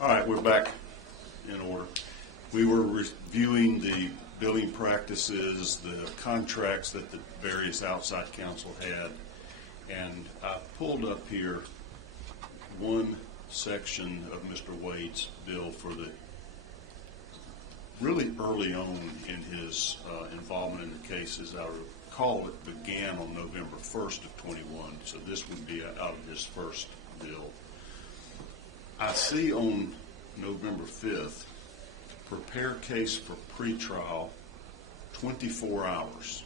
All right, we're back in order. We were reviewing the billing practices, the contracts that the various outside counsel had, and I pulled up here one section of Mr. Wade's bill for the really early on in his involvement in the case. As I recall, it began on November 1st of 21, so this would be out of his first bill. I see on November 5th, prepare case for pretrial, 24 hours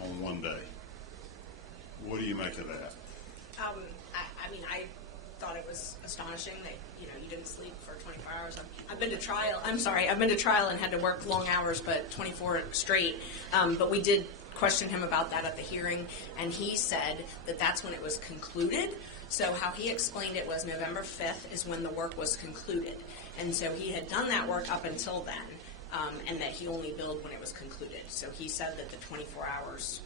on one day. What do you make of that? I mean, I thought it was astonishing that, you didn't sleep for 24 hours. I've been to trial. I've been to trial and had to work long hours, but 24 straight. But we did question him about that at the hearing, and he said that that's when it was concluded. So how he explained it was November 5th is when the work was concluded. And so he had done that work up until then, and that he only billed when it was concluded. So he said that the 24 hours,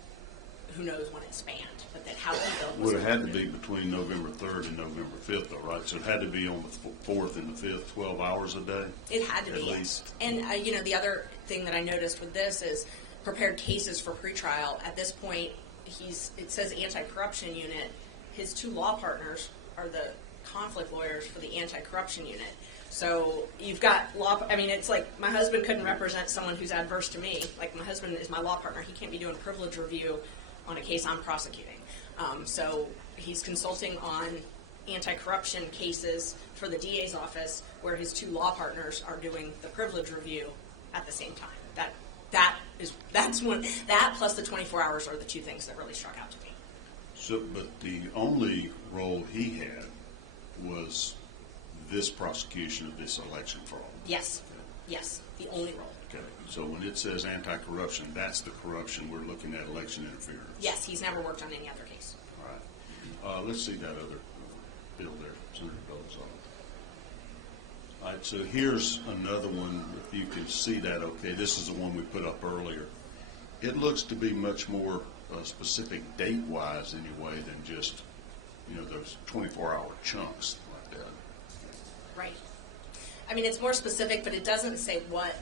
who knows when it spanned, but that how he billed was Would have had to be between November 3rd and November 5th, though, right? So it had to be on the 4th and the 5th, 12 hours a day? It had to be. At least. And, the other thing that I noticed with this is prepared cases for pretrial. At this point, it says anti-corruption unit. His two law partners are the conflict lawyers for the anti-corruption unit. So you've got it's like my husband couldn't represent someone who's adverse to me. Like my husband is my law partner. He can't be doing privilege review on a case I'm prosecuting. So he's consulting on anti-corruption cases for the DA's office where his two law partners are doing the privilege review at the same time. That plus the 24 hours are the two things that really struck out to me. So, but the only role he had was this prosecution of this election fraud. Yes. Yes, the only role. Okay. So when it says anti-corruption, that's the corruption we're looking at, election interference. Yes, he's never worked on any other case. All right. Let's see that other bill there, Senator Bell's on. All right, so here's another one. If you can see that, okay, this is the one we put up earlier. It looks to be much more specific date-wise anyway than just, those 24-hour chunks like that. Right. I mean, it's more specific, but it doesn't say what,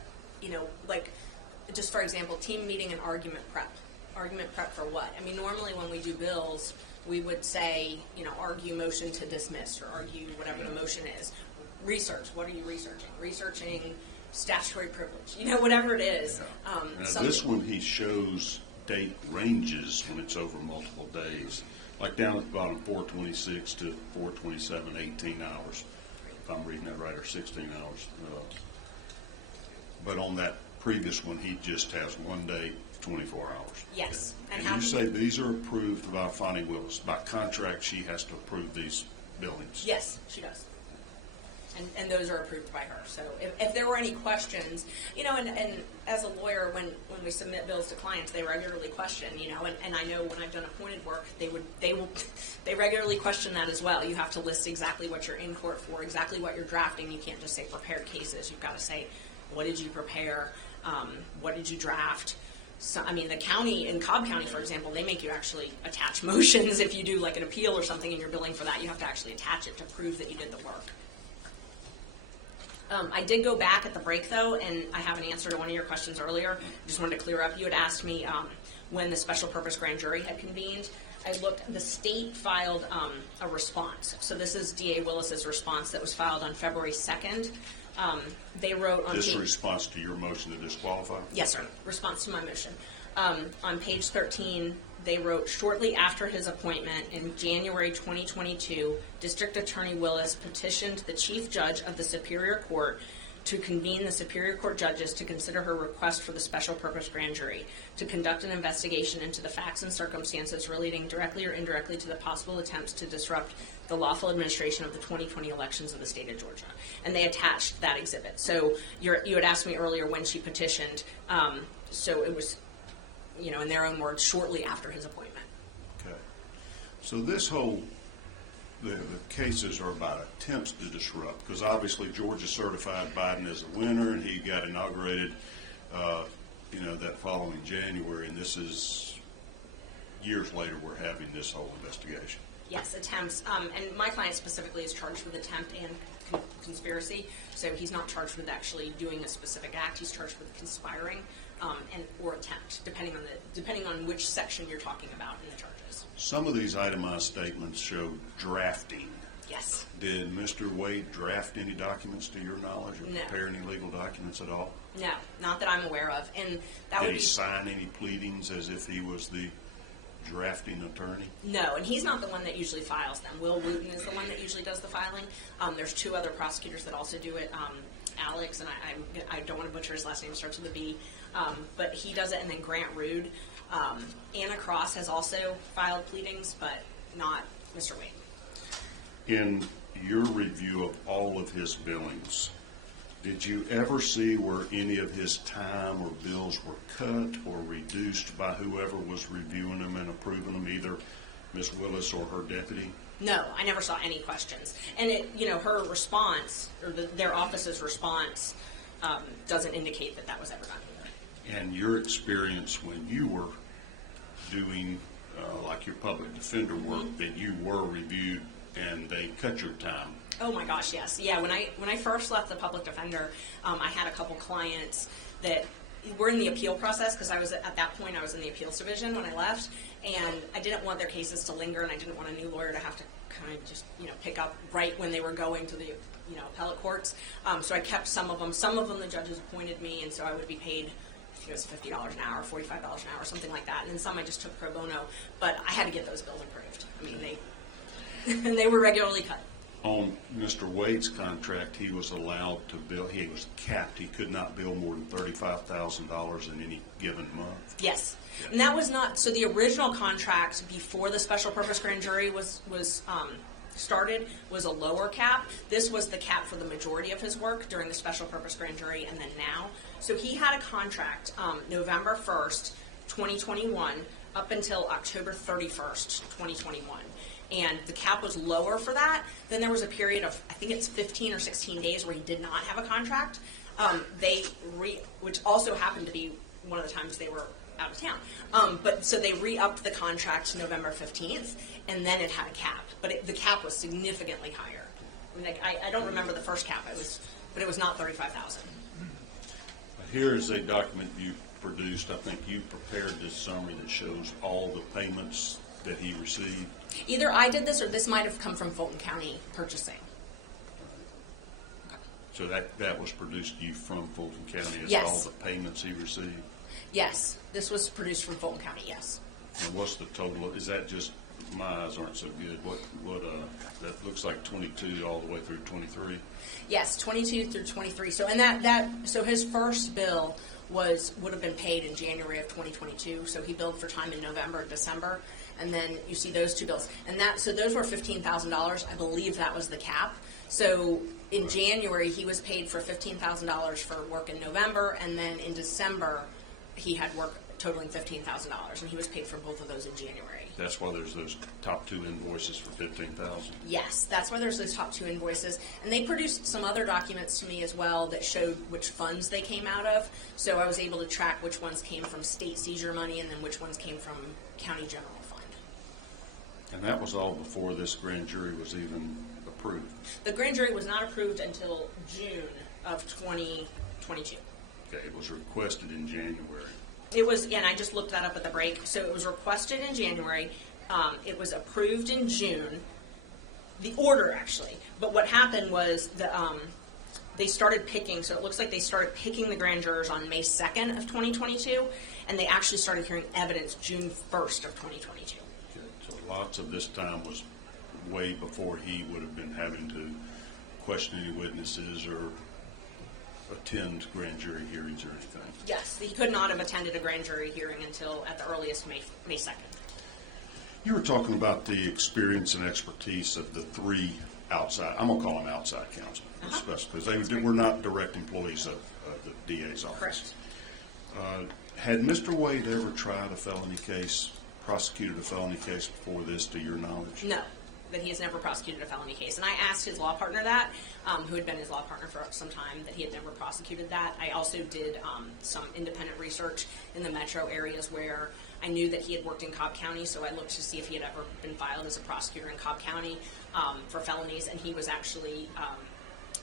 just for example, team meeting and argument prep. Argument prep for what? I mean, normally when we do bills, we would say, argue motion to dismiss or argue whatever the motion is. Research. What are you researching? Researching statutory privilege. Whatever it is. Yeah. Now this one he shows date ranges when it's over multiple days. Like down at the bottom, 426 to 427, 18 hours. If I'm reading that right, or 16 hours. But on that previous one, he just has one day, 24 hours. Yes. And you say these are approved by Fani Willis. By contract, she has to approve these billings. Yes, she does. And those are approved by her. So if there were any questions, and as a lawyer, when we submit bills to clients, they regularly question, and I know when I've done appointed work, they regularly question that as well. You have to list exactly what you're in court for, exactly what you're drafting. You can't just say prepared cases. You've got to say, what did you prepare? What did you draft? So, the county, in Cobb County, for example, they make you actually attach motions. If you do like an appeal or something and you're billing for that, you have to actually attach it to prove that you did the work. I did go back at the break, though, and I have an answer to one of your questions earlier. I just wanted to clear up. You had asked me when the special purpose grand jury had convened. I looked. The state filed a response. So this is DA Willis's response that was filed on February 2nd. They wrote on This response to your motion to disqualify? Yes, sir. Response to my motion. On page 13, they wrote, shortly after his appointment in January 2022, District Attorney Willis petitioned the Chief Judge of the Superior Court to convene the Superior Court judges to consider her request for the special purpose grand jury to conduct an investigation into the facts and circumstances relating directly or indirectly to the possible attempts to disrupt the lawful administration of the 2020 elections of the state of Georgia. And they attached that exhibit. So you had asked me earlier when she petitioned. So it was, in their own words, shortly after his appointment. Okay. So this whole, the cases are about attempts to disrupt, because obviously Georgia certified Biden as a winner, and he got inaugurated, that following January, and this is years later we're having this whole investigation. Yes, attempts. And my client specifically is charged with attempt and conspiracy. So he's not charged with actually doing a specific act. He's charged with conspiring and or attempt, depending on which section you're talking about in the charges. Some of these itemized statements show drafting. Yes. Did Mr. Wade draft any documents to your knowledge, or No. prepare any legal documents at all? No, not that I'm aware of. And that Did would he be sign any pleadings as if he was the drafting attorney? no, and he's not the one that usually files them. Will Wooten is the one that usually does the filing. There's two other prosecutors that also do it. Alex, and I don't want to butcher his last name, starts with a B, but he does it, and then Grant Rude. Anna Cross has also filed pleadings, but not Mr. Wade. In your review of all of his billings, did you ever see where any of his time or bills were cut or reduced by whoever was reviewing them and approving them, either Ms. Willis or her deputy? No, I never saw any questions. And her response, or their office's response, doesn't indicate that was ever done either. And your experience when you were doing like your public defender work, that you were reviewed and they cut your time? Oh my gosh, yes. Yeah, when I first left the public defender, I had a couple clients that were in the appeal process, because at that point I was in the appeals division when I left, and I didn't want their cases to linger, and I didn't want a new lawyer to have to kind of just pick up right when they were going to the appellate courts. So I kept some of them. Some of them the judges appointed me, and so I would be paid, I think it was $50 an hour, $45 an hour, something like that. And then some I just took pro bono, but I had to get those bills approved. I mean, they were regularly cut. On Mr. Wade's contract, he was allowed to bill, he was capped. He could not bill more than $35,000 in any given month. Yes. And that was not, so the original contract before the special purpose grand jury was started was a lower cap. This was the cap for the majority of his work during the special purpose grand jury and then now. So he had a contract November 1st, 2021 up until October 31st, 2021. And the cap was lower for that. Then there was a period of, I think it's 15 or 16 days where he did not have a contract. Which also happened to be one of the times they were out of town. But so they re-upped the contract November 15th, and then it had a cap. But the cap was significantly higher. I mean, I don't remember the first cap, but it was not $35,000. Here is a document you produced. I think you prepared this summary that shows all the payments that he received. Either I did this, or this might have come from Fulton County Purchasing. So that was produced to you from Fulton County as Yes. all the payments he received? Yes, this was produced from Fulton County, yes. And what's the total? Is that just, my eyes aren't so good. What that looks like 22 all the way through 23? Yes, 22 through 23. So so his first bill would have been paid in January of 2022. So he billed for time in November and December, and then you see those two bills. And so those were $15,000. I believe that was the cap. So in January he was paid for $15,000 for work in November, and then in December he had work totaling $15,000, and he was paid for both of those in January. That's why there's those top two invoices for $15,000. Yes, that's why there's those top two invoices. And they produced some other documents to me as well that showed which funds they came out of. So I was able to track which ones came from state seizure money and then which ones came from county general fund. And that was all before this grand jury was even approved. The grand jury was not approved until June of 2022. Okay, it was requested in January. It was, and I just looked that up at the break. So it was requested in January. It was approved in June. The order, actually. But what happened was they started picking, so it looks like they started picking the grand jurors on May 2nd of 2022, and they actually started hearing evidence June 1st of 2022. Okay, so lots of this time was way before he would have been having to question any witnesses or attend grand jury hearings or anything. Yes, he could not have attended a grand jury hearing until at the earliest May 2nd. You were talking about the experience and expertise of the three outside, I'm going to call them outside counsel, because they were not direct employees of the DA's office. Correct. Had Mr. Wade ever tried a felony case, prosecuted a felony case before this, to your knowledge? No, that he has never prosecuted a felony case. And I asked his law partner that, who had been his law partner for some time, that he had never prosecuted that. I also did some independent research in the metro areas where I knew that he had worked in Cobb County, so I looked to see if he had ever been filed as a prosecutor in Cobb County for felonies, and he was actually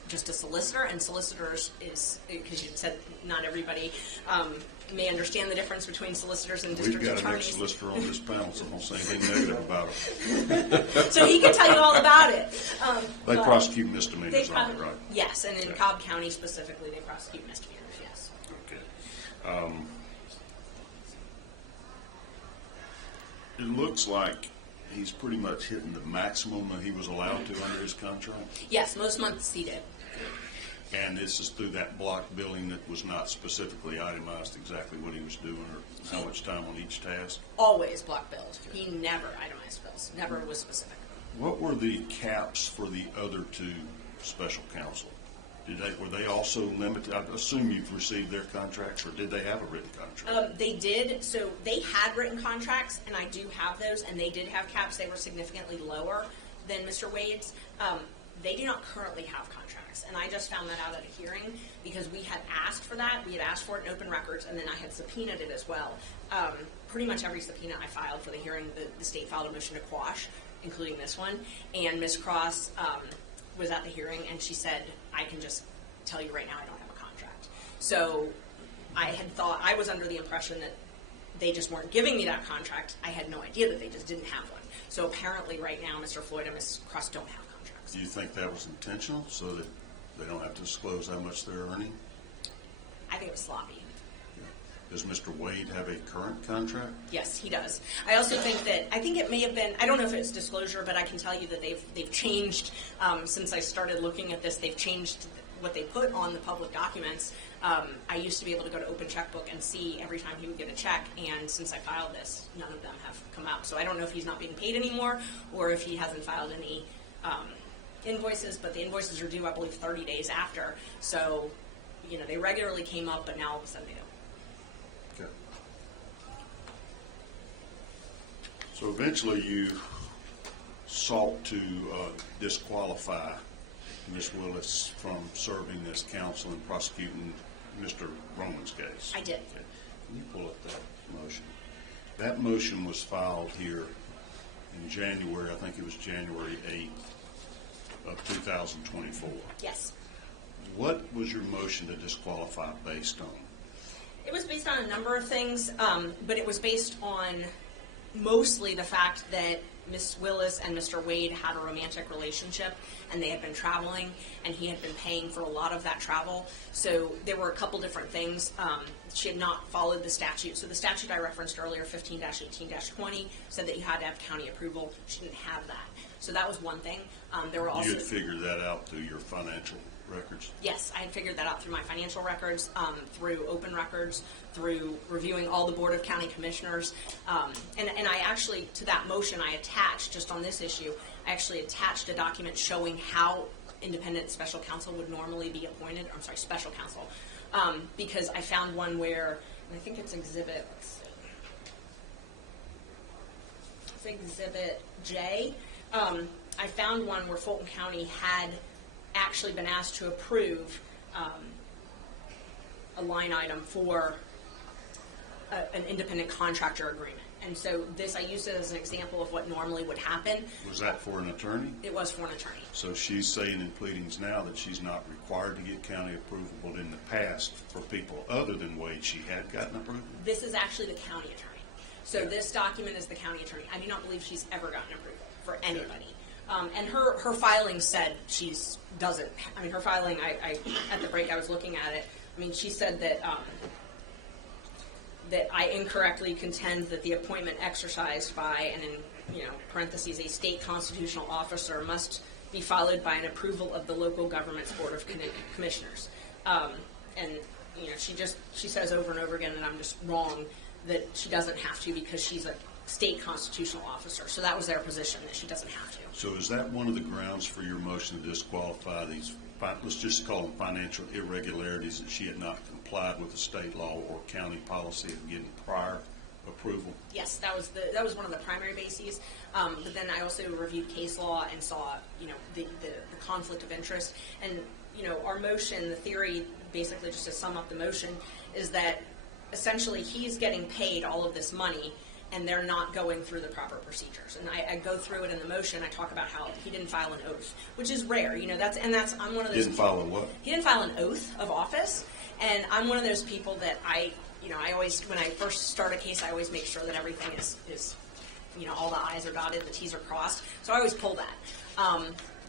just a solicitor, and solicitors is, because you said not everybody may understand the difference between solicitors and district attorneys. We've got an ex-solicitor on this panel, so don't say anything negative about him. So he can tell you all about it. They prosecute misdemeanors on it, right? Yes, and in Cobb County specifically, they prosecute misdemeanors, yes. Okay. It looks like he's pretty much hitting the maximum that he was allowed to under his contract? Yes, most months he did. And this is through that block billing that was not specifically itemized exactly what he was doing or how much time on each task? Always block billed. He never itemized bills, never was specific. What were the caps for the other two special counsel? Were they also limited? I assume you've received their contracts, or did they have a written contract? They did. So they had written contracts, and I do have those, and they did have caps. They were significantly lower than Mr. Wade's. They do not currently have contracts, and I just found that out at a hearing because we had asked for that. We had asked for it in open records, and then I had subpoenaed it as well. Pretty much every subpoena I filed for the hearing, the state filed a motion to quash, including this one, and Ms. Cross was at the hearing, and she said, I can just tell you right now I don't have a contract. So I had thought, I was under the impression that they just weren't giving me that contract. I had no idea that they just didn't have one. So apparently right now Mr. Floyd and Ms. Cross don't have contracts. Do you think that was intentional so that they don't have to disclose how much they're earning? I think it was sloppy. Does Mr. Wade have a current contract? Yes, he does. I also think that, I think it may have been, I don't know if it's disclosure, but I can tell you that they've changed, since I started looking at this, they've changed what they put on the public documents. I used to be able to go to Open Checkbook and see every time he would get a check, and since I filed this, none of them have come out. So I don't know if he's not being paid anymore, or if he hasn't filed any invoices, but the invoices are due, I believe, 30 days after. So, they regularly came up, but now all of a sudden they don't. Okay. So eventually you sought to disqualify Ms. Willis from serving as counsel and prosecuting Mr. Roman's case. I did. Okay. Can you pull up that motion? That motion was filed here in January, I think it was January 8th of 2024. Yes. What was your motion to disqualify based on? It was based on a number of things, but it was based on mostly the fact that Ms. Willis and Mr. Wade had a romantic relationship, and they had been traveling, and he had been paying for a lot of that travel. So there were a couple different things. She had not followed the statute. So the statute I referenced earlier, 15-18-20, said that you had to have county approval. She didn't have that. So that was one thing. There were also... You had figured that out through your financial records? Yes, I had figured that out through my financial records, through open records, through reviewing all the Board of County Commissioners. And I actually, to that motion, I attached, just on this issue, I actually attached a document showing how independent special counsel would normally be appointed. I'm sorry, special counsel. Because I found one where, and I think it's Exhibit, let's see. It's Exhibit J. I found one where Fulton County had actually been asked to approve a line item for an independent contractor agreement. And so this, I used it as an example of what normally would happen. Was that for an attorney? It was for an attorney. So she's saying in pleadings now that she's not required to get county approval, but in the past, for people other than Wade, she had gotten approval? This is actually the county attorney. So this document is the county attorney. I do not believe she's ever gotten approval for anybody. And her filing said doesn't. I mean, her filing, I at the break I was looking at it. I mean, she said that that I incorrectly contend that the appointment exercised by, and in parentheses, a state constitutional officer must be followed by an approval of the local government's Board of Commissioners. And she says over and over again that I'm just wrong, that she doesn't have to because she's a state constitutional officer. So that was their position, that she doesn't have to. So is that one of the grounds for your motion to disqualify these, let's just call them financial irregularities, that she had not complied with the state law or county policy of getting prior approval? Yes, that was one of the primary bases. But then I also reviewed case law and saw, the conflict of interest. And, our motion, the theory, basically just to sum up the motion, is that essentially he's getting paid all of this money, and they're not going through the proper procedures. And I go through it in the motion. I talk about how he didn't file an oath, which is rare. I'm one of those. Didn't file a what? He didn't file an oath of office, and I'm one of those people that I always, when I first start a case, I always make sure that everything is all the I's are dotted, the T's are crossed. So I always pull that.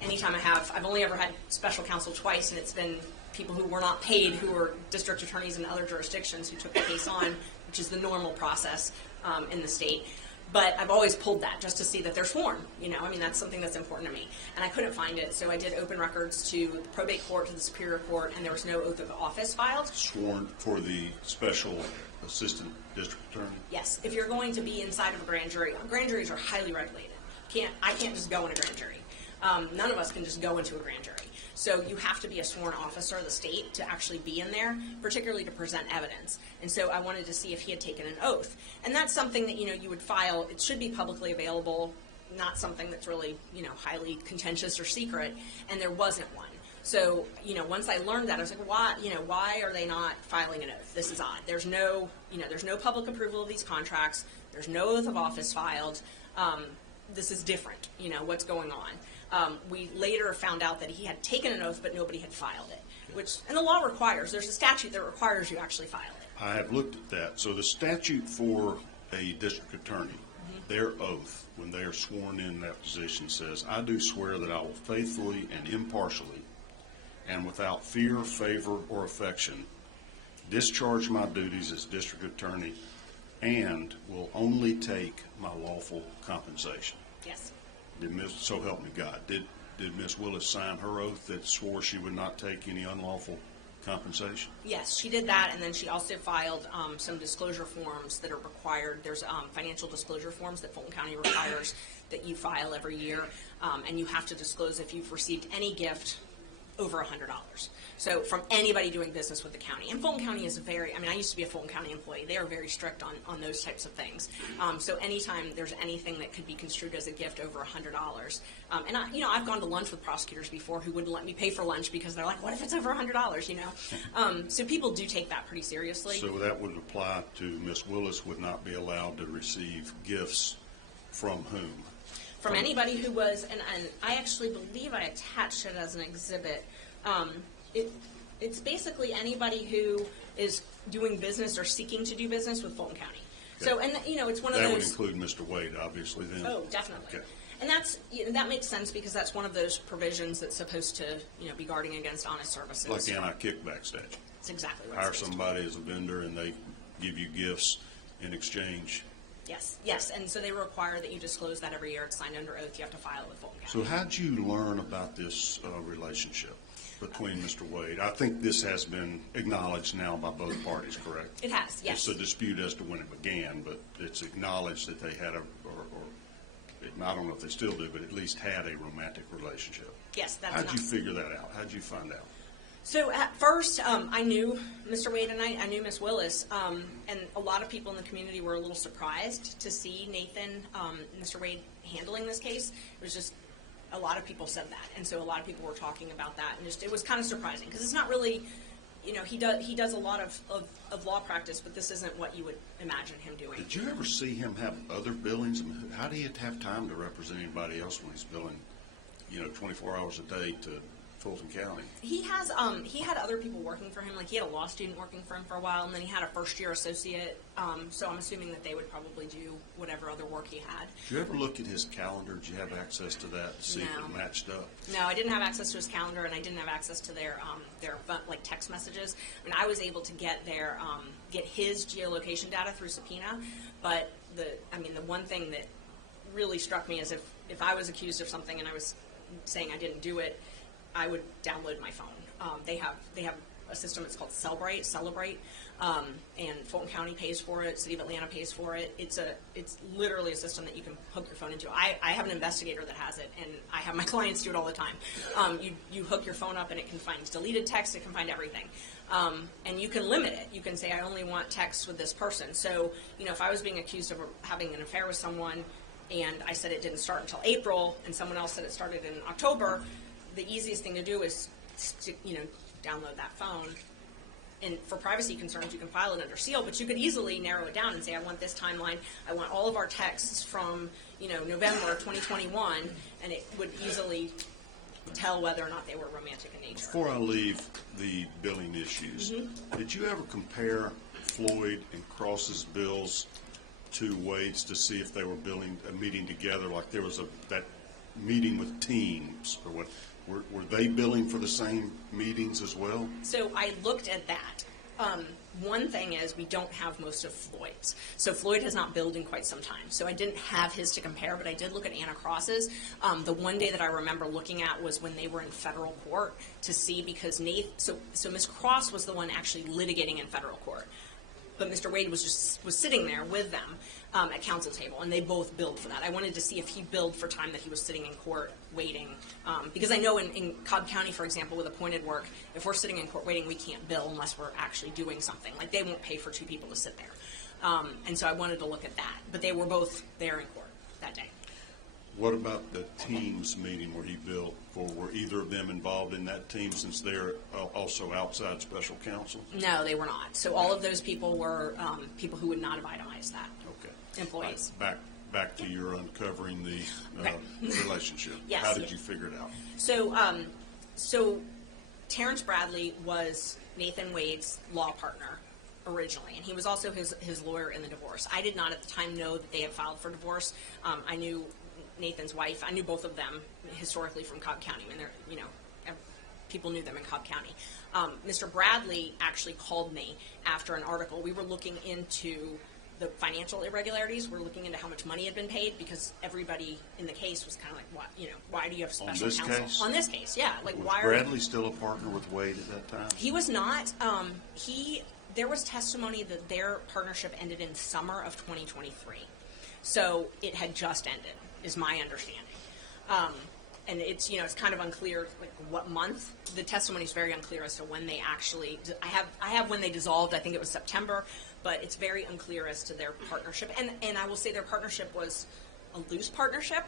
Anytime I've only ever had special counsel twice, and it's been people who were not paid, who were district attorneys in other jurisdictions who took the case on, which is the normal process in the state. But I've always pulled that just to see that they're sworn. That's something that's important to me. And I couldn't find it, so I did open records to the probate court, to the Superior Court, and there was no oath of office filed. Sworn for the special assistant district attorney? Yes. If you're going to be inside of a grand juries are highly regulated. I can't just go in a grand jury. None of us can just go into a grand jury. So you have to be a sworn officer of the state to actually be in there, particularly to present evidence. And so I wanted to see if he had taken an oath. And that's something that, you would file. It should be publicly available, not something that's really, highly contentious or secret. And there wasn't one. So, once I learned that, I was like, why are they not filing an oath? This is odd. There's no public approval of these contracts. There's no oath of office filed. This is different. What's going on? We later found out that he had taken an oath, but nobody had filed it, and the law requires, there's a statute that requires you actually file it. I have looked at that. So the statute for a district attorney, their oath, when they are sworn in that position, says, I do swear that I will faithfully and impartially and without fear, favor, or affection discharge my duties as district attorney and will only take my lawful compensation. Yes. So help me God. Did Ms. Willis sign her oath that swore she would not take any unlawful compensation? Yes, she did that, and then she also filed some disclosure forms that are required. There's financial disclosure forms that Fulton County requires that you file every year, and you have to disclose if you've received any gift over $100. So from anybody doing business with the county. And Fulton County is I used to be a Fulton County employee. They are very strict on those types of things. So anytime there's anything that could be construed as a gift over $100, and I've gone to lunch with prosecutors before who wouldn't let me pay for lunch because they're like, what if it's over $100, So people do take that pretty seriously. So that would apply to Ms. Willis would not be allowed to receive gifts from whom? From anybody who was, and I actually believe I attached it as an exhibit. It's basically anybody who is doing business or seeking to do business with Fulton County. Okay. So, and it's one of those. That would include Mr. Wade, obviously, then. Oh, definitely. Okay. And that makes sense because that's one of those provisions that's supposed to, be guarding against honest services. Like the anti-kickback statute. That's exactly what Hire somebody as a vendor and they give you gifts in exchange. Yes, and so they require that you disclose that every year. It's signed under oath. You have to file it with Fulton County. So how'd you learn about this relationship between Mr. Wade? I think this has been acknowledged now by both parties, correct? It has, yes. It's a dispute as to when it began, but it's acknowledged that they had I don't know if they still do, but at least had a romantic relationship. Yes, that's How'd you figure that out? How'd you find out? So at first, I knew Mr. Wade and I knew Miss Willis, and a lot of people in the community were a little surprised to see Nathan, Mr. Wade, handling this case. It was just, a lot of people said that, and so a lot of people were talking about that, and it was kind of surprising, because it's not really, he does a lot of law practice, but this isn't what you would imagine him doing. Did you ever see him have other billings? I mean, how do you have time to represent anybody else when he's billing, 24 hours a day to Fulton County? He had other people working for him. Like, he had a law student working for him for a while, and then he had a first-year associate. So I'm assuming that they would probably do whatever other work he had. Did you ever look at his calendar? Did you have access to that to see if it matched up? No, I didn't have access to his calendar, and I didn't have access to their like text messages. I mean, I was able to get get his geolocation data through subpoena, but the one thing that really struck me is if I was accused of something and I was saying I didn't do it, I would download my phone. They have a system that's called Celebrate, and Fulton County pays for it. City of Atlanta pays for it. It's literally a system that you can hook your phone into. I have an investigator that has it, and I have my clients do it all the time. You hook your phone up, and it can find deleted text. It can find everything, and you can limit it. You can say, I only want text with this person. So if I was being accused of having an affair with someone, and I said it didn't start until April, and someone else said it started in October, the easiest thing to do is to, download that phone, and for privacy concerns, you can file it under seal, but you could easily narrow it down and say, I want this timeline, I want all of our texts from, November 2021, and it would easily tell whether or not they were romantic in nature. Before I leave the billing issues, did you ever compare Floyd and Cross's bills to Wade's to see if they were meeting together, like there was that meeting with teams, or what? Were they billing for the same meetings as well? So I looked at that. One thing is we don't have most of Floyd's. So Floyd has not billed in quite some time. So I didn't have his to compare, but I did look at Anna Cross's. The one day that I remember looking at was when they were in federal court to see, because so Ms. Cross was the one actually litigating in federal court. But Mr. Wade was sitting there with them at counsel table, and they both billed for that. I wanted to see if he billed for time that he was sitting in court waiting, because I know in Cobb County, for example, with appointed work, if we're sitting in court waiting, we can't bill unless we're actually doing something. Like, they won't pay for two people to sit there. And so I wanted to look at that. But they were both there in court that day. What about the teams meeting where he billed for? Were either of them involved in that team, since they're also outside special counsel? No, they were not. So all of those people were people who would not have itemized that. Okay. Employees. Back to your uncovering the Right. relationship. Yes. How did you figure it out? So Terrence Bradley was Nathan Wade's law partner originally, and he was also his lawyer in the divorce. I did not at the time know that they had filed for divorce. I knew Nathan's wife. I knew both of them historically from Cobb County. I mean, people knew them in Cobb County. Mr. Bradley actually called me after an article. We were looking into the financial irregularities. We're looking into how much money had been paid, because everybody in the case was kind of like, why do you have special this counsel? case? On this case, yeah. Like, Was why Bradley still a partner with Wade at that time? He was not. There was testimony that their partnership ended in summer of 2023. So it had just ended, is my understanding. And it's kind of unclear, like, what month. The testimony is very unclear as to when they actually, I have when they dissolved. I think it was September, but it's very unclear as to their partnership. And I will say their partnership was a loose partnership.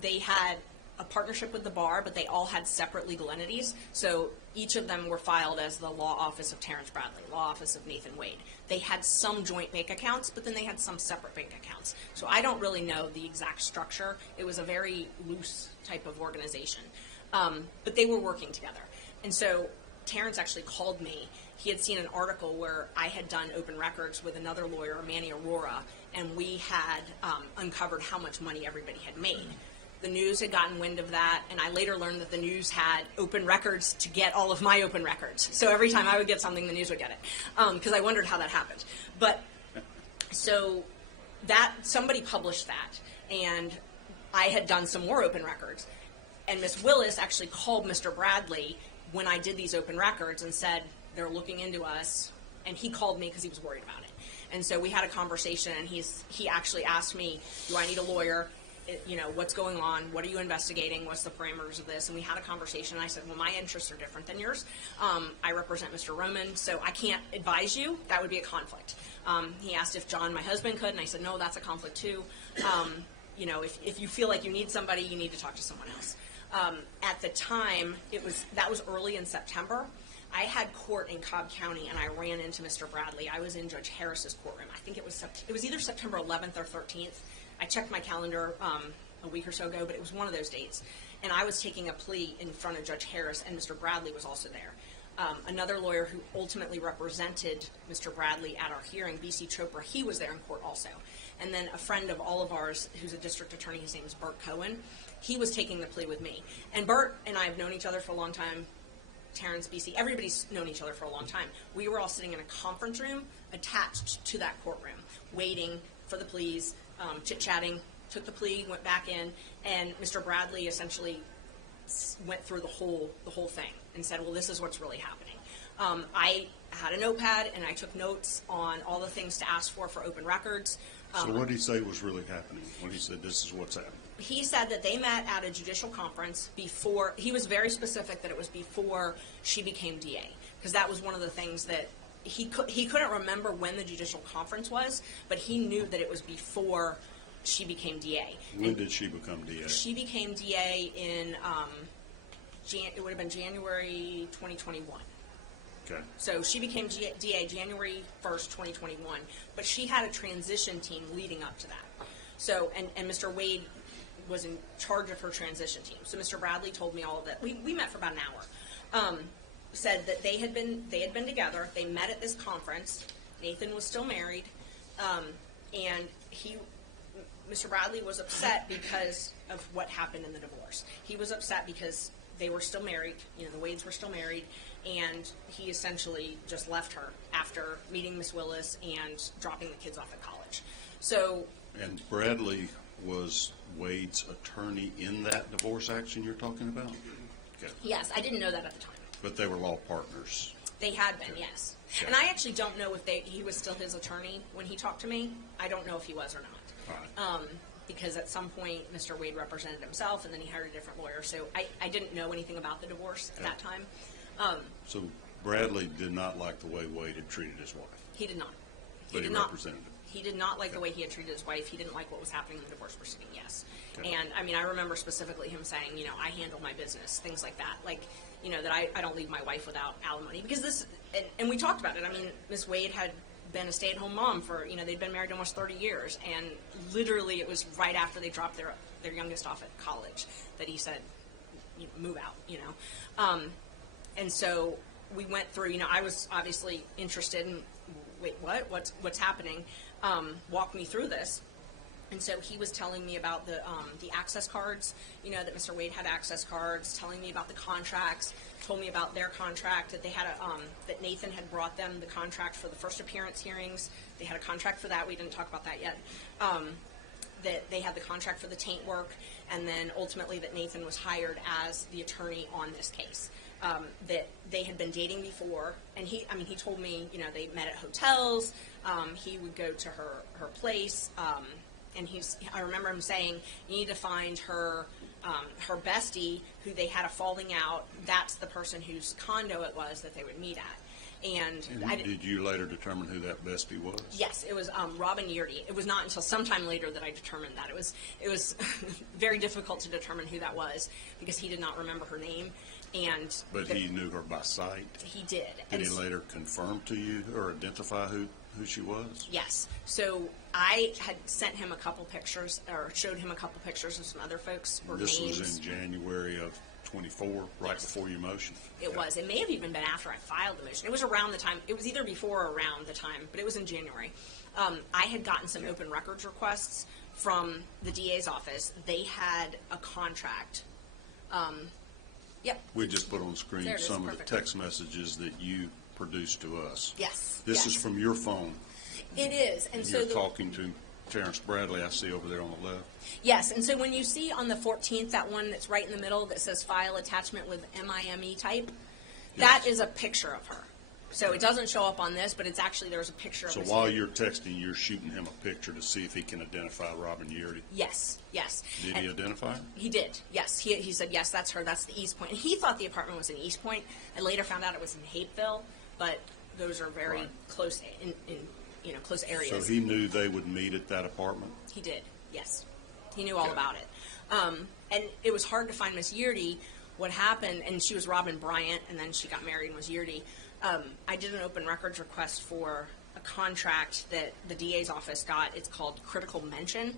They had a partnership with the bar, but they all had separate legal entities. So each of them were filed as the law office of Terrence Bradley, law office of Nathan Wade. They had some joint bank accounts, but then they had some separate bank accounts. So I don't really know the exact structure. It was a very loose type of organization. But they were working together. And so Terrence actually called me. He had seen an article where I had done open records with another lawyer, Manny Aurora, and we had uncovered how much money everybody had made. The news had gotten wind of that, and I later learned that the news had open records to get all of my open records. So every time I would get something, the news would get it, because I wondered how that happened. But so that somebody published that, and I had done some more open records, and Miss Willis actually called Mr. Bradley when I did these open records and said, they're looking into us, and he called me because he was worried about it. And so we had a conversation, and he actually asked me, do I need a lawyer? What's going on? What are you investigating? What's the parameters of this? And we had a conversation, and I said, well, my interests are different than yours. I represent Mr. Roman, so I can't advise you. That would be a conflict. He asked if John, my husband, could, and I said, no, that's a conflict too. If you feel like you need somebody, you need to talk to someone else. At the time, that was early in September. I had court in Cobb County, and I ran into Mr. Bradley. I was in Judge Harris's courtroom. I think it was either September 11th or 13th. I checked my calendar a week or so ago, but it was one of those dates. And I was taking a plea in front of Judge Harris, and Mr. Bradley was also there. Another lawyer who ultimately represented Mr. Bradley at our hearing, B.C. Chopra, he was there in court also. And then a friend of all of ours, who's a district attorney, his name is Bert Cohen, he was taking the plea with me. And Bert and I have known each other for a long time. Terrence, B.C., everybody's known each other for a long time. We were all sitting in a conference room attached to that courtroom, waiting for the pleas, chit-chatting, took the plea, went back in, and Mr. Bradley essentially went through the whole thing and said, well, this is what's really happening. I had a notepad, and I took notes on all the things to ask for open records. So what did he say was really happening when he said this is what's happening? He said that they met at a judicial conference before. He was very specific that it was before she became DA, because that was one of the things that he couldn't remember when the judicial conference was, but he knew that it was before she became DA. When did she become DA? She became DA in it would have been January 2021. Okay. So she became DA January 1st, 2021, but she had a transition team leading up to that. So, and Mr. Wade was in charge of her transition team. So Mr. Bradley told me all of that. We met for about an hour. Said that they had been together. They met at this conference. Nathan was still married, and Mr. Bradley was upset because of what happened in the divorce. He was upset because they were still married. You know, the Wades were still married, and he essentially just left her after meeting Miss Willis and dropping the kids off at college. So. And Bradley was Wade's attorney in that divorce action you're talking about? Okay. Yes, I didn't know that at the time. But they were law partners. They had been, yes. Okay. And I actually don't know if he was still his attorney when he talked to me. I don't know if he was or not. All right. Because at some point, Mr. Wade represented himself, and then he hired a different lawyer. So I didn't know anything about the divorce at that time. So Bradley did not like the way Wade had treated his wife. He did not. But he represented him. He did not like the way he had treated his wife. He didn't like what was happening in the divorce proceeding, yes. Okay. And, I mean, I remember specifically him saying, you know, I handle my business, things like that. Like, you know, that I don't leave my wife without alimony. Because this, and we talked about it. I mean, Miss Wade had been a stay-at-home mom for, you know, they'd been married almost 30 years. And literally it was right after they dropped their youngest off at college that he said, you know, move out, you know. And so we went through, you know, I was obviously interested in, wait, what? What's happening? Walk me through this. And so he was telling me about the access cards, you know, that Mr. Wade had access cards, telling me about the contracts, told me about their contract, that they had that Nathan had brought them the contract for the first appearance hearings. They had a contract for that. We didn't talk about that yet. That they had the contract for the taint work, and then ultimately that Nathan was hired as the attorney on this case. That they had been dating before, and he told me, you know, they met at hotels. He would go to her place. And I remember him saying, you need to find her bestie who they had a falling out. That's the person whose condo it was that they would meet at. And did you later determine who that bestie was? Yes, it was Robin Yurdy. It was not until sometime later that I determined that. It was very difficult to determine who that was because he did not remember her name. But he knew her by sight? He did. Did he later confirm to you or identify who she was? Yes. So I had sent him a couple pictures, or showed him a couple pictures of some other folks or This names. was in January of 24, right before your motion? It was. It may have even been after I filed the motion. It was around the time. It was either before or around the time, but it was in January. I had gotten some open records requests from the DA's office. They had a contract. Yep. We just put on the screen There it is. some of Perfect. the text messages that you produced to us. Yes. This yes. is from your phone. It is. And so You're talking to Terrence Bradley, I see over there on the left. Yes, and so when you see on the 14th, that one that's right in the middle that says file attachment with MIME type, that is a picture of her. So it doesn't show up on this, but it's actually, there's a picture of So Miss while Wade. you're texting, you're shooting him a picture to see if he can identify Robin Yurdy. Yes, yes. Did he identify her? He did, yes. He said, yes, that's her, that's the East Point. And he thought the apartment was in East Point. I later found out it was in Hapeville, but those are very Right. close, in close areas. So he knew they would meet at that apartment? He did, yes. He knew all Okay. about it. And it was hard to find Miss Yurdy. What happened, and she was Robin Bryant, and then she got married and was Yurdy. I did an open records request for a contract that the DA's office got. It's called Critical Mention.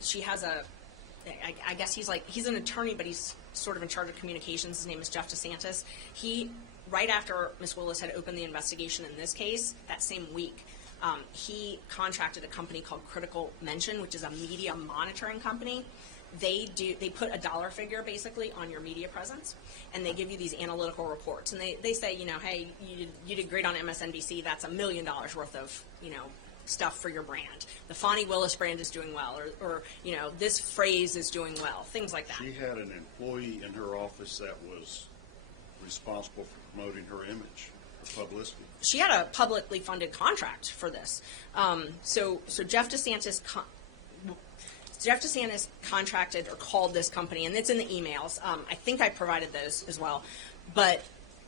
She has I guess he's an attorney, but he's sort of in charge of communications. His name is Jeff DeSantis. Right after Ms. Willis had opened the investigation in this case, that same week, he contracted a company called Critical Mention, which is a media monitoring company. They put a dollar figure basically on your media presence, and they give you these analytical reports. And they say, hey, you did great on MSNBC. That's $1 million worth of, stuff for your brand. The Fani Willis brand is doing well, or this phrase is doing well, things like that. She had an employee in her office that was responsible for promoting her image, her publicity. She had a publicly funded contract for this. So Jeff DeSantis contracted or called this company, and it's in the emails. I think I provided those as well, but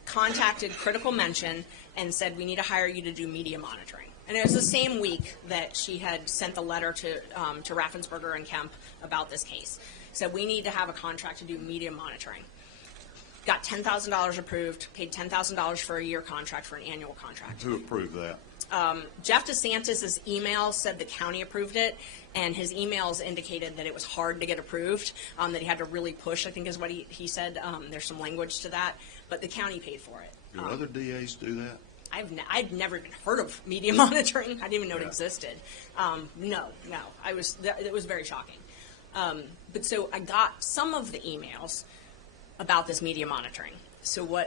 contacted Critical Mention and said, we need to hire you to do media monitoring. And it was the same week that she had sent the letter to Raffensperger and Kemp about this case. Said, we need to have a contract to do media monitoring. got $10,000 approved, paid $10,000 for a year contract, for an annual contract. Who approved that? Jeff DeSantis' email said the county approved it, and his emails indicated that it was hard to get approved, that he had to really push, I think is what he said. There's some language to that, but the county paid for it. Do other DAs do that? I'd never even heard of media monitoring. I didn't even know it existed. No. It was very shocking. But so I got some of the emails about this media monitoring. So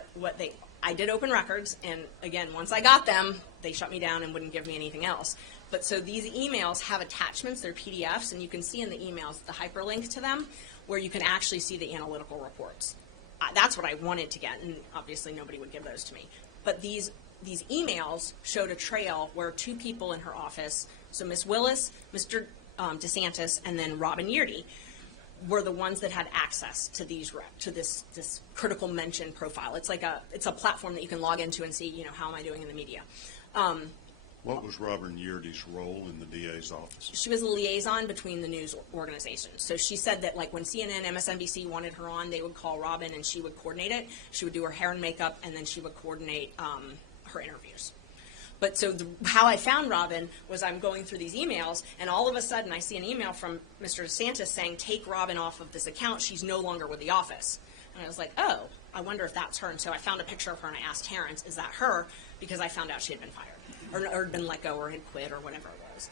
I did open records, and again, once I got them, they shut me down and wouldn't give me anything else. But so these emails have attachments, they're PDFs, and you can see in the emails the hyperlink to them where you can actually see the analytical reports. That's what I wanted to get, and obviously nobody would give those to me. But these emails showed a trail where two people in her office, so Ms. Willis, Mr. DeSantis, and then Robin Yeardy, were the ones that had access to this critical mention profile. It's a platform that you can log into and see, how am I doing in the media. What was Robin Yeardy's role in the DA's office? She was a liaison between the news organizations. So she said that when CNN, MSNBC wanted her on, they would call Robin and she would coordinate it. She would do her hair and makeup, and then she would coordinate her interviews. But so how I found Robin was I'm going through these emails, and all of a sudden I see an email from Mr. DeSantis saying, take Robin off of this account. She's no longer with the office. And I was like, oh, I wonder if that's her. And so I found a picture of her, and I asked Terrence, is that her? Because I found out she had been fired or been let go or had quit or whatever it was.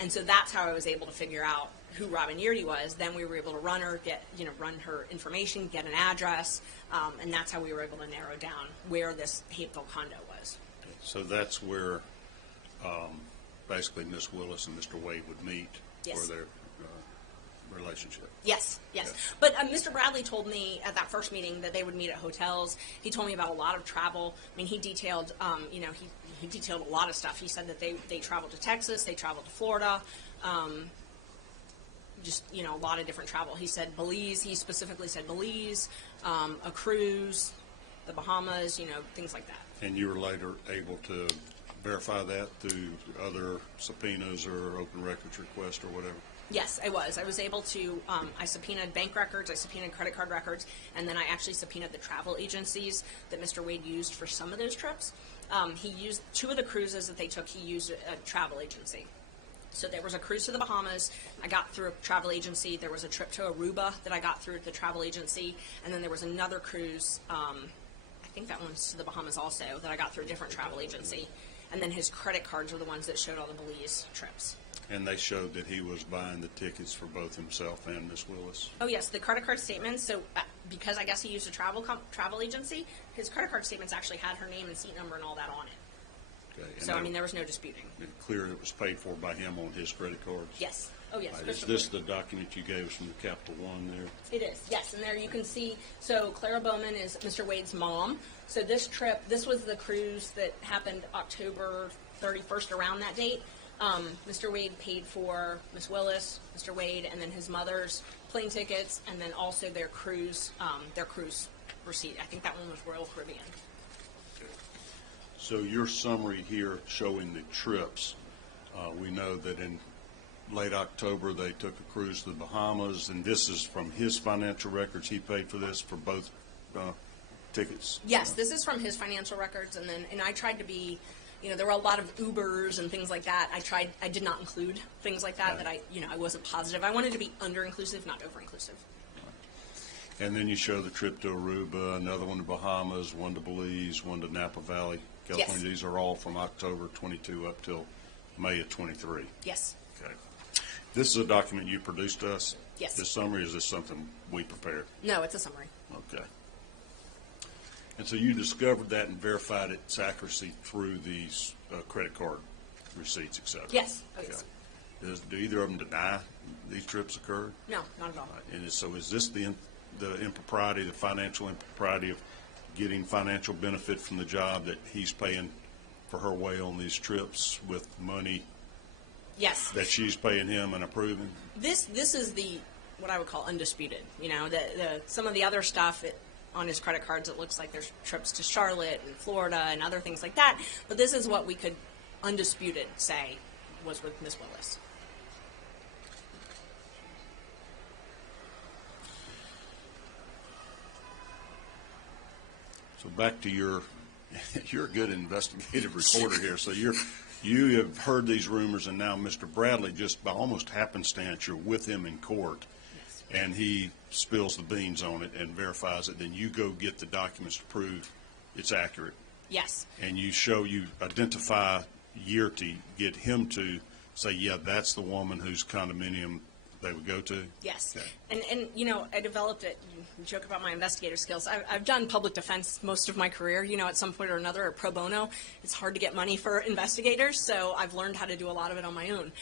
And so that's how I was able to figure out who Robin Yeardy was. Then we were able to run her, run her information, get an address, and that's how we were able to narrow down where this Hapeville condo was. So that's where basically Ms. Willis and Mr. Wade would meet for their relationship. Yes. But Mr. Bradley told me at that first meeting that they would meet at hotels. He told me about a lot of travel. I mean, he detailed, he detailed a lot of stuff. He said that they traveled to Texas, they traveled to Florida, a lot of different travel. He said Belize. He specifically said Belize, a cruise, the Bahamas, things like that. And you were later able to verify that through other subpoenas or open records requests or whatever? Yes, I was. I was able to, I subpoenaed bank records, I subpoenaed credit card records, and then I actually subpoenaed the travel agencies that Mr. Wade used for some of those trips. He used, two of the cruises that they took, he used a travel agency. So there was a cruise to the Bahamas, I got through a travel agency. There was a trip to Aruba that I got through the travel agency. And then there was another cruise, I think that one's to the Bahamas also, that I got through a different travel agency. And then his credit cards were the ones that showed all the Belize trips. And they showed that he was buying the tickets for both himself and Miss Willis? Oh, yes, the credit card statements. So because I guess he used a travel agency, his credit card statements actually had her name and seat number and all that on it. Okay. So, there was no disputing. Clear it was paid for by him on his credit cards? Yes. Oh, yes. Right. Is this the document you gave us from the Capital One there? It is, yes. And there you can see, so Clara Bowman is Mr. Wade's mom. So this trip, this was the cruise that happened October 31st, around that date. Mr. Wade paid for Miss Willis, Mr. Wade, and then his mother's plane tickets, and then also their cruise receipt. I think that one was Royal Caribbean. Okay. So your summary here showing the trips, we know that in late October they took a cruise to the Bahamas, and this is from his financial records. He paid for this for both tickets? Yes, this is from his financial records, and I tried to be, there were a lot of Ubers and things like that. I did not include things like that, right. I wasn't positive. I wanted to be under-inclusive, not over-inclusive. Right. And then you show the trip to Aruba, another one to Bahamas, one to Belize, one to Napa Valley, California. Yes. These are all from October 22 up till May of 23. Yes. Okay. This is a document you produced to us? Yes. This summary, is this something we prepared? No, it's a summary. Okay. And so you discovered that and verified its accuracy through these credit card receipts, et cetera? Yes. Oh, yes. Okay. Do either of them deny these trips occurred? No, not at all. And so is this the impropriety, the financial impropriety of getting financial benefit from the job that he's paying for her way on these trips with money? Yes. That she's paying him and approving? This is what I would call undisputed. Some of the other stuff on his credit cards, it looks like there's trips to Charlotte and Florida and other things like that. But this is what we could undisputed say was with Ms. Willis. So back to you're a good investigative reporter here. So you have heard these rumors, and now Mr. Bradley, just by almost happenstance, you're with him in court, Yes. and he spills the beans on it and verifies it. Then you go get the documents to prove it's accurate, Yes. and you identify year to get him to say, yeah, that's the woman whose condominium they would go to? Yes. Okay. And you know, I developed it, you joke about my investigative skills. I've done public defense most of my career, you know, at some point or another, or pro bono. It's hard to get money for investigators, so I've learned how to do a lot of it on my own.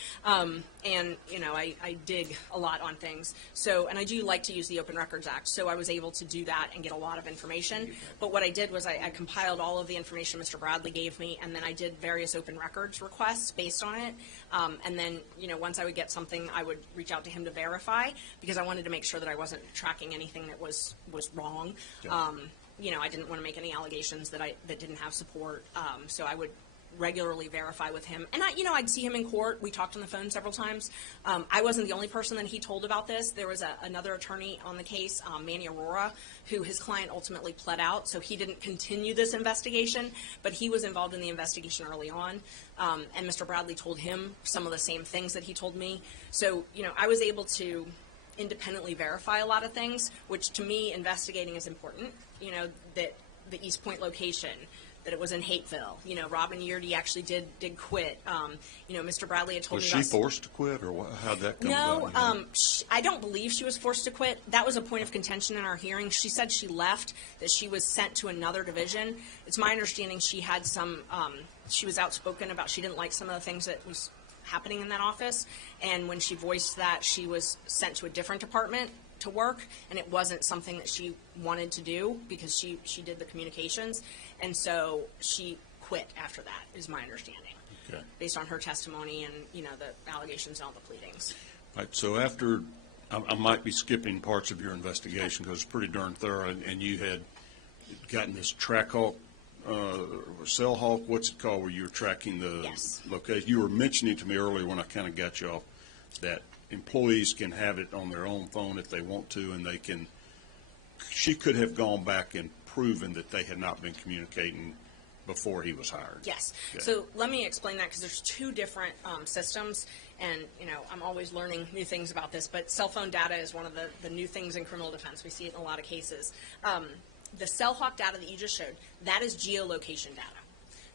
And, you know, I dig a lot on things. So, and I do like to use the Open Records Act, so I was able to do that and get a lot of information. But what I did was I compiled all of the information Mr. Bradley gave me, and then I did various open records requests based on it. And then, you know, once I would get something, I would reach out to him to verify, because I wanted to make sure that I wasn't tracking anything that was wrong. Yeah. You know, I didn't want to make any allegations that didn't have support. So I would regularly verify with him. And I'd see him in court. We talked on the phone several times. I wasn't the only person that he told about this. There was another attorney on the case, Manny Aurora, who his client ultimately pled out. So he didn't continue this investigation, but he was involved in the investigation early on. And Mr. Bradley told him some of the same things that he told me. So, you know, I was able to independently verify a lot of things, which to me, investigating is important. You know, that the East Point location, that it was in Hateville. You know, Robin Yeardy actually did quit. You know, Mr. Bradley had told Was me she forced to quit, or how'd that come No, about? I don't believe she was forced to quit. That was a point of contention in our hearing. She said she left, that she was sent to another division. It's my understanding she had some, she was outspoken about, she didn't like some of the things that was happening in that office, and when she voiced that, she was sent to a different department to work, and it wasn't something that she wanted to do, because she did the communications, and so she quit after that, is my understanding. Okay. Based on her testimony and, you know, the allegations and all the pleadings. Right, so after, I might be skipping parts of your investigation because it's pretty darn thorough, and you had gotten this Trackhawk, Cellhawk, what's it called, where you were tracking the Yes. location? You were mentioning to me earlier when I kind of got you off that employees can have it on their own phone if they want to, and they can, she could have gone back and proven that they had not been communicating before he was hired. Yes. Okay. So let me explain that, because there's two different systems, and, you know, I'm always learning new things about this, but cell phone data is one of the new things in criminal defense. We see it in a lot of cases. The Cellhawk data that you just showed, that is geolocation data.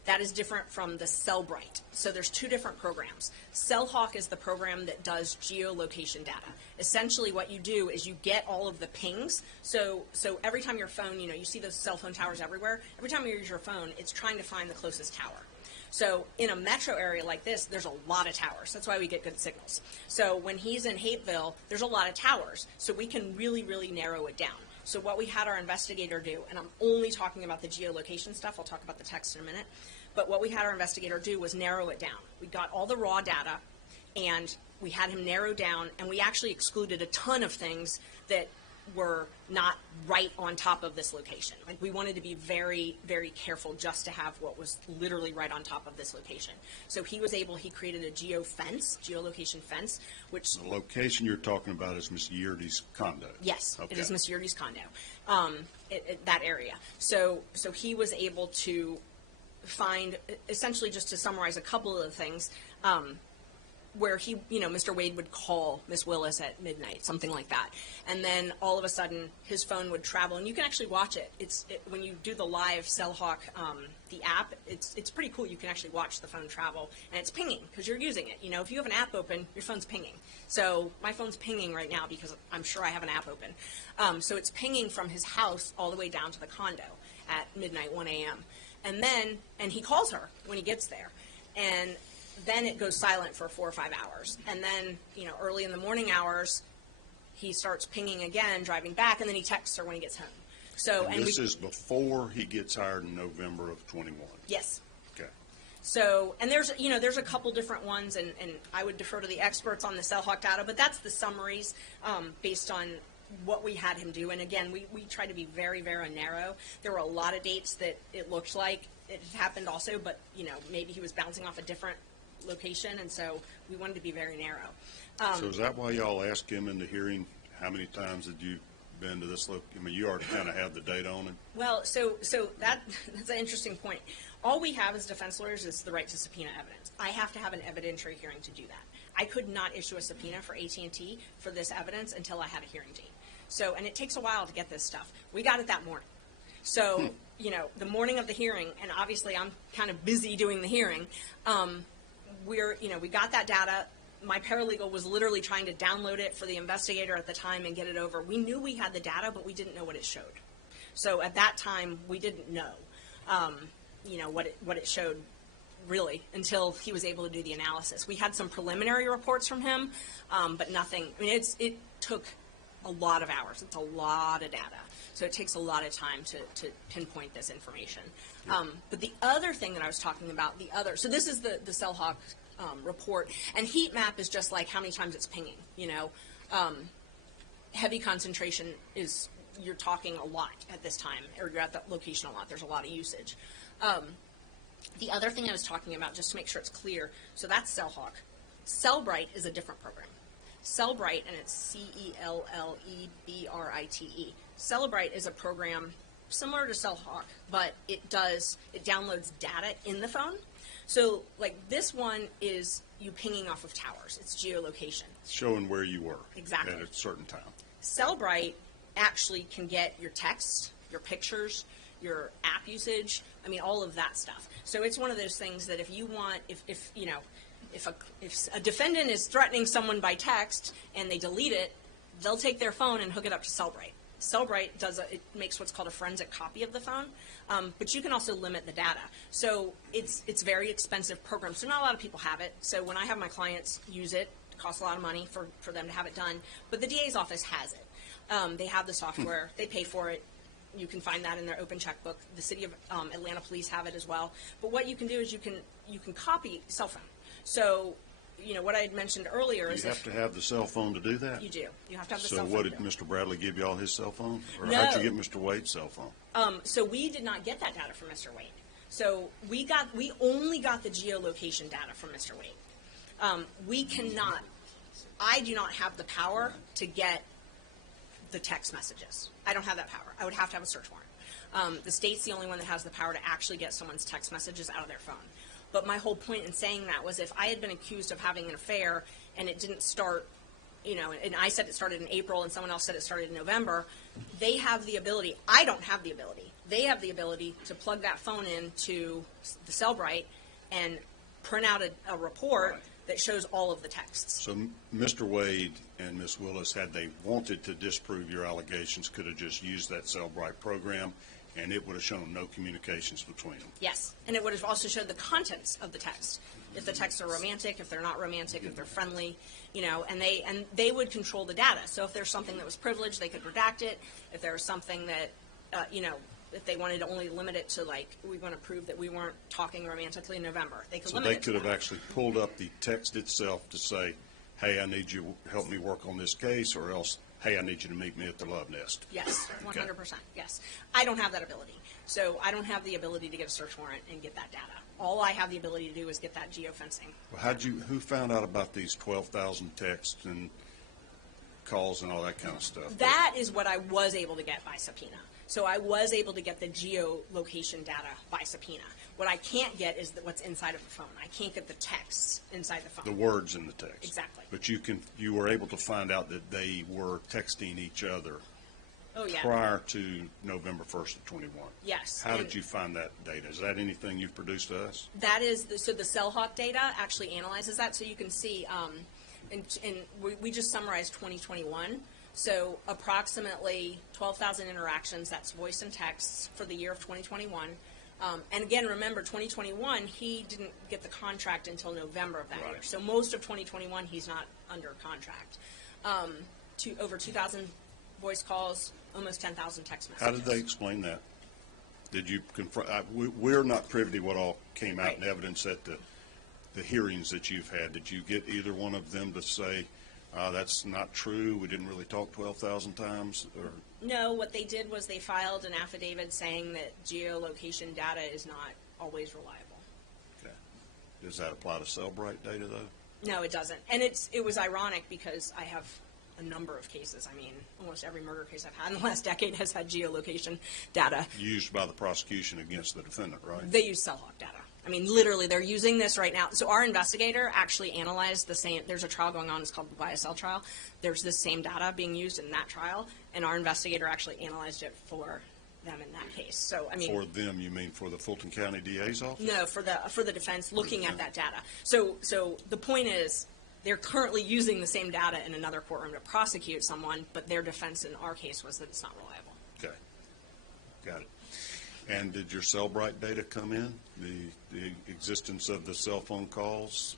That is different from the Cellbrite. So there's two different programs. Cellhawk is the program that does geolocation data. Essentially what you do is you get all of the pings. So every time your phone, you know, you see those cell phone towers everywhere. Every time you use your phone, it's trying to find the closest tower. So in a metro area like this, there's a lot of towers. That's why we get good signals. So when he's in Hateville, there's a lot of towers. So we can really, really narrow it down. So what we had our investigator do, and I'm only talking about the geolocation stuff, I'll talk about the text in a minute, but what we had our investigator do was narrow it down. We got all the raw data, and we had him narrow down, and we actually excluded a ton of things that were not right on top of this location. Like, we wanted to be very, very careful just to have what was literally right on top of this location. So he created a geolocation fence, which... The location you're talking about is Miss Yeardy's condo? Yes, Okay. It is Miss Yeardy's condo, that area. So he was able to find, essentially, just to summarize a couple of the things, where he, you know, Mr. Wade would call Miss Willis at midnight, something like that. And then all of a sudden his phone would travel, and you can actually watch it. When you do the live Cellhawk, the app, it's pretty cool. You can actually watch the phone travel, and it's pinging because you're using it. You know, if you have an app open, your phone's pinging. So my phone's pinging right now because I'm sure I have an app open. So it's pinging from his house all the way down to the condo at midnight, 1 a.m. And he calls her when he gets there. And then it goes silent for 4 or 5 hours. And then, you know, early in the morning hours, he starts pinging again, driving back, and then he texts her when he gets home. So, and this is before he gets hired in November of 21? Yes. Okay. So, and there's a couple different ones, and I would defer to the experts on the Cellhawk data, but that's the summaries based on what we had him do. And again, we tried to be very, very narrow. There were a lot of dates that it looked like it happened also, but, you know, maybe he was bouncing off a different location, and so we wanted to be very narrow. So is that why y'all asked him in the hearing, how many times did you been to this look? I mean, you already kind of have the data on it. Well, so that's an interesting point. All we have as defense lawyers is the right to subpoena evidence. I have to have an evidentiary hearing to do that. I could not issue a subpoena for AT&T for this evidence until I had a hearing date. So, and it takes a while to get this stuff. We got it that morning. So, the morning of the hearing, and obviously I'm kind of busy doing the hearing, we got that data. My paralegal was literally trying to download it for the investigator at the time and get it over. We knew we had the data, but we didn't know what it showed. So at that time, we didn't know, what it showed really until he was able to do the analysis. We had some preliminary reports from him, but nothing. I mean, it took a lot of hours. It's a lot of data. So it takes a lot of time to pinpoint this information. But the other thing that I was talking about, so this is the CellHawk report, and heat map is just like how many times it's pinging, heavy concentration is, you're talking a lot at this time, or you're at that location a lot. There's a lot of usage. The other thing I was talking about, just to make sure it's clear, so that's CellHawk. Cellbrite is a different program. Cellbrite, and it's Cellebrite. Cellbrite is a program similar to CellHawk, but it downloads data in the phone. So, like, this one is you pinging off of towers. It's geolocation. Showing where you were. Exactly. At a certain time. Cellbrite actually can get your text, your pictures, your app usage, all of that stuff. So it's one of those things that if you want, if a defendant is threatening someone by text and they delete it, they'll take their phone and hook it up to Cellbrite. Cellbrite it makes what's called a forensic copy of the phone, but you can also limit the data. So it's a very expensive program. So not a lot of people have it. So when I have my clients use it, it costs a lot of money for them to have it done. But the DA's office has it. They have the software. They pay for it. You can find that in their open checkbook. The city of Atlanta police have it as well. But what you can do is you can copy cell phone. So, what I had mentioned earlier is you have to have the cell phone to do that? You do. You have to have the so cell phone. So what, did Mr. Bradley give you all his cell phone? Or No. how'd you get Mr. Wade's cell phone? So we did not get that data from Mr. Wade. So we only got the geolocation data from Mr. Wade. I do not have the power to get the text messages. I don't have that power. I would have to have a search warrant. The state's the only one that has the power to actually get someone's text messages out of their phone. But my whole point in saying that was if I had been accused of having an affair and it didn't start, and I said it started in April and someone else said it started in November, they have the ability. I don't have the ability. They have the ability to plug that phone into the Cellbrite and print out a report that shows all of the texts. So Mr. Wade and Ms. Willis, had they wanted to disprove your allegations, could have just used that Cellbrite program, and it would have shown no communications between them. Yes, and it would have also showed the contents of the text. If the texts are romantic, if they're not romantic, if they're friendly, and they would control the data. So if there's something that was privileged, they could redact it. If there was something that, if they wanted to only limit it to, like, we want to prove that we weren't talking romantically in November, they could limit it to that. So they could have actually pulled up the text itself to say, hey, I need you to help me work on this case, or else, hey, I need you to meet me at the Love Nest. Yes, 100%, yes. I don't have that ability. So I don't have the ability to get a search warrant and get that data. All I have the ability to do is get that geofencing. Well, who found out about these 12,000 texts and calls and all that kind of stuff? That is what I was able to get by subpoena. So I was able to get the geolocation data by subpoena. What I can't get is what's inside of the phone. I can't get the texts inside the phone. The words in the text. Exactly. But you were able to find out that they were texting each other prior to November 1st of 21. Yes. How did you find that data? Is that anything you've produced to us? That is, so the CellHawk data actually analyzes that. So you can see, and we just summarized 2021. So approximately 12,000 interactions, that's voice and texts for the year of 2021. And again, remember, 2021, he didn't get the contract until November of that year. So most of 2021, he's not under contract. Over 2,000 voice calls, almost 10,000 text messages. How did they explain that? Did you confront? We're not privy to what all came out in evidence at the hearings that you've had. Did you get either one of them to say, that's not true, we didn't really talk 12,000 times? Or? No, what they did was they filed an affidavit saying that geolocation data is not always reliable. Okay. Does that apply to Cellbrite data, though? No, it doesn't. And it was ironic because I have a number of cases. I mean, almost every murder case I've had in the last decade has had geolocation data. Used by the prosecution against the defendant, right? They use cell hawk data. I mean, literally, they're using this right now. So our investigator actually analyzed the same. There's a trial going on. It's called the YSL trial. There's the same data being used in that trial, and our investigator actually analyzed it for them in that case. So I mean, For them, you mean for the Fulton County DA's office? no, for the defense looking at that data. So the point is, they're currently using the same data in another courtroom to prosecute someone, but their defense in our case was that it's not reliable. Okay, got it. And did your Cellbrite data come in? The existence of the cell phone calls?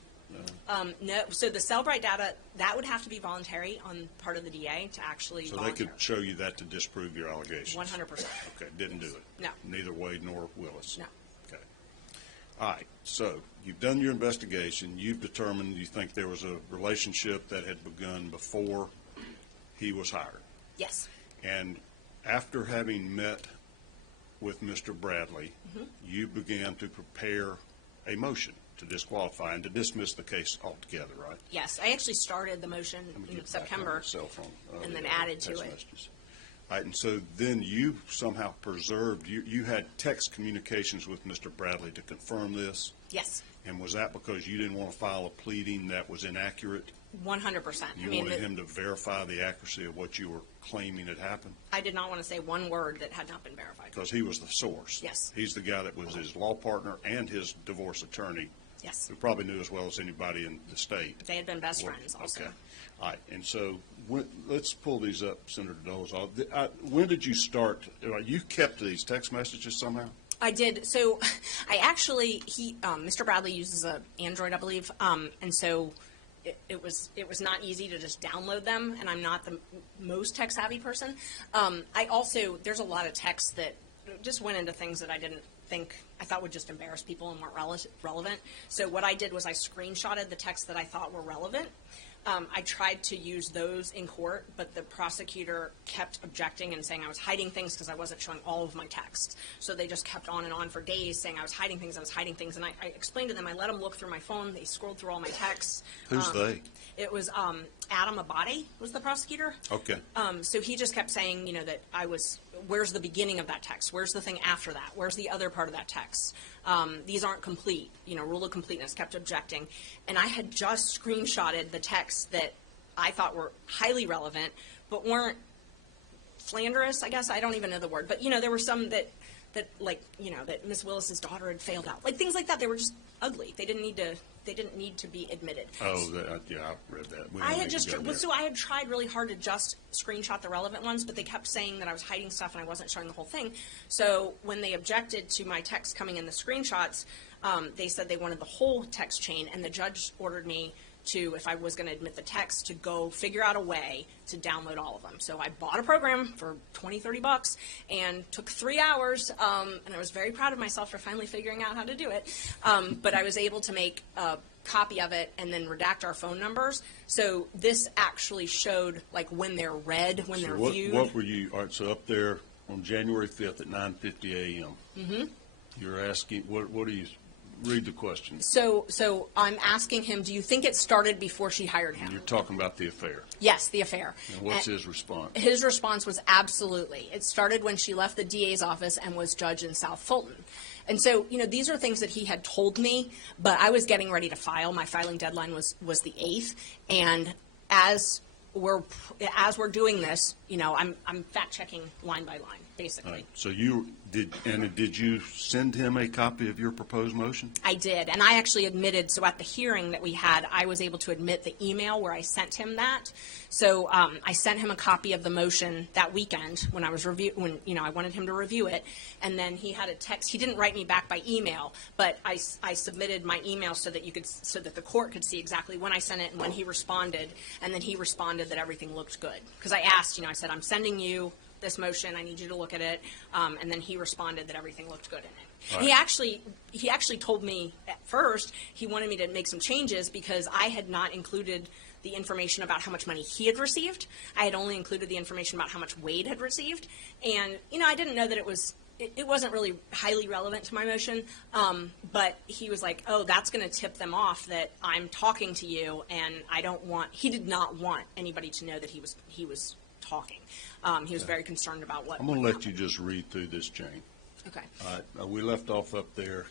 No, so the Cellbrite data, that would have to be voluntary on part of the DA to actually So they could show you that to disprove your allegations? 100%. Okay, didn't do it? No. Neither Wade nor Willis? No. Okay. All right, so you've done your investigation. You've determined you think there was a relationship that had begun before he was hired. Yes. And after having met with Mr. Bradley, you began to prepare a motion to disqualify and to dismiss the case altogether, right? Yes, I actually started the motion Let me in get back on September. the cell phone. and then the added to text it. messages. All right, and so then you somehow preserved, you had text communications with Mr. Bradley to confirm this? Yes, And was that because you didn't want to file a pleading that was inaccurate? 100%. You wanted him to verify the accuracy of what you were claiming had happened? I did not want to say one word that had not been verified. Because he was the source. Yes. He's the guy that was his law partner and his divorce attorney, Yes, who probably knew as well as anybody in the state. they had been best Well, friends also. Okay. All right. And so let's pull these up, Senator Dolezal. When did you start? You kept these text messages somehow? I did. So I actually, Mr. Bradley uses a Android, I believe, and so it was not easy to just download them, and I'm not the most tech savvy person. I also, there's a lot of texts that just went into things that I thought would just embarrass people and weren't relevant. So what I did was I screenshotted the texts that I thought were relevant. I tried to use those in court, but the prosecutor kept objecting and saying I was hiding things because I wasn't showing all of my text. So they just kept on and on for days saying I was hiding things, And I explained to them, I let them look through my phone. They scrolled through all my texts. Who's they? It was Adam Abadi was the prosecutor. Okay. So he just kept saying, that where's the beginning of that text? Where's the thing after that? Where's the other part of that text? These aren't complete. Rule of completeness, kept objecting. And I had just screenshotted the texts that I thought were highly relevant, but weren't slanderous, I guess. I don't even know the word. But, there were some that Miss Willis's daughter had failed out. Like, things like that. They were just ugly. They didn't need to be admitted. Oh, yeah, I read that. I had tried really hard to just screenshot the relevant ones, but they kept saying that I was hiding stuff and I wasn't showing the whole thing. So when they objected to my text coming in the screenshots, they said they wanted the whole text chain, and the judge ordered me to, if I was going to admit the text, to go figure out a way to download all of them. So I bought a program for $20-$30 and took 3 hours, and I was very proud of myself for finally figuring out how to do it. But I was able to make a copy of it and then redact our phone numbers. So this actually showed when they're read, when they're viewed. What were you, all right, so up there on January 5th at 9:50 a.m. Mm-hmm. You're asking, what do you, read the question. So I'm asking him, do you think it started before she hired him? You're talking about the affair. Yes, the affair. And what's his response? His response was absolutely. It started when she left the DA's office and was judge in South Fulton. And so, these are things that he had told me, but I was getting ready to file. My filing deadline was the 8th, and as we're doing this, I'm fact checking line by line, basically. Right. So did you send him a copy of your proposed motion? I did, and I actually admitted. So at the hearing that we had, I was able to admit the email where I sent him that. So I sent him a copy of the motion that weekend when I was I wanted him to review it, and then he had a text. He didn't write me back by email, but I submitted my email so that the court could see exactly when I sent it and when he responded, and then he responded that everything looked good. Because I asked, I said, I'm sending you this motion, I need you to look at it, and then he responded that everything looked good in it. Right. He actually told me at first he wanted me to make some changes because I had not included the information about how much money he had received. I had only included the information about how much Wade had received, and I didn't know that it was it wasn't really highly relevant to my motion, but he was like, oh, that's going to tip them off that I'm talking to you, and he did not want anybody to know that he was talking. He was very concerned about what. I'm going to let you just read through this chain. Okay. All right. We left off up there.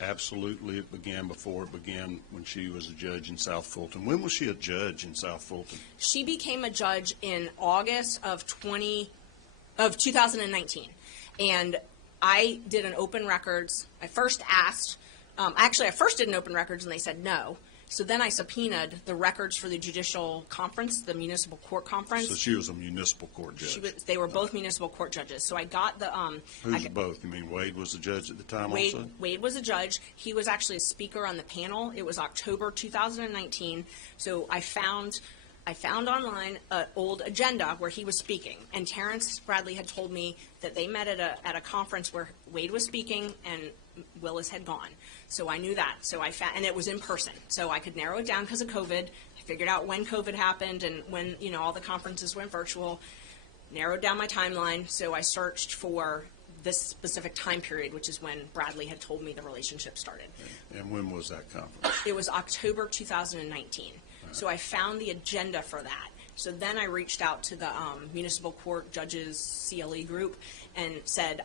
Absolutely, it began before it began when she was a judge in South Fulton. When was she a judge in South Fulton? She became a judge in August of 2019, and I did an open records. I first asked. I first did an open records, and they said no. So then I subpoenaed the records for the judicial conference, the municipal court conference. So she was a municipal court judge. They were both municipal court judges. So I got the. Who's both? You mean Wade was the judge at the time also? Wade was a judge. He was actually a speaker on the panel. It was October 2019. So I found online an old agenda where he was speaking, and Terrence Bradley had told me that they met at a conference where Wade was speaking and Willis had gone. So I knew that. So and it was in person. So I could narrow it down because of COVID. I figured out when COVID happened and when, all the conferences went virtual, narrowed down my timeline. So I searched for this specific time period, which is when Bradley had told me the relationship started. And when was that conference? It was October 2019. So I found the agenda for that. So then I reached out to the municipal court judges CLE group and said,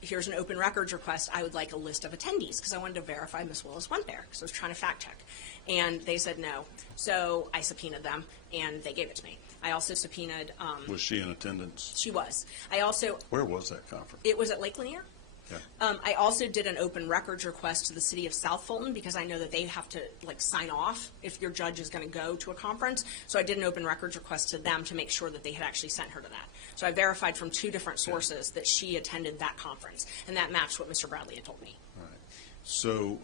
here's an open records request. I would like a list of attendees because I wanted to verify Ms. Willis went there because I was trying to fact check. And they said no. So I subpoenaed them and they gave it to me. I also subpoenaed. Was she in attendance? She was. Where was that conference? It was at Lake Lanier. Yeah. I also did an open records request to the city of South Fulton because I know that they have to sign off if your judge is going to go to a conference. So I did an open records request to them to make sure that they had actually sent her to that. So I verified from 2 different sources that she attended that conference, and that matched what Mr. Bradley had told me. All right. So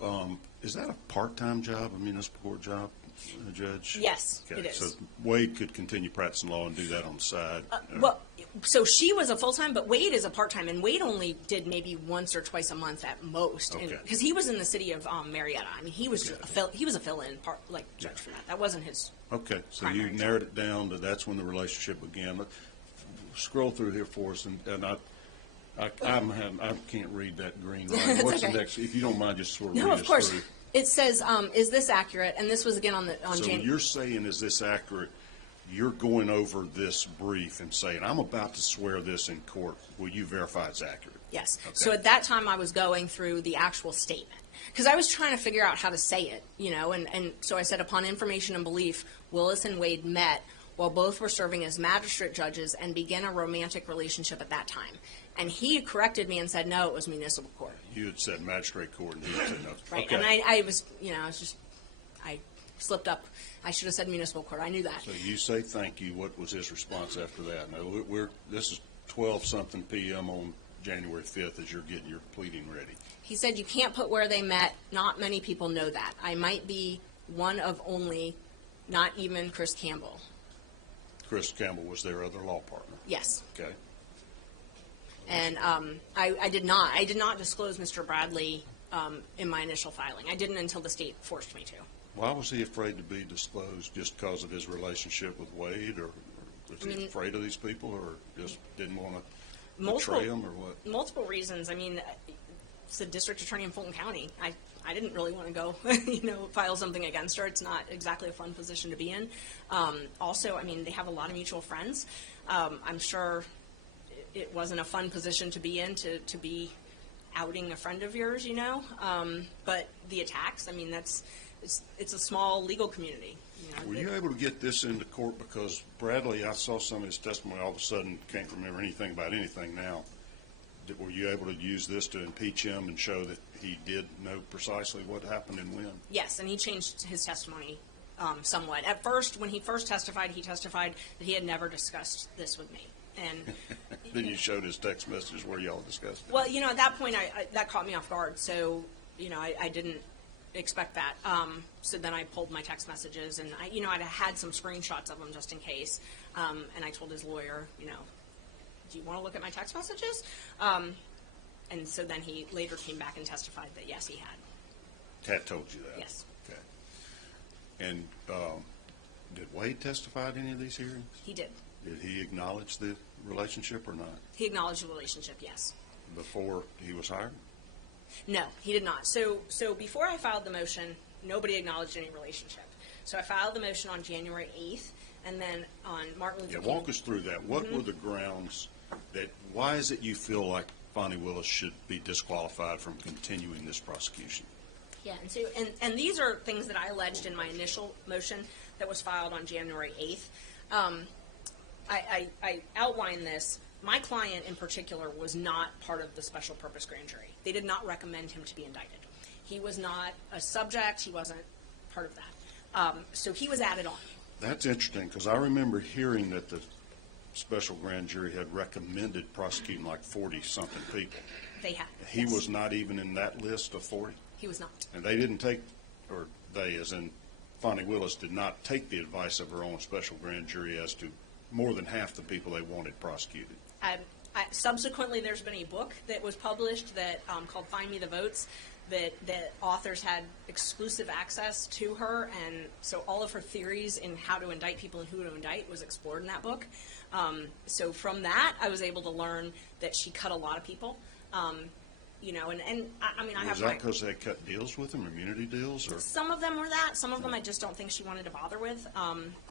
is that a part-time job, a municipal court job, a judge? Yes, okay. It is. So Wade could continue practicing law and do that on the side? So she was a full-time, but Wade is a part-time, and Wade only did maybe once or twice a month at most, because he was in the city of Marietta. I mean, he was a fill-in judge for that. That wasn't his. Okay, so you narrowed it down to that's when the relationship began. But scroll through here for us, and I can't read that green line. What's okay. the next? If you don't mind, just sort of read No, us of course. through. It says, "Is this accurate?" And this was again on So when you're saying, "Is this accurate?" You're going over this brief and saying, I'm about to swear this in court. Will you verify it's accurate? Yes. Okay. So at that time I was going through the actual statement because I was trying to figure out how to say it, and so I said, upon information and belief, Willis and Wade met while both were serving as magistrate judges and began a romantic relationship at that time. And he corrected me and said, no, it was municipal court. You had said magistrate court and he had said no. Right. Okay. And I slipped up. I should have said municipal court. I knew that. So you say thank you. What was his response after that? No, this is 12-something p.m. on January 5th as you're getting your pleading ready. He said, you can't put where they met. Not many people know that. I might be one of only, not even Chris Campbell. Chris Campbell was their other law partner? Yes. Okay. And I did not disclose Mr. Bradley in my initial filing. I didn't until the state forced me to. Why was he afraid to be disclosed? Just because of his relationship with Wade, or was he afraid of these people, or just didn't want to betray them, or what? Multiple reasons. I mean, it's the district attorney in Fulton County. I didn't really want to go, file something against her. It's not exactly a fun position to be in. Also, I mean, they have a lot of mutual friends. I'm sure it wasn't a fun position to be in, to be outing a friend of yours, But the attacks, I mean, it's a small legal community. Were you able to get this into court? Because Bradley, I saw some of his testimony, all of a sudden can't remember anything about anything now. Were you able to use this to impeach him and show that he did know precisely what happened and when? Yes, and he changed his testimony somewhat. At first, when he first testified, that he had never discussed this with me. And then you showed his text messages where y'all discussed it. Well, at that point, that caught me off guard. So, I didn't expect that. So then I pulled my text messages, and I had some screenshots of them just in case. And I told his lawyer, do you want to look at my text messages? And so then he later came back and testified that yes, he had. Tat told you that? Yes. Okay. And did Wade testify at any of these hearings? He did. Did he acknowledge the relationship or not He acknowledged the relationship, yes. before he was hired? No, he did not. So before I filed the motion, nobody acknowledged any relationship. So I filed the motion on January 8th, and then on Martin Luther Yeah, King. walk us through that. What were the grounds why is it you feel like Fani Willis should be disqualified from continuing this prosecution? Yeah, and so and these are things that I alleged in my initial motion that was filed on January 8th. I outlined this. My client in particular was not part of the special purpose grand jury. They did not recommend him to be indicted. He was not a subject. He wasn't part of that. So he was added on. That's interesting, because I remember hearing that the special grand jury had recommended prosecuting like 40-something people. They had. He yes. was not even in that list of 40? He was not. And they didn't take, or they, as in Fani Willis, did not take the advice of her own special grand jury as to more than half the people they wanted prosecuted. Subsequently, there's been a book that was published that called "Find Me the Votes," that authors had exclusive access to her, and so all of her theories in how to indict people and who to indict was explored in that book. So from that, I was able to learn that she cut a lot of people. You know, and I mean, I have. Was that because they cut deals with them, immunity deals, or? Some of them were that. Some of them I just don't think she wanted to bother with.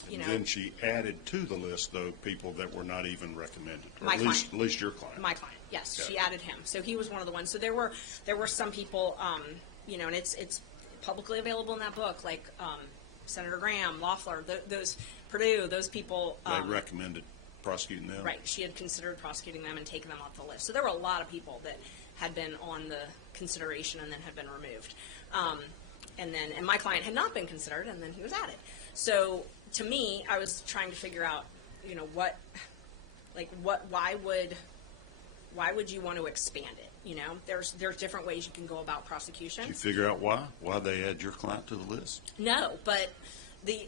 You know. Then she added to the list, though, people that were not even recommended, or My at least your client. My client, yes, Okay. she added him. So he was one of the ones. So there were some people, you know, and it's publicly available in that book, like Senator Graham, Loeffler, those Perdue, those people. They recommended prosecuting them. Right. She had considered prosecuting them and taking them off the list. So there were a lot of people that had been on the consideration and then had been removed. And my client had not been considered, and then he was added. So to me, I was trying to figure out, you know, why would you want to expand it? You know, there's different ways you can go about prosecution. Did you figure out why they add your client to the list? No, but the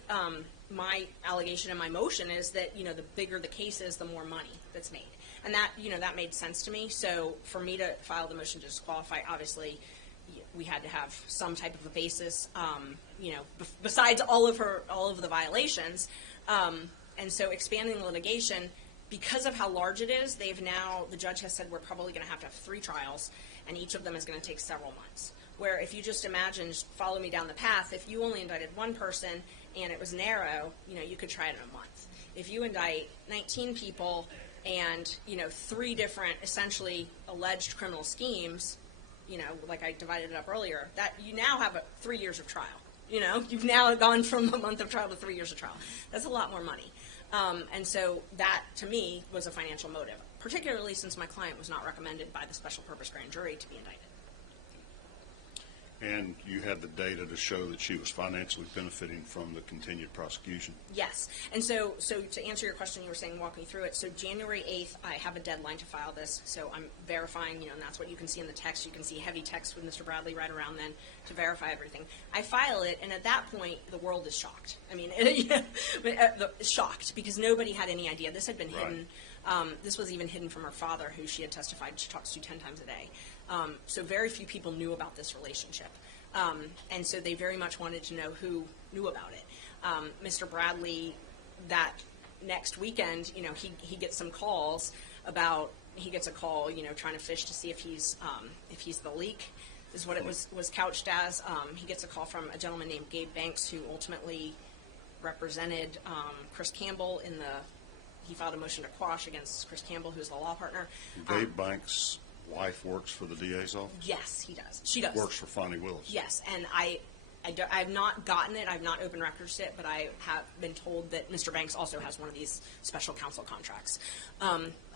my allegation in my motion is that, you know, the bigger the case is, the more money that's made. And that, you know, that made sense to me. So for me to file the motion to disqualify, obviously, we had to have some type of a basis, you know, besides all of the violations. And so expanding the litigation, because of how large it is, the judge has said we're probably going to have 3 trials, and each of them is going to take several months. Where if you just imagine, just follow me down the path, if you only indicted one person and it was narrow, you know, you could try it in a month. If you indict 19 people and, you know, 3 different essentially alleged criminal schemes, you know, like I divided it up earlier, that you now have 3 years of trial. You know, you've now gone from a month of trial to 3 years of trial. That's a lot more money. And so that, to me, was a financial motive, particularly since my client was not recommended by the special purpose grand jury to be indicted. And you had the data to show that she was financially benefiting from the continued prosecution? Yes. And so to answer your question, you were saying walk me through it. So January 8th, I have a deadline to file this. So I'm verifying, you know, and that's what you can see in the text. You can see heavy text with Mr. Bradley right around then to verify everything. I file it, and at that point, the world is shocked. I mean, shocked, because nobody had any idea. This had been hidden. This was even hidden from her father, who she had testified she talks to 10 times a day. So very few people knew about this relationship. And so they very much wanted to know who knew about it. Mr. Bradley, that next weekend, you know, he gets some calls he gets a call, you know, trying to fish to see if he's the leak, is what it was couched as. He gets a call from a gentleman named Gabe Banks, who ultimately represented Chris Campbell he filed a motion to quash against Chris Campbell, who's the law partner. Gabe Banks' wife works for the DA's office? Yes, he does. She does. Works for Fani Willis? Yes, and I've not gotten it. I've not opened records it, but I have been told that Mr. Banks also has one of these special counsel contracts.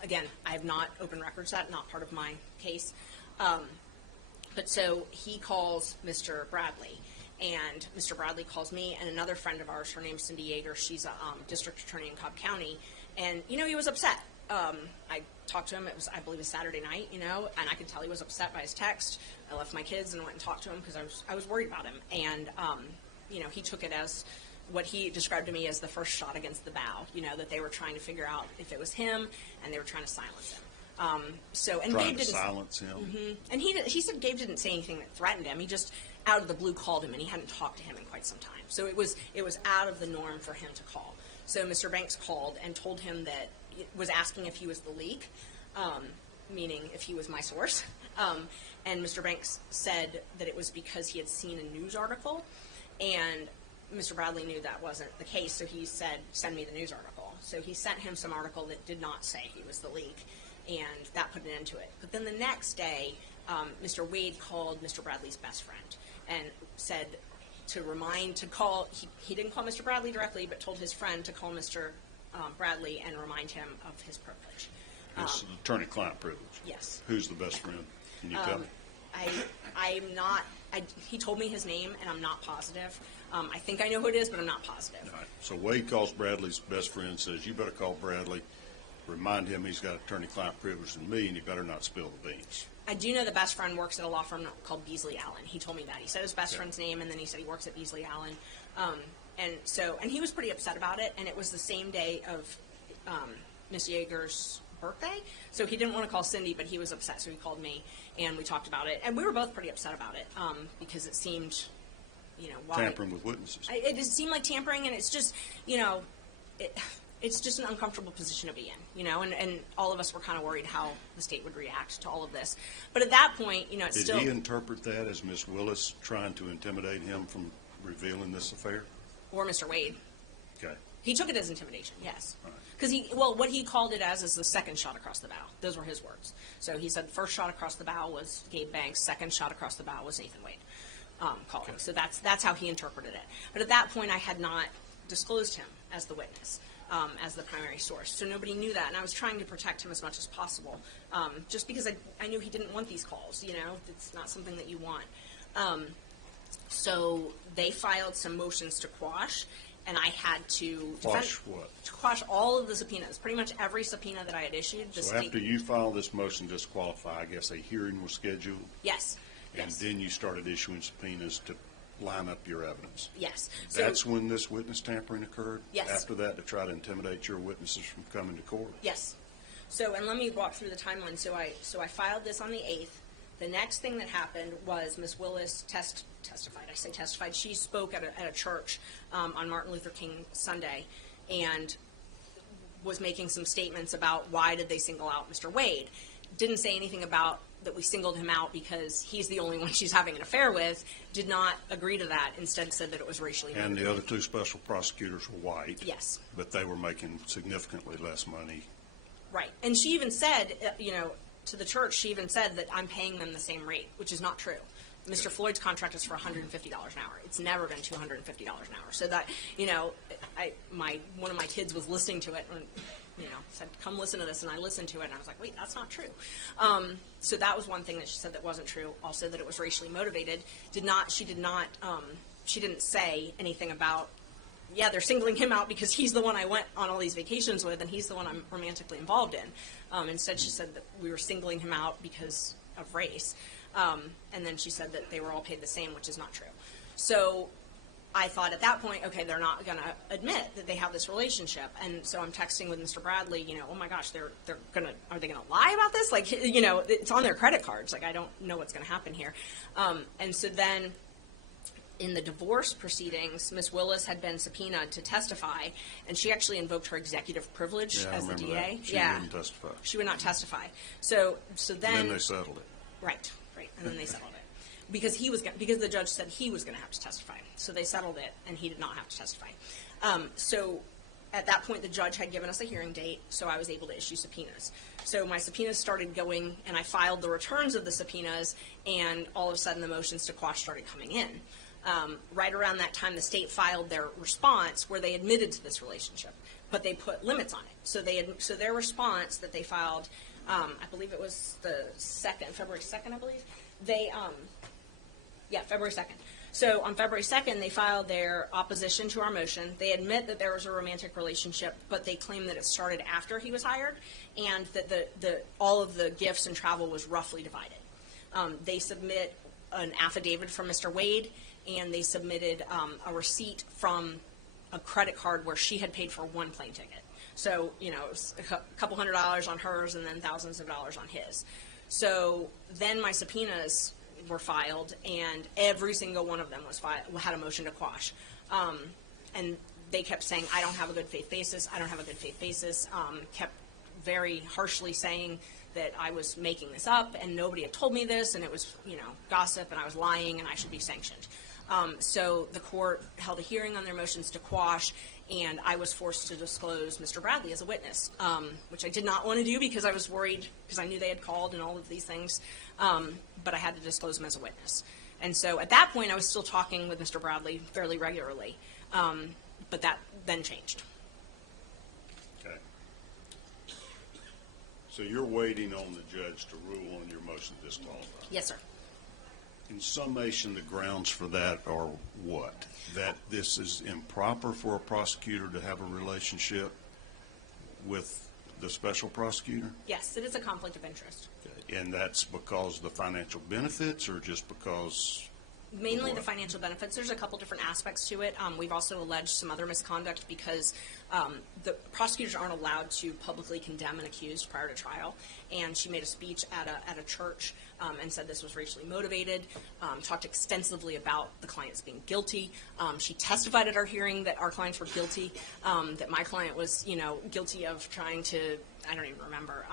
Again, I have not opened records that, not part of my case. But so he calls Mr. Bradley, and Mr. Bradley calls me and another friend of ours. Her name's Cindy Yeager. She's a district attorney in Cobb County, and, you know, he was upset. I talked to him, I believe it was Saturday night, you know, and I could tell he was upset by his text. I left my kids and went and talked to him because I was worried about him. And, you know, he took it as what he described to me as the first shot against the bow, you know, that they were trying to figure out if it was him, and they were trying to silence him. And Trying Gabe to didn't silence him? Mm-hmm. And he said Gabe didn't say anything that threatened him. He just out of the blue called him, and he hadn't talked to him in quite some time. So it was out of the norm for him to call. So Mr. Banks called and told him that, was asking if he was the leak, meaning if he was my source. And Mr. Banks said that it was because he had seen a news article, and Mr. Bradley knew that wasn't the case, so he said, send me the news article. So he sent him some article that did not say he was the leak, and that put an end to it. But then the next day, Mr. Wade called Mr. Bradley's best friend and said to call, he didn't call Mr. Bradley directly, but told his friend to call Mr. Bradley and remind him of his privilege. It's attorney-client privilege. Yes. Who's the best friend? Can you tell me? I'm not, he told me his name, and I'm not positive. I think I know who it is, but I'm not positive. All right. So Wade calls Bradley's best friend, says, you better call Bradley, remind him he's got attorney-client privilege than me, and he better not spill the beans. I do know the best friend works at a law firm called Beasley Allen. He told me that. He said his best friend's name, and then he said he works at Beasley Allen. And he was pretty upset about it, and it was the same day of Miss Yeager's birthday, so he didn't want to call Cindy, but he was upset, so he called me, and we talked about it, and we were both pretty upset about it, because it seemed, why... Tampering with witnesses. It just seemed like tampering, and it's just, it's just an uncomfortable position to be in, and all of us were kind of worried how the state would react to all of this. But at that point, it's still... Did he interpret that as Miss Willis trying to intimidate him from revealing this affair? Or Mr. Wade. Okay. He took it as intimidation, yes. All right. Because what he called it as is the second shot across the bow. Those were his words. So he said the first shot across the bow was Gabe Banks, second shot across the bow was Nathan Wade calling. Okay. So that's how he interpreted it. But at that point, I had not disclosed him as the witness, as the primary source. So nobody knew that, and I was trying to protect him as much as possible, just because I knew he didn't want these calls. It's not something that you want. So they filed some motions to quash, and I had to Quash what? To quash all of the subpoenas, pretty much every subpoena that I had issued. So after you filed this motion to disqualify, I guess a hearing was scheduled? Yes. And then you started issuing subpoenas to line up your evidence? Yes. That's when this witness tampering occurred? Yes. After that, to try to intimidate your witnesses from coming to court? Yes. So, and let me walk through the timeline. So I filed this on the 8th. The next thing that happened was Ms. Willis testified. I say testified. She spoke at a church on Martin Luther King Sunday and was making some statements about why did they single out Mr. Wade. Didn't say anything about that we singled him out because he's the only one she's having an affair with. Did not agree to that. Instead said that it was racially motivated. And the other two special prosecutors were white. Yes. But they were making significantly less money. Right. And she even said, to the church, she even said that I'm paying them the same rate, which is not true. Mr. Floyd's contract is for $150 an hour. It's never been $250 an hour. So that, one of my kids was listening to it and, said, come listen to this. And I listened to it and I was like, wait, that's not true. So that was one thing that she said that wasn't true. Also that it was racially motivated. She didn't say anything about, yeah, they're singling him out because he's the one I went on all these vacations with and he's the one I'm romantically involved in. Instead, she said that we were singling him out because of race. And then she said that they were all paid the same, which is not true. So I thought at that point, okay, they're not going to admit that they have this relationship. And so I'm texting with Mr. Bradley, oh my gosh, are they going to lie about this? Like, it's on their credit cards. Like, I don't know what's going to happen here. And so then in the divorce proceedings, Ms. Willis had been subpoenaed to testify, and she actually invoked her executive privilege as the DA. That. She wouldn't testify. She would not testify. So then they settled it. Right, and then they settled it because because the judge said he was going to have to testify. So they settled it, and he did not have to testify. So at that point, the judge had given us a hearing date, so I was able to issue subpoenas. So my subpoenas started going, and I filed the returns of the subpoenas, and all of a sudden the motions to quash started coming in. Right around that time, the state filed their response where they admitted to this relationship, but they put limits on it. So their response that they filed, I believe it was February 2nd, I believe. February 2nd. So on February 2nd, they filed their opposition to our motion. They admit that there was a romantic relationship, but they claim that it started after he was hired, and that all of the gifts and travel was roughly divided. They submit an affidavit from Mr. Wade, and they submitted a receipt from a credit card where she had paid for one plane ticket. So, it was a couple $100 on hers and then thousands of dollars on his. So then my subpoenas were filed, and every single one of them had a motion to quash. And they kept saying, I don't have a good faith basis, I don't have a good faith basis, kept very harshly saying that I was making this up and nobody had told me this and it was, gossip and I was lying and I should be sanctioned. So the court held a hearing on their motions to quash, and I was forced to disclose Mr. Bradley as a witness, which I did not want to do because I was worried, because I knew they had called and all of these things, but I had to disclose him as a witness. And so at that point, I was still talking with Mr. Bradley fairly regularly, but that then changed. Okay. So you're waiting on the judge to rule on your motion to disqualify? Yes, sir. In summation, the grounds for that are what? That this is improper for a prosecutor to have a relationship with the special prosecutor? Yes, it is a conflict of interest. Okay. And that's because of the financial benefits, or just because? Mainly the financial benefits. There's a couple different aspects to it. We've also alleged some other misconduct because the prosecutors aren't allowed to publicly condemn an accused prior to trial. And she made a speech at a church and said this was racially motivated, talked extensively about the clients being guilty. She testified at our hearing that our clients were guilty, that my client was, guilty of trying to, I don't even remember,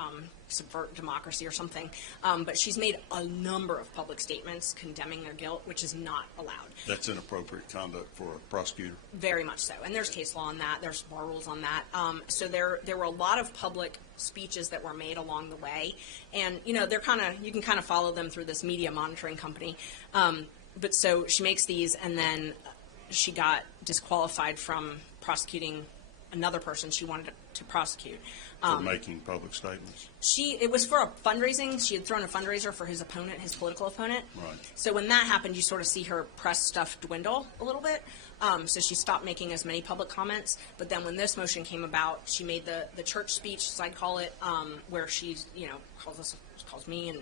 subvert democracy or something. But she's made a number of public statements condemning their guilt, which is not allowed. That's inappropriate conduct for a prosecutor? Very much so. And there's case law on that. There's bar rules on that. So there were a lot of public speeches that were made along the way. And, they're you can kind of follow them through this media monitoring company. But so she makes these, and then she got disqualified from prosecuting another person she wanted to prosecute. For making public statements? It was for a fundraising. She had thrown a fundraiser for his opponent, his political opponent. Right. So when that happened, you sort of see her press stuff dwindle a little bit. So she stopped making as many public comments. But then when this motion came about, she made the church speech, as I'd call it, where she's, calls me and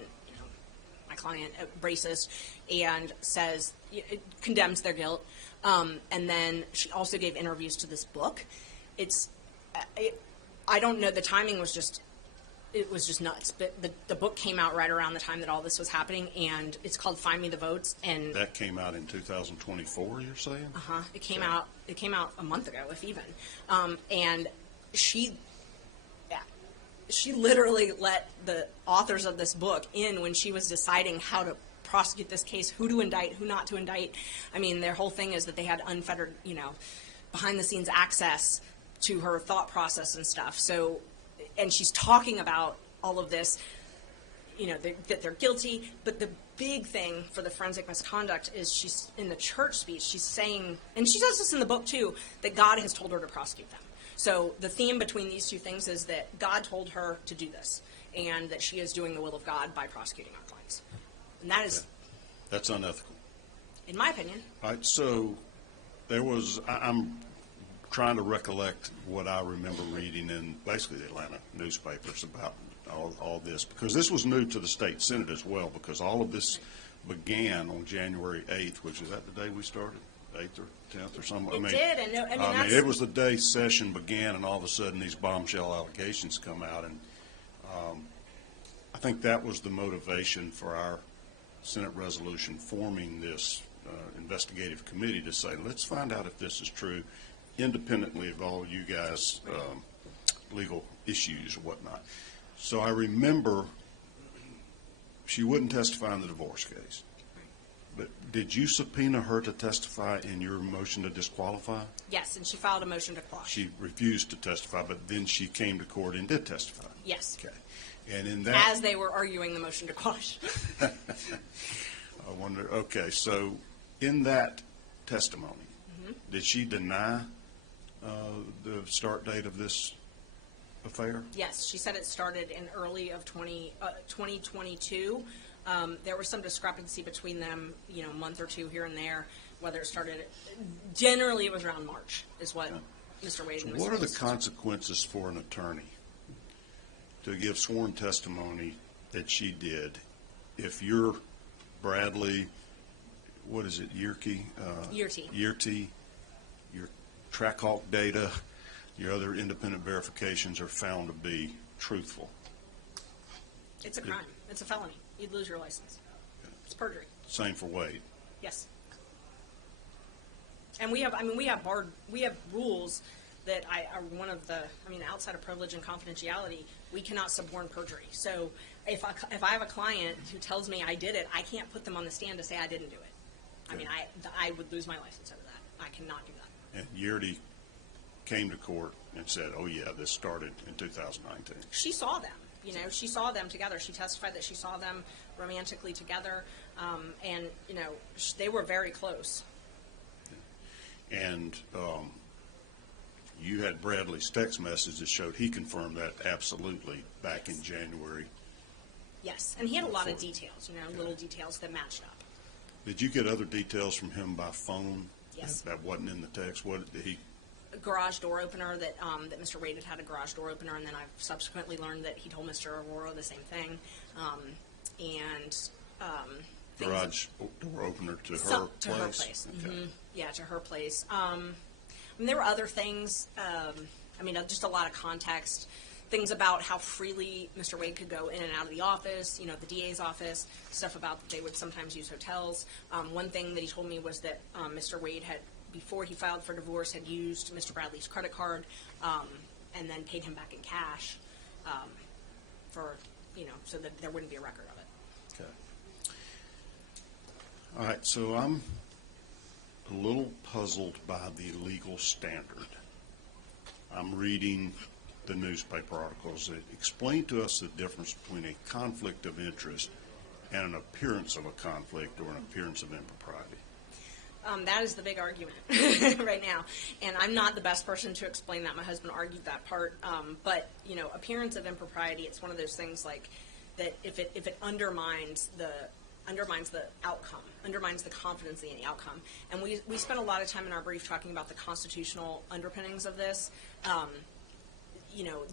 my client racist, and says, it condemns their guilt. And then she also gave interviews to this book. I don't know, the timing was just, it was just nuts. But the book came out right around the time that all this was happening, and it's called Find Me the Votes. And that came out in 2024, you're saying? Uh-huh. It came out a month ago, if even. And she literally let the authors of this book in when she was deciding how to prosecute this case, who to indict, who not to indict. I mean, their whole thing is that they had unfettered, behind-the-scenes access to her thought process and stuff. So, and she's talking about all of this, that they're guilty. But the big thing for the forensic misconduct is she's in the church speech, she's saying, and she does this in the book too, that God has told her to prosecute them. So the theme between these two things is that God told her to do this, and that she is doing the will of God by prosecuting our clients. And that is... That's unethical. In my opinion. All right, so there was, I'm trying to recollect what I remember reading in basically the Atlanta newspapers about all this, because this was new to the state Senate as well, because all of this began on January 8th, which is that the day we started? 8th or 10th or something? It did, and I mean, it was the day session began, and all of a sudden these bombshell allegations come out, and I think that was the motivation for our Senate resolution forming this investigative committee to say, let's find out if this is true, independently of all you guys' legal issues or whatnot. So I remember she wouldn't testify in the divorce case. But did you subpoena her to testify in your motion to disqualify? Yes, and she filed a motion to quash. She refused to testify, but then she came to court and did testify. Yes. Okay. And in that, as they were arguing the motion to quash. I wonder, okay, so in that testimony, did she deny the start date of this affair? Yes, she said it started in early of 2022. There was some discrepancy between them, a month or two here and there, whether it started. Generally, it was around March, is what Mr. Wade and Ms. What are the Willis consequences for an attorney to give sworn testimony that she did if you're Bradley, what is it, Yearkey? Yearty, your Trackhawk data, your other independent verifications are found to be truthful? It's a crime. It's a felony. You'd lose your license. It's perjury. Same for Wade. Yes. And we have rules that are one of the, outside of privilege and confidentiality, we cannot suborn perjury. So if I have a client who tells me I did it, I can't put them on the stand to say I didn't do it. Okay. I would lose my license over that. I cannot do that. And Yurdi came to court and said, oh yeah, this started in 2019. She saw them. She saw them together. She testified that she saw them romantically together, and they were very close. And you had Bradley's text message that showed he confirmed that absolutely back in January. Yes, and he had a lot of details, little details that matched up. Did you get other details from him by phone? Yes. That wasn't in the text. What did he? A garage door opener that Mr. Wade had a garage door opener, and then I've subsequently learned that he told Mr. Aurora the same thing. Garage door opener to her place? To her place. Okay. Mm-hmm. Yeah, to her place. There were other things, just a lot of context, things about how freely Mr. Wade could go in and out of the office, the DA's office, stuff about that they would sometimes use hotels. One thing that he told me was that Mr. Wade had, before he filed for divorce, had used Mr. Bradley's credit card and then paid him back in cash so that there wouldn't be a record of it. Okay. All right, so I'm a little puzzled by the legal standard. I'm reading the newspaper articles that explain to us the difference between a conflict of interest and an appearance of a conflict or an appearance of impropriety. That is the big argument right now, and I'm not the best person to explain that. My husband argued that part, but appearance of impropriety, it's one of those things like that if it undermines the outcome, undermines the confidence in the outcome. And we spent a lot of time in our brief talking about the constitutional underpinnings of this.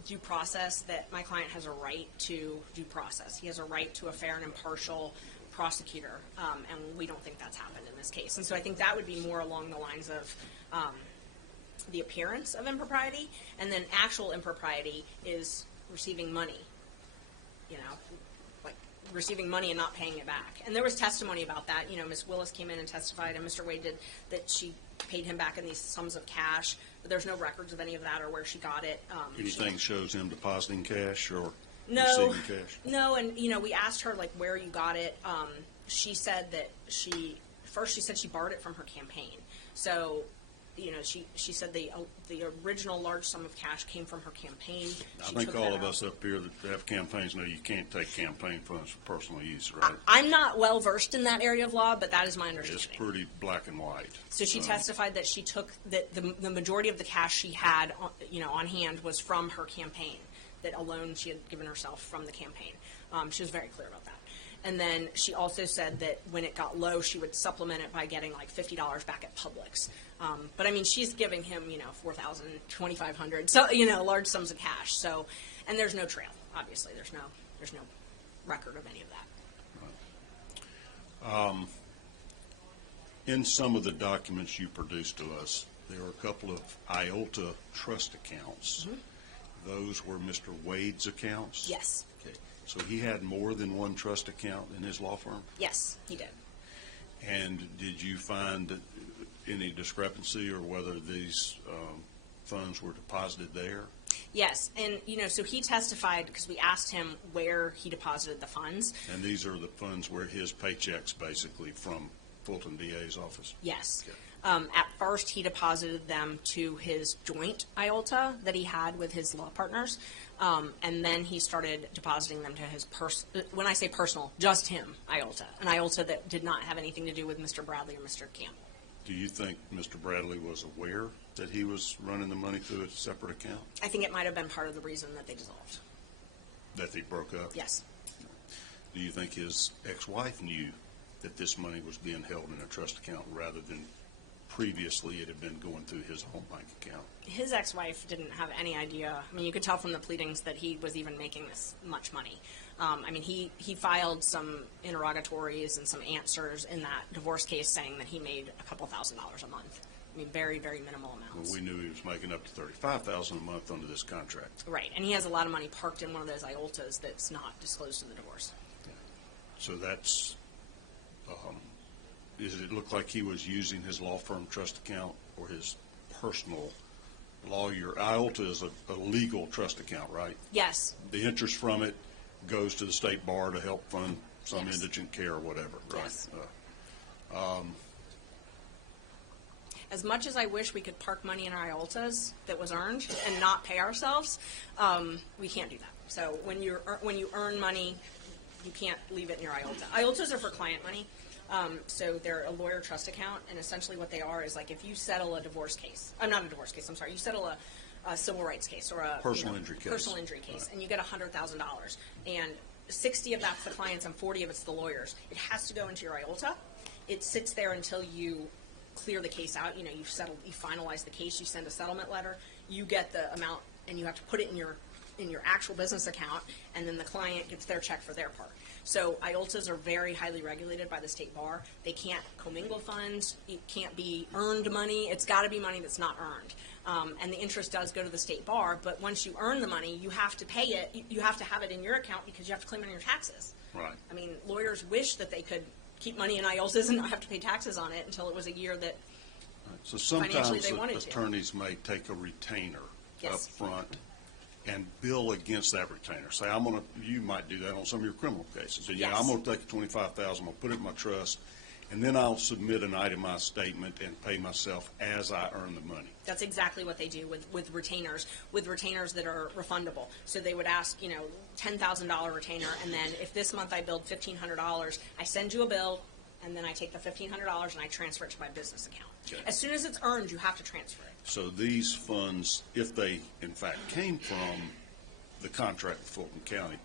Due process, that my client has a right to due process. He has a right to a fair and impartial prosecutor, and we don't think that's happened in this case. And so I think that would be more along the lines of the appearance of impropriety, and then actual impropriety is receiving money, like receiving money and not paying it back. And there was testimony about that. Ms. Willis came in and testified, and Mr. Wade did, that she paid him back in these sums of cash, but there's no records of any of that or where she got it. Anything shows him depositing cash or No, receiving cash? no, and we asked her like where you got it. She said that she said she borrowed it from her campaign. So, she said the original large sum of cash came from her campaign. I think all of us up here that have campaigns know you can't take campaign funds for personal use, right? I'm not well versed in that area of law, but that is my understanding. It's pretty black and white. So she testified that she took that the majority of the cash she had, on hand was from her campaign. That a loan she had given herself from the campaign. She was very clear about that. And then she also said that when it got low, she would supplement it by getting like $50 back at Publix. But she's giving him, $4,000, $2,500, so large sums of cash. So, and there's no trail. Obviously, there's no record of any of that. In some of the documents you produced to us, there were a couple of IOLTA trust accounts. Mm-hmm. Those were Mr. Wade's accounts? Yes. Okay. So he had more than one trust account in his law firm? Yes, he did. And did you find any discrepancy or whether these funds were deposited there? Yes, and so he testified because we asked him where he deposited the funds. And these are the funds where his paychecks basically from Fulton DA's office? Yes. Okay. At first, he deposited them to his joint IOLTA that he had with his law partners, and then he started depositing them to his when I say personal, just him IOLTA, an IOLTA that did not have anything to do with Mr. Bradley or Mr. Campbell. Do you think Mr. Bradley was aware that he was running the money through a separate account? I think it might have been part of the reason that they dissolved. That they broke up? Yes. Do you think his ex-wife knew that this money was being held in a trust account rather than previously it had been going through his home bank account? His ex-wife didn't have any idea. You could tell from the pleadings that he was even making this much money. He filed some interrogatories and some answers in that divorce case saying that he made a couple $1,000s a month. Very, very minimal amounts. Well, we knew he was making up to $35,000 a month under this contract. Right, and he has a lot of money parked in one of those IOLTAs that's not disclosed in the divorce. So that's does it look like he was using his law firm trust account or his personal lawyer? IOLTA is a legal trust account, right? Yes. The interest from it goes to the state bar to help fund some Yes. indigent care or whatever, right? Yes. As much as I wish we could park money in our IOLTAs that was earned and not pay ourselves, we can't do that. So when you earn money, you can't leave it in your IOLTA. IOLTAs are for client money, so they're a lawyer trust account, and essentially what they are is like if you settle a divorce case, not a divorce case, I'm sorry, you settle a civil rights case or a Personal injury case. Personal injury case, Right. and you get $100,000, and 60 of that's the clients and 40 of it's the lawyers. It has to go into your IOLTA. It sits there until you clear the case out. You know, you've settled, you finalize the case, you send a settlement letter, you get the amount, and you have to put it in your actual business account, and then the client gets their check for their part. So IOLTAs are very highly regulated by the state bar. They can't commingle funds. It can't be earned money. It's got to be money that's not earned. And the interest does go to the state bar, but once you earn the money, you have to pay it. You have to have it in your account because you have to claim it on your taxes. Right. I mean, lawyers wish that they could keep money in IOLTAs and not have to pay taxes on it until it was a year that So financially sometimes they wanted to. attorneys may take a retainer Yes. up front and bill against that retainer. Say, you might do that on some of your criminal cases. So, yeah, Yes. I'm going to take the $25,000, I'm going to put it in my trust, and then I'll submit an itemized statement and pay myself as I earn the money. That's exactly what they do with retainers that are refundable. So they would ask, $10,000 retainer, and then if this month I billed $1,500, I send you a bill, and then I take the $1,500 and I transfer it to my business account. Okay. As soon as it's earned, you have to transfer it. So these funds, if they in fact came from the contract with Fulton County,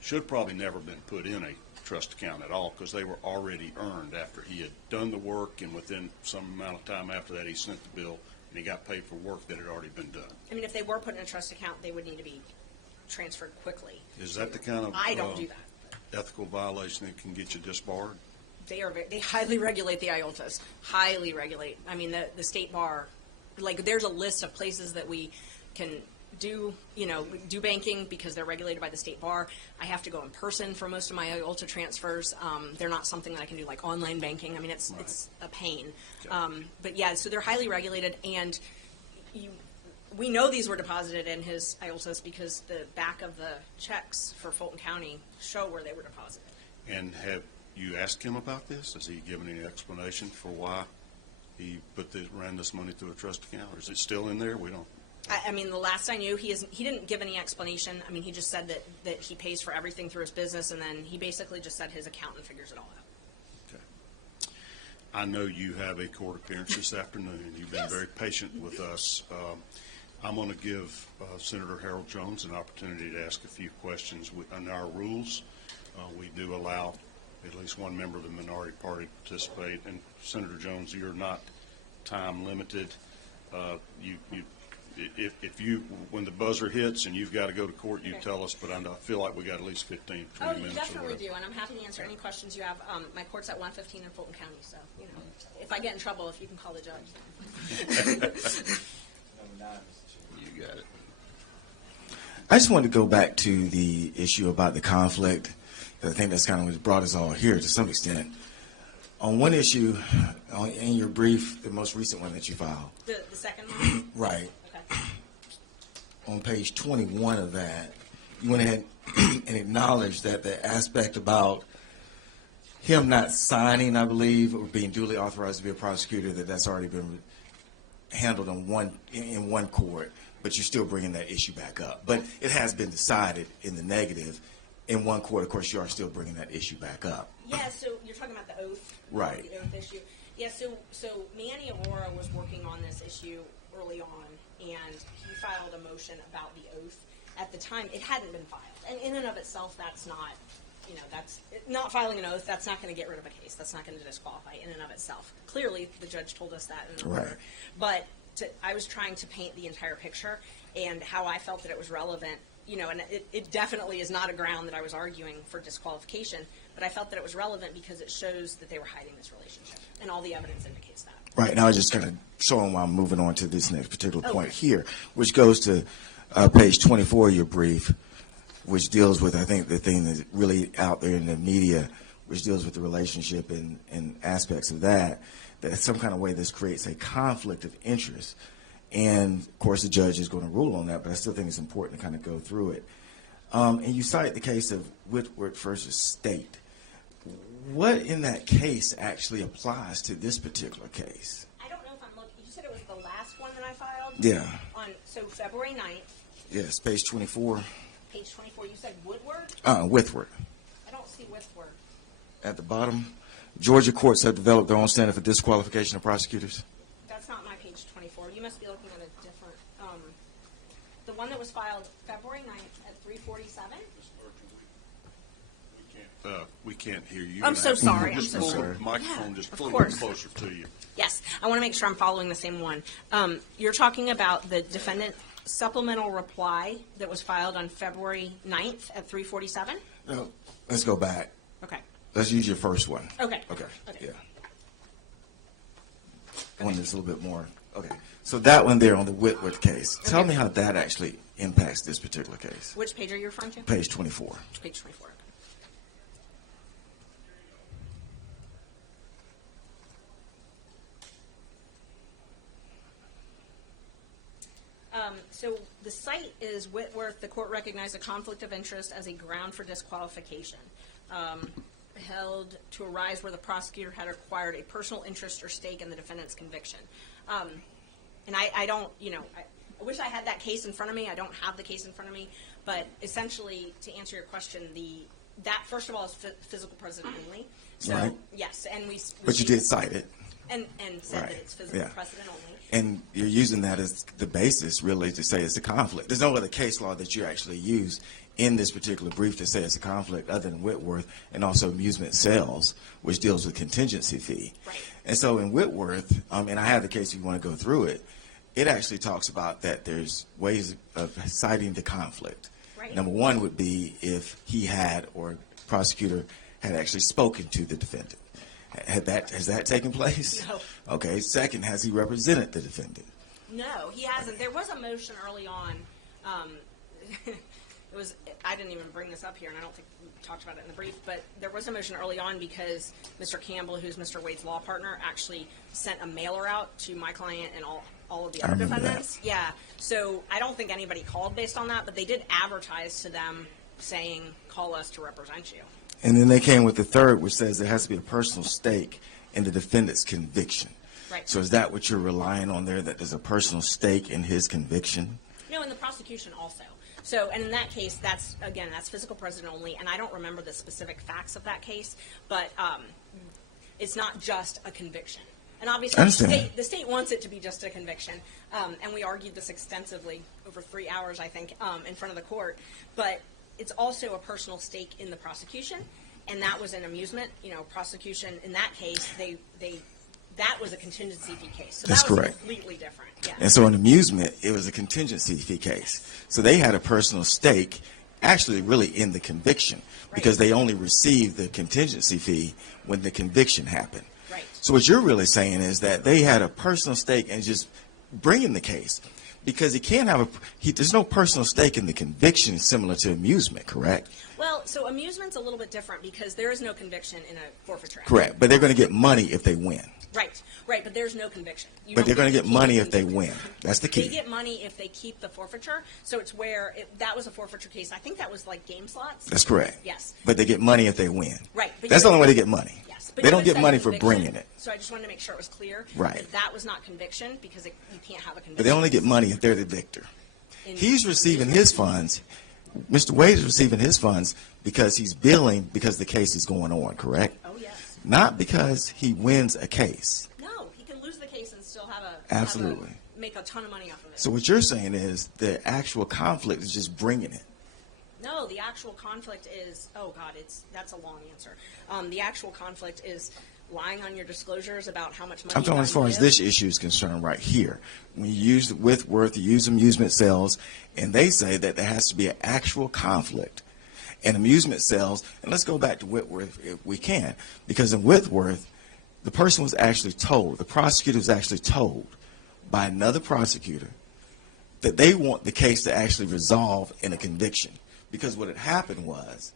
should probably never been put in a trust account at all because they were already earned after he had done the work, and within some amount of time after that he sent the bill and he got paid for work that had already been done. I mean, if they were put in a trust account, they would need to be transferred quickly. Is that the kind of I don't do that. ethical violation that can get you disbarred? They highly regulate the IOLTAs, highly regulate. I mean, the state bar, like there's a list of places that we can do banking because they're regulated by the state bar. I have to go in person for most of my IOLTA transfers. They're not something that I can do like online banking. I mean, it's a pain. Okay. But yeah, so they're highly regulated, and we know these were deposited in his IOLTAs because the back of the checks for Fulton County show where they were deposited. And have you asked him about this? Has he given any explanation for why he ran this money through a trust account? Or is it still in there? We don't. I mean, the last I knew, he didn't give any explanation. I mean, he just said that he pays for everything through his business, and then he basically just said his accountant figures it all out. Okay. I know you have a court appearance this afternoon. You've been Yes. very patient with us. I'm going to give Senator Harold Jones an opportunity to ask a few questions. Under our rules, we do allow at least one member of the minority party to participate. And Senator Jones, you're not time limited. If you, when the buzzer hits and you've got to go to court, you Okay. tell us, but I feel like we got at least 15, 20 Oh, you minutes. definitely or whatever. do, and I'm happy to answer any questions you have. My court's at 115 in Fulton County, so, if I get in trouble, if you can call the judge. You got it. I just wanted to go back to the issue about the conflict. I think that's kind of what brought us all here to some extent. On one issue, in your brief, the most recent one that you filed, The second one? right, Okay. on page 21 of that, you went ahead and acknowledged that the aspect about him not signing, I believe, or being duly authorized to be a prosecutor, that's already been handled in one court, but you're still bringing that issue back up. But it has been decided in the negative. In one court, of course, you are still bringing that issue back up. Yeah, so you're talking about the oath? Right. The oath issue. Yeah, so Manny Aurora was working on this issue early on, and he filed a motion about the oath. At the time, it hadn't been filed. And in and of itself, that's not, that's not filing an oath. That's not going to get rid of a case. That's not going to disqualify in and of itself. Clearly, the judge told us that in the order. Right. But I was trying to paint the entire picture and how I felt that it was relevant. And it definitely is not a ground that I was arguing for disqualification, but I felt that it was relevant because it shows that they were hiding this relationship, and all the evidence indicates that. Right, and I was just kind of showing why I'm moving on to this next particular point here, which goes to page 24 of your brief, which deals with, I think, the thing that's really out there in the media which deals with the relationship and aspects of that, that in some kind of way this creates a conflict of interest. And, of course, the judge is going to rule on that, but I still think it's important to kind of go through it. And you cite the case of Whitworth versus State. What in that case actually applies to this particular case? I don't know if I'm looking. You said it was the last one that I filed? Yeah. So February 9th, Yes, page 24. page 24, you said Woodward? Whitworth. I don't see Whitworth. At the bottom, Georgia courts have developed their own standard for disqualification of prosecutors. That's not my page 24. You must be looking at a different, the one that was filed February 9th at 3:47? We can't hear you. I'm so sorry. Just I'm so pull sorry. the microphone Yeah, just of a little course. bit closer to you. Yes, I want to make sure I'm following the same one. You're talking about the defendant supplemental reply that was filed on February 9th at 3:47? No, let's go back. Okay. Let's use your first one. Okay. Okay. Okay. Yeah. One that's a little bit more. Okay. So that one there on the Whitworth case. Tell me how that actually impacts this particular case. Which page are you referring to? Page 24. Page 24. So the site is Whitworth. The court recognized a conflict of interest as a ground for disqualification, held to arise where the prosecutor had acquired a personal interest or stake in the defendant's conviction. And I don't, I wish I had that case in front of me. I don't have the case in front of me. But essentially, to answer your question, that first of all is physical precedent only. So Right. yes, and we. But you did cite it. And said Right. that it's physical Yeah. precedent only. And you're using that as the basis, really, to say it's a conflict. There's no other case law that you actually use in this particular brief to say it's a conflict other than Whitworth and also amusement sales, which deals with contingency fee. Right. And so in Whitworth, and I have the case if you want to go through it, it actually talks about that there's ways of citing the conflict. Right. Number one would be if he had or prosecutor had actually spoken to the defendant. Has that taken place? No. Okay. Second, has he represented the defendant? No, he hasn't. There was a motion early on. I didn't even bring this up here, and I don't think we talked about it in the brief, but there was a motion early on because Mr. Campbell, who's Mr. Wade's law partner, actually sent a mailer out to my client and all of the I other remember defendants. Yeah. So I don't think anybody called based on that, but they did advertise to them saying, call us to represent you. And then they came with the third, which says there has to be a personal stake in the defendant's conviction. Right. So is that what you're relying on there, that there's a personal stake in his conviction? No, in the prosecution also. So, and in that case, that's physical precedent only, and I don't remember the specific facts of that case, but it's not just a conviction. And obviously, the state wants it to be just a conviction, and we argued this extensively over 3 hours, I think, in front of the court. But it's also a personal stake in the prosecution, and that was an amusement. Prosecution in that case, that was a contingency fee case. So That's that was correct. Completely different. Yeah. And so in amusement, it was a contingency fee case. So they had a personal stake actually really in the conviction because they only received the contingency fee when the conviction happened. Right. So what you're really saying is that they had a personal stake in just bringing the case because he can't have there's no personal stake in the conviction similar to amusement, correct? Well, so amusement's a little bit different because there is no conviction in a forfeiture act. Correct. But they're going to get money if they win. Right, but there's no conviction. But they're going to get money if they win. That's the key. They get money if they keep the forfeiture. So it's where that was a forfeiture case. I think that was like game slots. That's correct. Yes. But they get money if they win. Right. But That's the only way they get money. Yes. They don't get money for bringing it. So I just wanted to make sure it was clear. Right. That was not conviction because you can't have a conviction. But they only get money if they're the victor. He's receiving his funds. Mr. Wade is receiving his funds because he's billing because the case is going on, correct? Oh, yes. Not because he wins a case. No, he can lose the case and still Absolutely. Make a ton of money off of it. So what you're saying is the actual conflict is just bringing it. No, the actual conflict is, that's a long answer. The actual conflict is lying on your disclosures about how much money I'm talking as far as this issue is concerned right here. When you use Whitworth, you use amusement sales, and they say that there has to be an actual conflict. And amusement sales, and let's go back to Whitworth if we can, because in Whitworth, the person was actually told, the prosecutor was actually told by another prosecutor that they want the case to actually resolve in a conviction. Because what had happened was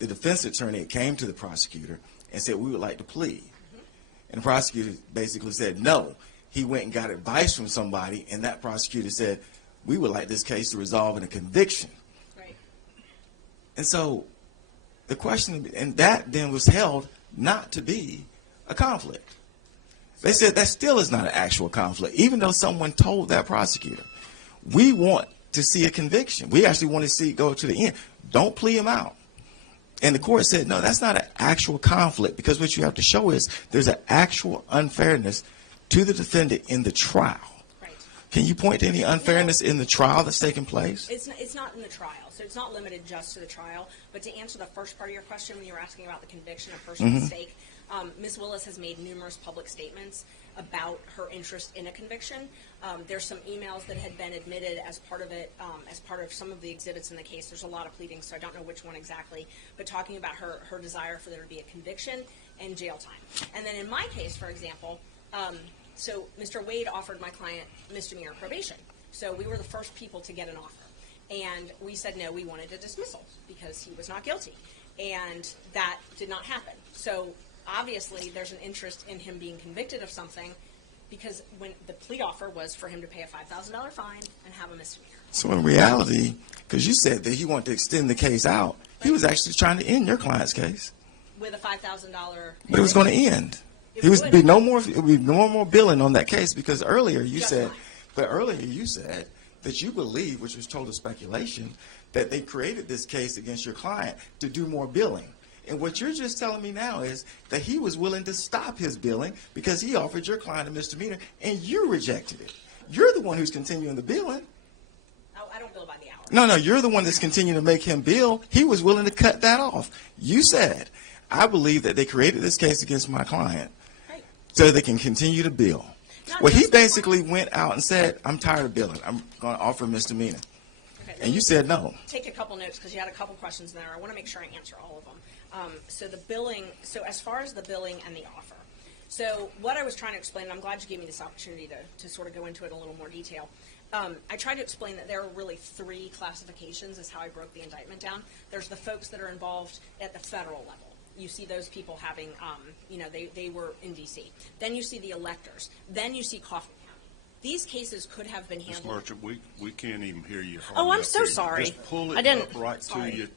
the defense attorney came to the prosecutor and said, we would like to plead. And the prosecutor basically said no. He went and got advice from somebody, and that prosecutor said, we would like this case to resolve in a conviction. Right. And so the question, and that then was held not to be a conflict. They said that still is not an actual conflict, even though someone told that prosecutor, we want to see a conviction. We actually want to see it go to the end. Don't plea him out. And the court said, no, that's not an actual conflict, because what you have to show is there's an actual unfairness to the defendant in the trial. Right. Can you point to any unfairness in the trial that's taken place? It's not in the trial, so it's not limited just to the trial. But to answer the first part of your question, when you were asking about the conviction of first mistake, Ms. Willis has made numerous public statements about her interest in a conviction. There's some emails that had been admitted as part of it, as part of some of the exhibits in the case. There's a lot of pleadings, so I don't know which one exactly, but talking about her desire for there to be a conviction and jail time. And then in my case, for example, so Mr. Wade offered my client misdemeanor probation. So we were the first people to get an offer. And we said no, we wanted a dismissal because he was not guilty. And that did not happen. So obviously there's an interest in him being convicted of something, because when the plea offer was for him to pay a $5,000 fine and have a misdemeanor. So in reality, because you said that he wanted to extend the case out, he was actually trying to end your client's case. With a $5,000. But it was going to end. It would be no more billing on that case, because earlier you said that you believe, which was total speculation, that they created this case against your client to do more billing. And what you're just telling me now is that he was willing to stop his billing because he offered your client a misdemeanor and you rejected it. You're the one who's continuing the billing. Oh, I don't bill by the hour. No, you're the one that's continuing to make him bill. He was willing to cut that off. You said, I believe that they created this case against my client so they can continue to bill. Well, he basically went out and said, I'm tired of billing. I'm going to offer a misdemeanor. Okay, And you said no. Take a couple notes because you had a couple questions there. I want to make sure I answer all of them. So the billing, so as far as the billing and the offer. So what I was trying to explain, and I'm glad you gave me this opportunity to sort of go into it in a little more detail. I tried to explain that there are really three classifications is how I broke the indictment down. There's the folks that are involved at the federal level. You see those people having, they were in D.C. Then you see the electors. Then you see Coffee County. These cases could have been handled. Ms. Merchant, we can't even hear you. Oh, I'm so sorry. Just pull it I didn't. up right Sorry. to you.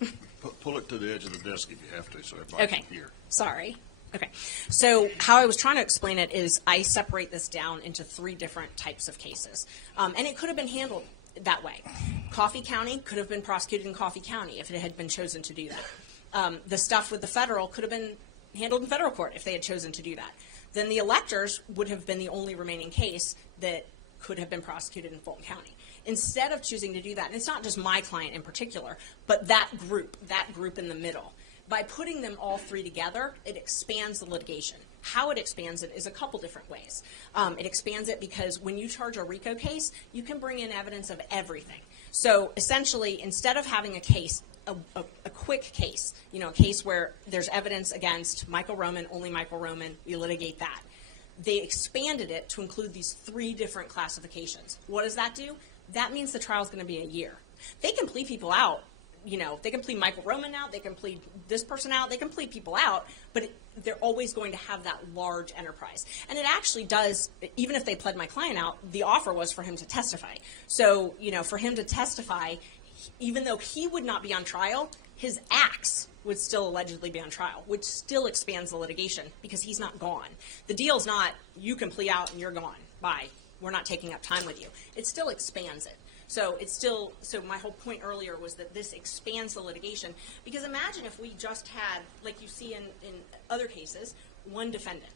Pull it to the edge of the desk if you have to, so everybody Okay. can hear. Sorry. Okay. So how I was trying to explain it is I separate this down into three different types of cases. And it could have been handled that way. Coffee County could have been prosecuted in Coffee County if it had been chosen to do that. The stuff with the federal could have been handled in federal court if they had chosen to do that. Then the electors would have been the only remaining case that could have been prosecuted in Fulton County. Instead of choosing to do that, and it's not just my client in particular, but that group in the middle, by putting them all three together, it expands the litigation. How it expands it is a couple different ways. It expands it because when you charge a RICO case, you can bring in evidence of everything. So essentially, instead of having a case, a quick case, a case where there's evidence against Michael Roman, only Michael Roman, we litigate that. They expanded it to include these three different classifications. What does that do? That means the trial is going to be a year. They can plead people out. They can plead Michael Roman out. They can plead this person out. They can plead people out. But they're always going to have that large enterprise. And it actually does, even if they pled my client out, the offer was for him to testify. So, for him to testify, even though he would not be on trial, his acts would still allegedly be on trial, which still expands the litigation because he's not gone. The deal's not, you can plea out and you're gone. Bye. We're not taking up time with you. It still expands it. So my whole point earlier was that this expands the litigation, because imagine if we just had, like you see in other cases, one defendant.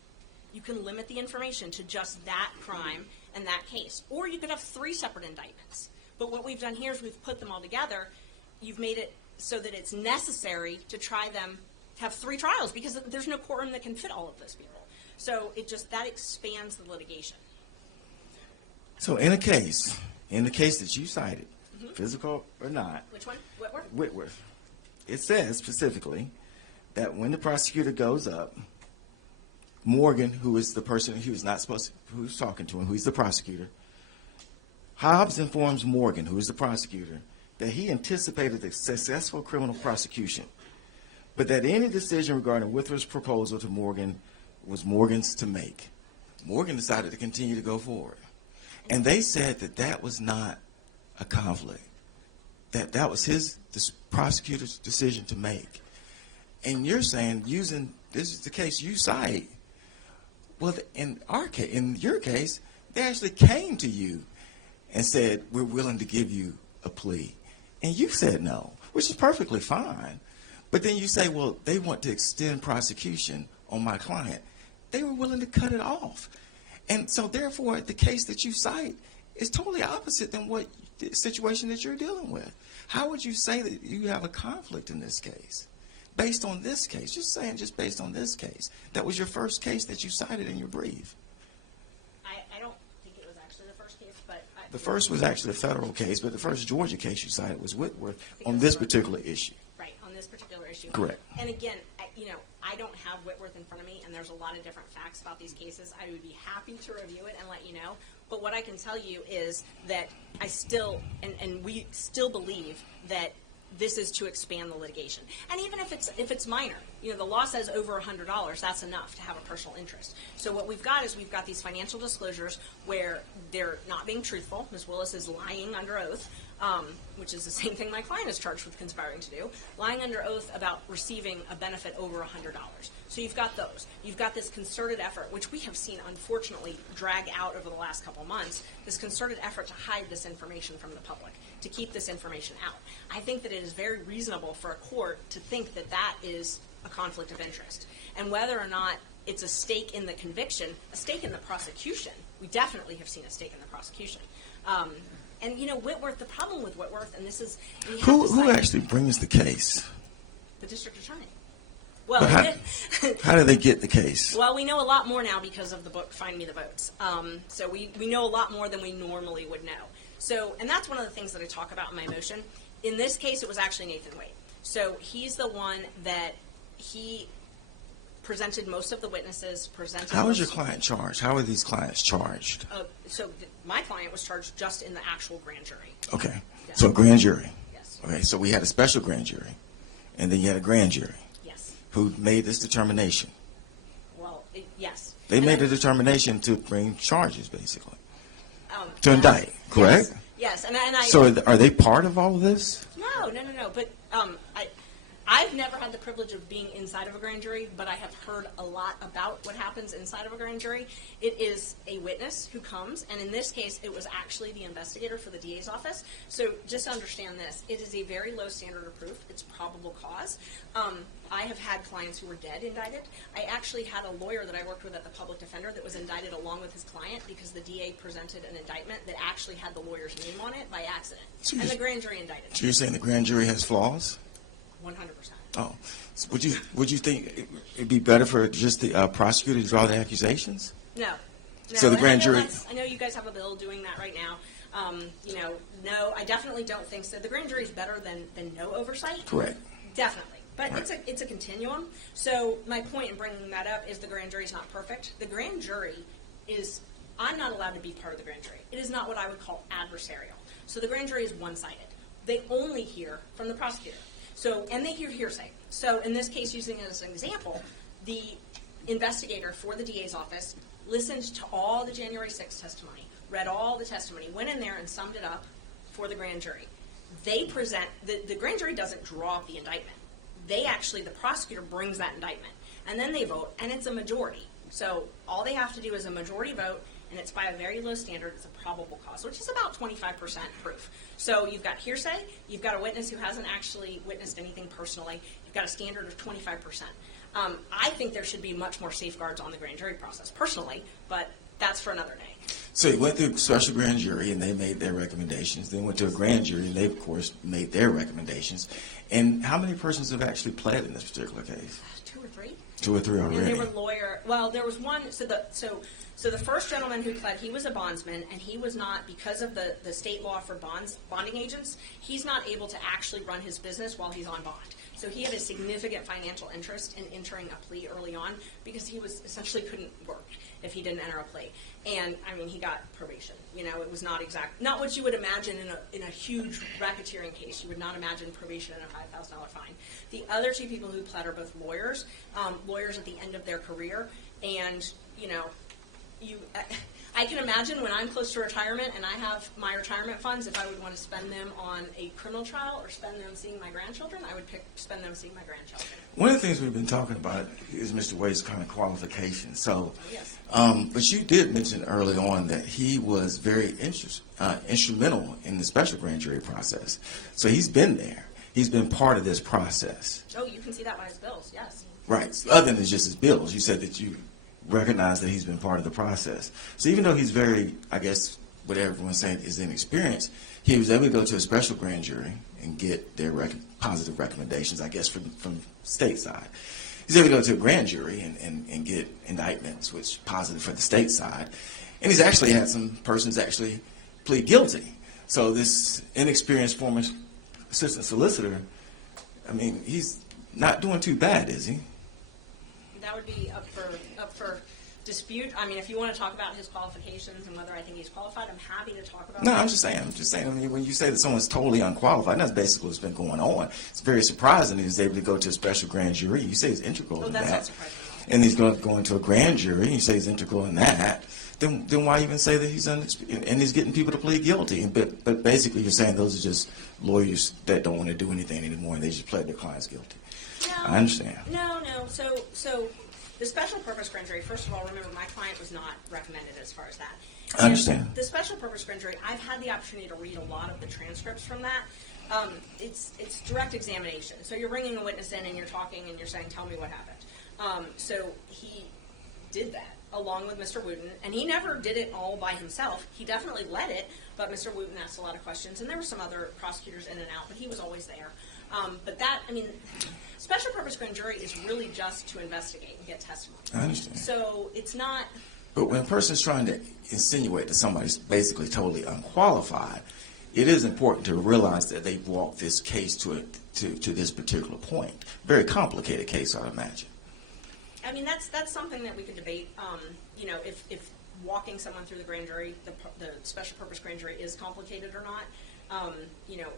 You can limit the information to just that crime and that case. Or you could have three separate indictments. But what we've done here is we've put them all together. You've made it so that it's necessary to try them, have three trials, because there's no courtroom that can fit all of those people. So that expands the litigation. So in the case that you cited, physical or not, Which one? Whitworth? Whitworth, it says specifically that when the prosecutor goes up, Morgan, who is the person who's talking to him, who's the prosecutor, Hobbs informs Morgan, who is the prosecutor, that he anticipated a successful criminal prosecution. but that any decision regarding Withrows' proposal to Morgan was Morgan's to make. Morgan decided to continue to go forward. And they said that that was not a conflict, that was the prosecutor's decision to make. And you're saying, using, this is the case you cite, well, in your case, they actually came to you and said, we're willing to give you a plea. And you said no, which is perfectly fine. But then you say, well, they want to extend prosecution on my client. They were willing to cut it off. And so therefore, the case that you cite is totally opposite than what the situation that you're dealing with. How would you say that you have a conflict in this case? Based on this case, just based on this case. That was your first case that you cited in your brief. I don't think it was actually the first case, but... The first was actually a federal case, but the first Georgia case you cited was Whitworth on this particular issue. Right, on this particular issue. Correct. And again, I don't have Whitworth in front of me, and there's a lot of different facts about these cases. I would be happy to review it and let you know. But what I can tell you is that I still, and we still believe that this is to expand the litigation. And even if it's minor, the law says over $100, that's enough to have a personal interest. So what we've got is we've got these financial disclosures where they're not being truthful. Ms. Willis is lying under oath, which is the same thing my client is charged with conspiring to do, lying under oath about receiving a benefit over $100. So you've got those. You've got this concerted effort, which we have seen, unfortunately, drag out over the last couple months, this concerted effort to hide this information from the public, to keep this information out. I think that it is very reasonable for a court to think that that is a conflict of interest. And whether or not it's a stake in the conviction, a stake in the prosecution, we definitely have seen a stake in the prosecution. And Whitworth, the problem with Whitworth, and this is... Who actually brings the case? The district attorney. Well, how do they get the case? Well, we know a lot more now because of the book, Find Me the Votes. So we know a lot more than we normally would know. So, and that's one of the things that I talk about in my motion. In this case, it was actually Nathan Wade. So he's the one that he presented most of the witnesses, How was your client charged? How are these clients charged? My client was charged just in the actual grand jury. Okay. Yeah. So grand jury. Yes. Okay, so we had a special grand jury, and then you had a grand jury. Yes. Who made this determination? Well, yes. They made a determination to bring charges, basically. To indict, correct? Yes. And so are they part of all of this? No. But I've never had the privilege of being inside of a grand jury, but I have heard a lot about what happens inside of a grand jury. It is a witness who comes, and in this case, it was actually the investigator for the DA's office. So just understand this. It is a very low standard of proof. It's probable cause. I have had clients who were dead indicted. I actually had a lawyer that I worked with at the public defender that was indicted along with his client because the DA presented an indictment that actually had the lawyer's name on it by accident. So and the grand jury indicted. So you're saying the grand jury has flaws? 100%. Oh, so would you think it'd be better for just the prosecutor to draw the accusations? No. So the grand jury. I know you guys have a bill doing that right now. No, I definitely don't think so. The grand jury is better than no oversight. Correct. Definitely. But right. it's a continuum. So my point in bringing that up is the grand jury is not perfect. The grand jury is, I'm not allowed to be part of the grand jury. It is not what I would call adversarial. So the grand jury is one-sided. They only hear from the prosecutor. So, and they hear hearsay. So in this case, using it as an example, the investigator for the DA's office listened to all the January 6th testimony, read all the testimony, went in there and summed it up for the grand jury. They present, the grand jury doesn't draw up the indictment. The prosecutor brings that indictment, and then they vote, and it's a majority. So all they have to do is a majority vote, and it's by a very low standard. It's a probable cause, which is about 25% proof. So you've got hearsay, you've got a witness who hasn't actually witnessed anything personally, you've got a standard of 25%. I think there should be much more safeguards on the grand jury process, personally, but that's for another day. So you went through a special grand jury, and they made their recommendations. Then went to a grand jury, and they, of course, made their recommendations. And how many persons have actually pled in this particular case? 2 or 3. 2 or 3 already. And they were well, there was one, so the first gentleman who pled, he was a bondsman, and he was not, because of the state law for bonding agents, he's not able to actually run his business while he's on bond. So he had a significant financial interest in entering a plea early on because he was essentially couldn't work if he didn't enter a plea. And I mean, he got probation. You know, it was not what you would imagine in a huge racketeering case. You would not imagine probation and a $5,000 fine. The other two people who pled are both lawyers, lawyers at the end of their career, and you know, I can imagine when I'm close to retirement and I have my retirement funds, if I would want to spend them on a criminal trial or spend them seeing my grandchildren, I would spend them seeing my grandchildren. One of the things we've been talking about is Mr. Wade's kind of qualifications. So, Yes. But you did mention early on that he was very instrumental in the special grand jury process. So he's been there. He's been part of this process. Oh, you can see that by his bills, yes. Right. Other than just his bills, you said that you recognize that he's been part of the process. So even though he's very, I guess, what everyone's saying is inexperienced, he was able to go to a special grand jury and get their positive recommendations, I guess, from state side. He's able to go to a grand jury and get indictments, which positive for the state side. And he's actually had some persons actually plead guilty. So this inexperienced former assistant solicitor, I mean, he's not doing too bad, is he? That would be up for dispute. I mean, if you want to talk about his qualifications and whether I think he's qualified, I'm happy to talk about No, that. I'm just saying, I mean, when you say that someone's totally unqualified, that's basically what's been going on. It's very surprising he's able to go to a special grand jury. You say he's integral in that's that. not surprising at all. And he's going to go into a grand jury, and you say he's integral in that. Then why even say that he's unexperienced? And he's getting people to plead guilty. But basically you're saying those are just lawyers that don't want to do anything anymore, and they just plead their clients guilty. No, I understand. No. So the special purpose grand jury, first of all, remember, my client was not recommended as far as that. I understand. And the special purpose grand jury, I've had the opportunity to read a lot of the transcripts from that. It's direct examination. So you're bringing a witness in and you're talking and you're saying, tell me what happened. So he did that along with Mr. Wooten, and he never did it all by himself. He definitely led it, but Mr. Wooten asked a lot of questions, and there were some other prosecutors in and out, but he was always there. But that, I mean, special purpose grand jury is really just to investigate and get testimony. I understand. So it's not. But when a person's trying to insinuate that somebody's basically totally unqualified, it is important to realize that they've walked this case to this particular point. Very complicated case, I imagine. I mean, that's something that we could debate. You know, if walking someone through the grand jury, the special purpose grand jury is complicated or not. You know,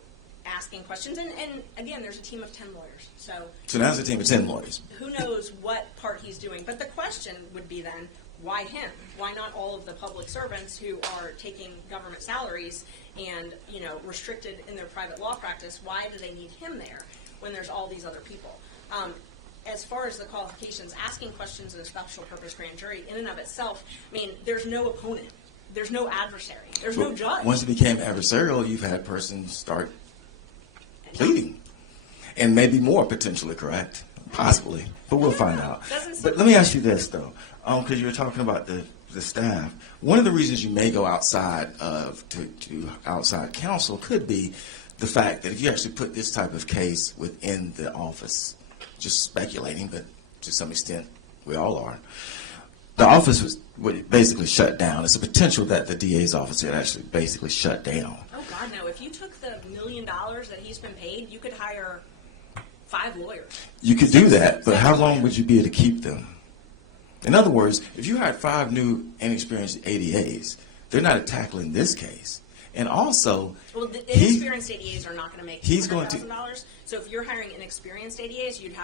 asking questions, and again, there's a team of 10 lawyers. So now there's a team of 10 lawyers. Who knows what part he's doing? But the question would be then, why him? Why not all of the public servants who are taking government salaries and, you know, restricted in their private law practice? Why do they need him there when there's all these other people? As far as the qualifications, asking questions in a special purpose grand jury, in and of itself, I mean, there's no opponent. There's no adversary. There's no judge. Once it became adversarial, you've had persons start pleading. And maybe more potentially, correct? Possibly. But we'll find out. But let me ask you this, though, because you were talking about the staff. One of the reasons you may go outside to outside counsel could be the fact that if you actually put this type of case within the office, just speculating, but to some extent we all are, the office would basically shut down. It's a potential that the DA's office would actually basically shut down. Oh, God, no. If you took the $1 million that he's been paid, you could hire 5 lawyers. You could do that, but how long would you be able to keep them? In other words, if you hired 5 new inexperienced ADAs, they're not tackling this case. And also, well, the inexperienced ADAs are not going to make $200,000. So if you're hiring inexperienced ADAs, you'd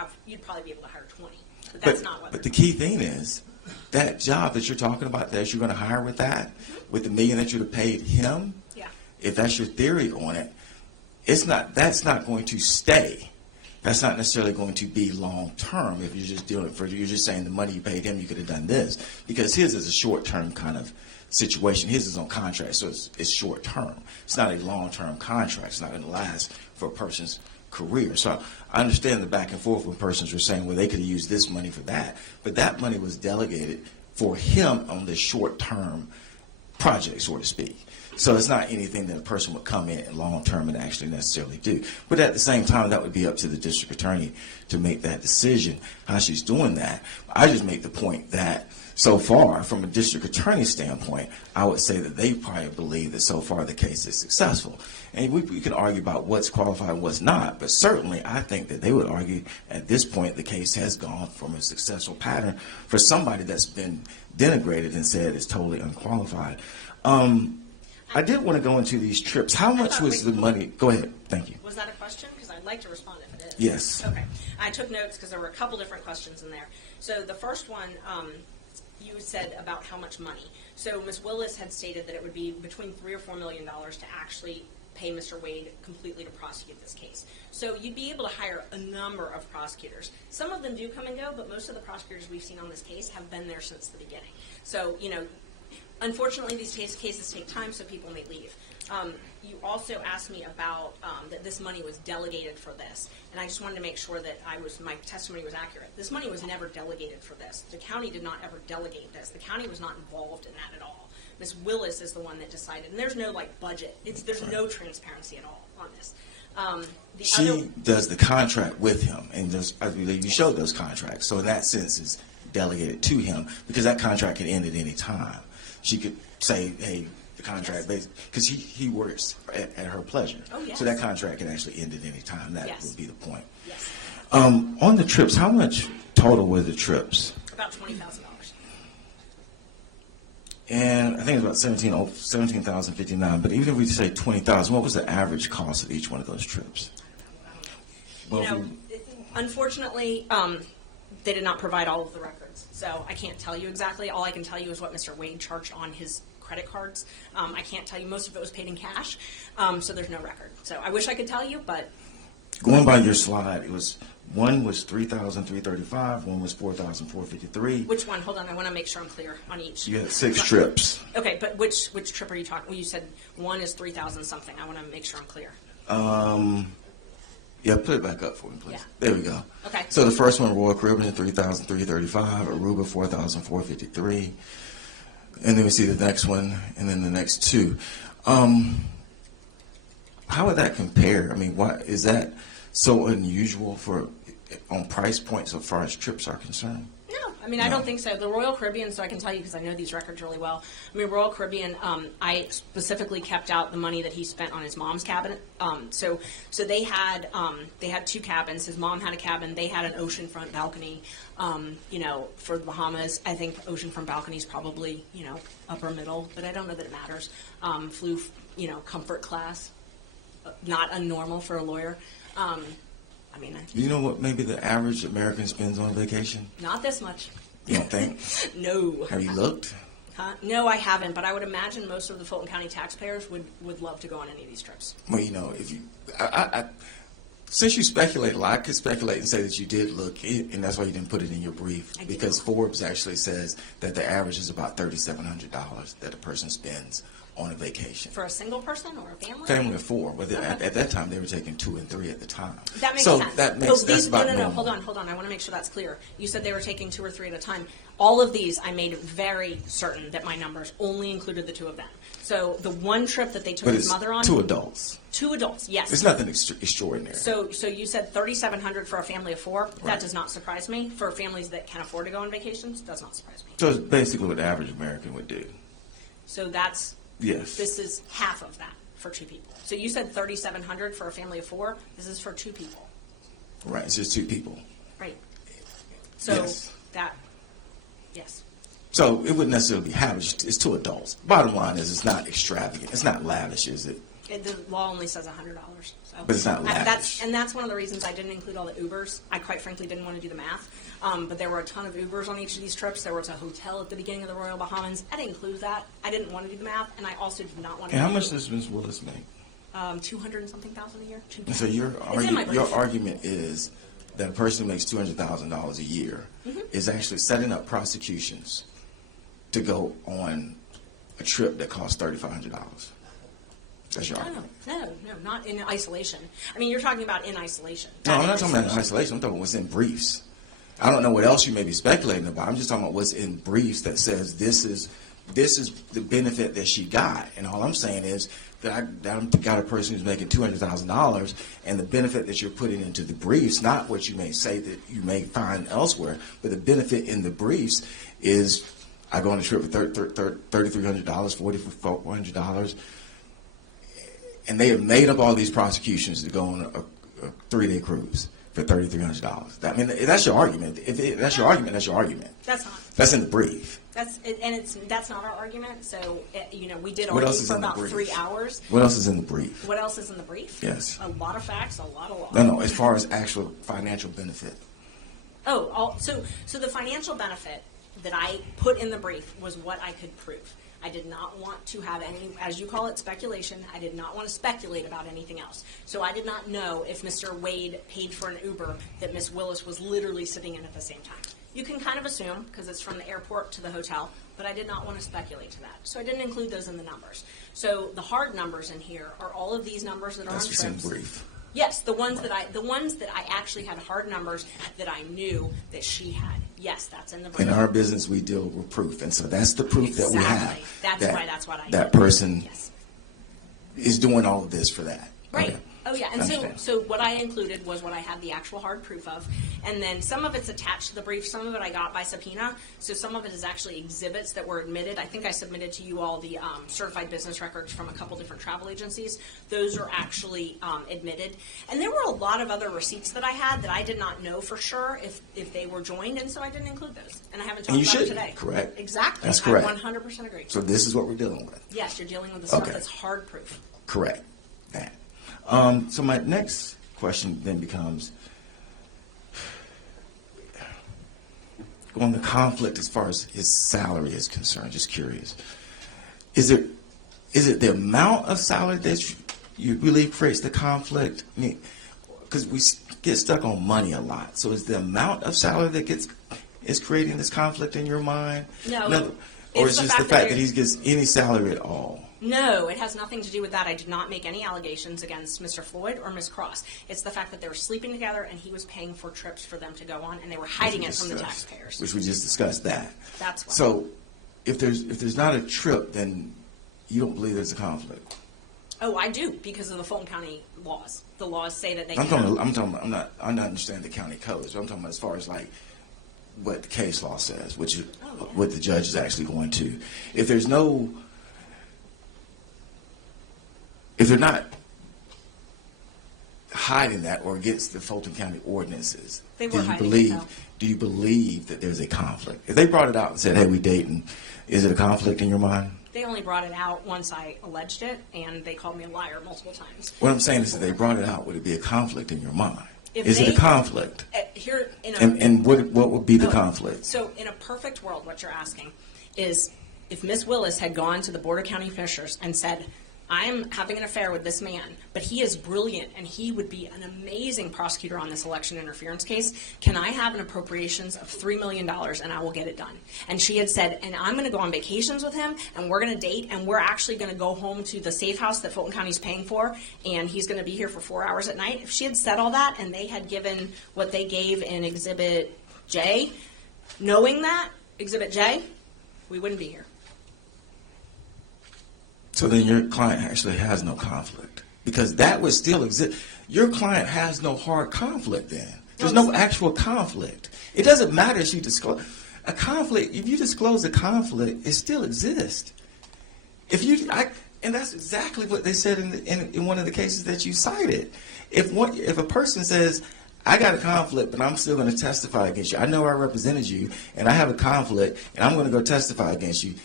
probably be able to hire 20. But that's not what. But the key thing is that job that you're talking about that you're going to hire with that, with the $1 million that you'd have paid him. Yeah. If that's your theory on it, that's not going to stay. That's not necessarily going to be long term. If you're just doing it you're just saying the money you paid him, you could have done this, because his is a short term kind of situation. His is on contract, so it's short term. It's not a long term contract. It's not going to last for a person's career. So I understand the back and forth when persons were saying, well, they could have used this money for that, but that money was delegated for him on this short term project, so to speak. So it's not anything that a person would come in long term and actually necessarily do. But at the same time, that would be up to the district attorney to make that decision, how she's doing that. I just make the point that so far, from a district attorney standpoint, I would say that they probably believe that so far the case is successful. And we can argue about what's qualified and what's not, but certainly I think that they would argue at this point the case has gone from a successful pattern for somebody that's been denigrated and said is totally unqualified. I did want to go into these trips. How much was the money? Go ahead. Thank you. Was that a question? Because I'd like to respond if it is. Yes. Okay. I took notes because there were a couple different questions in there. So the first one, you said about how much money. So Ms. Willis had stated that it would be between $3 or $4 million to actually pay Mr. Wade completely to prosecute this case. So you'd be able to hire a number of prosecutors. Some of them do come and go, but most of the prosecutors we've seen on this case have been there since the beginning. So, unfortunately, these cases take time, so people may leave. You also asked me about that this money was delegated for this, and I just wanted to make sure that my testimony was accurate. This money was never delegated for this. The county did not ever delegate this. The county was not involved in that at all. Ms. Willis is the one that decided, and there's no budget. There's no transparency at all on this. She does the contract with him, and I believe you showed those contracts. So in that sense, it's delegated to him because that contract can end at any time. She could say, hey, the contract, because he works at her pleasure. Oh, yes. So that contract can actually end at any time. That would be the point. Yes. On the trips, how much total were the trips? About $20,000. And I think it was about $17,059. But even if we say $20,000, what was the average cost of each one of those trips? Well, unfortunately, they did not provide all of the records. So I can't tell you exactly. All I can tell you is what Mr. Wade charged on his credit cards. I can't tell you. Most of it was paid in cash, so there's no record. So I wish I could tell you, but... Going by your slide, one was $3,335, one was $4,453. Which one? Hold on, I want to make sure I'm clear on each. You had 6 trips. Okay, but which trip are you talking? Well, you said one is 3,000 something. I want to make sure I'm clear. Yeah, put it back up for me, please. Yeah. There we go. Okay. So the first one, Royal Caribbean, $3,335, Aruba, $4,453, and then we see the next one, and then the next 2. How would that compare? I mean, why is that so unusual on price points as far as trips are concerned? No, I mean, I don't think so. The Royal Caribbean, so I can tell you because I know these records really well. I mean, Royal Caribbean, I specifically kept out the money that he spent on his mom's cabin. So they had 2 cabins. His mom had a cabin. They had an oceanfront balcony. For the Bahamas, I think oceanfront balcony is probably upper middle, but I don't know that it matters. Flew comfort class, not unnormal for a lawyer. You know what maybe the average American spends on vacation? Not this much. You don't think? No. Have you looked? No, I haven't, but I would imagine most of the Fulton County taxpayers would love to go on any of these trips. Well, if you, since you speculate a lot, I could speculate and say that you did look, and that's why you didn't put it in your brief, because Forbes actually says that the average is about $3,700 that a person spends on a vacation. For a single person or a family? Family of 4. But at that time, they were taking 2 and 3 at the time. That makes so sense. That's about normal. Hold on. I want to make sure that's clear. You said they were taking 2 or 3 at a time. All of these, I made very certain that my numbers only included the 2 of them. So the one trip that they took his mother on. 2 adults. 2 adults, yes. It's nothing extraordinary. So you said $3,700 for a family of 4. Right. That does not surprise me. For families that can afford to go on vacations, does not surprise me. So it's basically what the average American would do. So that's. Yes. This is half of that for 2 people. So you said $3,700 for a family of 4. This is for 2 people. Right. It's just 2 people. Right. So yes. Yes. So it wouldn't necessarily be half. It's 2 adults. Bottom line is, it's not extravagant. It's not lavish, is it? The law only says $100. So. But it's not lavish. That's one of the reasons I didn't include all the Ubers. I quite frankly didn't want to do the math. But there were a ton of Ubers on each of these trips. There was a hotel at the beginning of the Royal Bahamas. I didn't include that. I didn't want to do the math, and I also did not want to. And how much does Ms. Willis make? 200 and something thousand a year. And so your argument is that a person who makes $200,000 a year is actually setting up prosecutions to go on a trip that costs $3,500. That's your argument. No, not in isolation. I mean, you're talking about in isolation. No, I'm not talking about in isolation. I'm talking about what's in briefs. I don't know what else you may be speculating about. I'm just talking about what's in briefs that says this is this is the benefit that she got. And all I'm saying is that I got a person who's making $200,000, and the benefit that you're putting into the briefs, not what you may say that you may find elsewhere, but the benefit in the briefs is I go on a trip for $3,300, $4,400, and they have made up all these prosecutions to go on a 3-day cruise for $3,300. I mean, that's your argument. That's your argument, that's your argument. That's not. That's in the brief. That's not our argument. So, we did What argue else is for in the about brief? 3 hours. What else is in the brief? What else is in the brief? Yes. A lot of facts, a lot of law. No, as far as actual financial benefit. So the financial benefit that I put in the brief was what I could prove. I did not want to have any, as you call it, speculation. I did not want to speculate about anything else. So I did not know if Mr. Wade paid for an Uber that Miss Willis was literally sitting in at the same time. You can kind of assume, because it's from the airport to the hotel, but I did not want to speculate to that. So I didn't include those in the numbers. So the hard numbers in here are all of these numbers that are on That's trips. what's in brief. Yes, the ones that I actually had hard numbers that I knew that she had. Yes, that's in the brief. In our business, we deal with proof, and so that's the proof that we have. Exactly. That's what I that did. person Yes. is doing all of this for that. Right. Okay. Oh, yeah. And so what I included was what I had the actual hard proof of. And then some of it's attached to the brief. Some of it I got by subpoena. So some of it is actually exhibits that were admitted. I think I submitted to you all the certified business records from a couple different travel agencies. Those are actually admitted. And there were a lot of other receipts that I had that I did not know for sure if they were joined. And so I didn't include those. And I haven't talked about it today. Correct. Exactly. That's correct. I 100% agree. So this is what we're dealing with. Yes, you're dealing with the stuff Okay. that's hard proof. Correct. That. So my next question then becomes, on the conflict as far as his salary is concerned, just curious. Is it the amount of salary that you believe creates the conflict? I mean, because we get stuck on money a lot. So is the amount of salary that is creating this conflict in your mind? No. Or It's is the just the fact fact that that he gets any salary at all? No, it has nothing to do with that. I did not make any allegations against Mr. Floyd or Ms. Cross. It's the fact that they were sleeping together and he was paying for trips for them to go on, and they were hiding it from the taxpayers. Which we just discussed that. That's why. So if there's not a trip, then you don't believe there's a conflict. Oh, I do, because of the Fulton County laws. The laws say that they I'm cannot. not understanding the county codes. But I'm talking about as far as like what the case law says, which is Oh, yeah. what the judge is actually going to. If they're not hiding that or against the Fulton County ordinances, They do were you hiding it, believe? though. Do you believe that there's a conflict? If they brought it out and said, "Hey, we dating," is it a conflict in your mind? They only brought it out once I alleged it, and they called me a liar multiple times. What I'm saying is, if they brought it out, would it be a conflict in your mind? If Is it they- a conflict? Here in a And what would be the Oh, conflict? So in a perfect world, what you're asking is if Miss Willis had gone to the Board of County Commissioners and said, I'm having an affair with this man, but he is brilliant and he would be an amazing prosecutor on this election interference case. Can I have an appropriations of $3 million and I will get it done? And she had said, and I'm going to go on vacations with him and we're going to date and we're actually going to go home to the safe house that Fulton County's paying for and he's going to be here for 4 hours at night. If she had said all that and they had given what they gave in Exhibit J, knowing that, Exhibit J, we wouldn't be here. So then your client actually has no conflict, because that would still exist. Your client has no hard conflict then. There's no actual conflict. It doesn't matter if you disclose a conflict. If you disclose a conflict, it still exists. And that's exactly what they said in one of the cases that you cited. If a person says, I got a conflict, but I'm still going to testify against you. I know I represented you, and I have a conflict, and I'm going to go testify against you.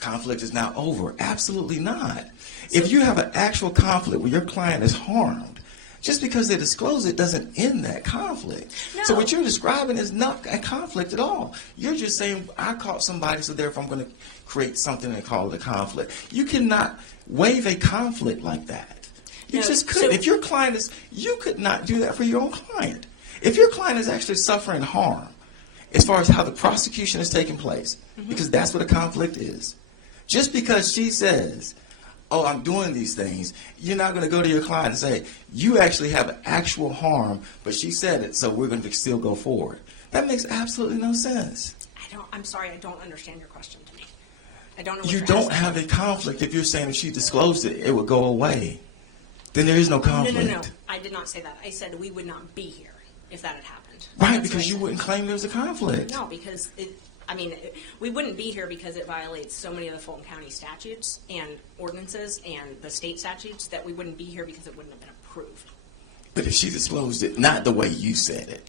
Conflict is now over. Absolutely not. If you have an actual conflict where your client is harmed, just because they disclose it doesn't end that conflict. No. So what you're describing is not a conflict at all. You're just saying, I caught somebody, so therefore I'm going to create something and call it a conflict. You cannot waive a conflict like that. You No, just couldn't. so- If your client is, you could not do that for your own client. If your client is actually suffering harm, as far as how the prosecution is taking place, because that's what a conflict is. Just because she says, oh, I'm doing these things, you're not going to go to your client and say, you actually have actual harm, but she said it, so we're going to still go forward. That makes absolutely no sense. I'm sorry, I don't understand your question to me. I don't know what You you're don't asking. have a conflict if you're saying if she disclosed it, it would go away. Then there is no conflict. No. I did not say that. I said we would not be here if that had happened. Right, That's what because I you said. wouldn't claim there was a conflict. No, because we wouldn't be here because it violates so many of the Fulton County statutes and ordinances and the state statutes that we wouldn't be here because it wouldn't have been approved. But if she disclosed it, not the way you said it.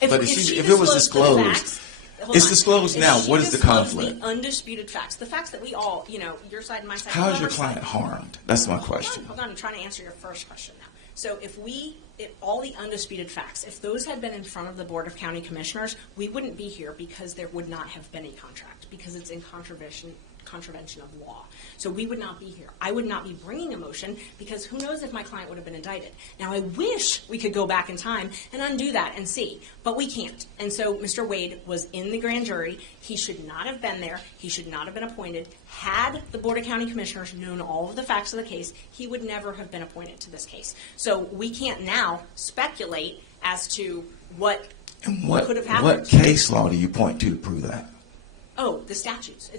But if she it was disclosed the disclosed, facts- hold it's on. disclosed If now. she What is the disclosed conflict? The undisputed facts, the facts that we all, your side and my side. How is your whoever's client side- harmed? That's my question. Hold on, I'm trying to answer your first question now. So if all the undisputed facts, if those had been in front of the Board of County Commissioners, we wouldn't be here because there would not have been a contract, because it's in contravention of law. So we would not be here. I would not be bringing a motion because who knows if my client would have been indicted. Now, I wish we could go back in time and undo that and see, but we can't. And so Mr. Wade was in the grand jury. He should not have been there. He should not have been appointed. Had the Board of County Commissioners known all of the facts of the case, he would never have been appointed to this case. So we can't now speculate as to what And could have happened. what case law do you point to prove that? Oh, the statutes.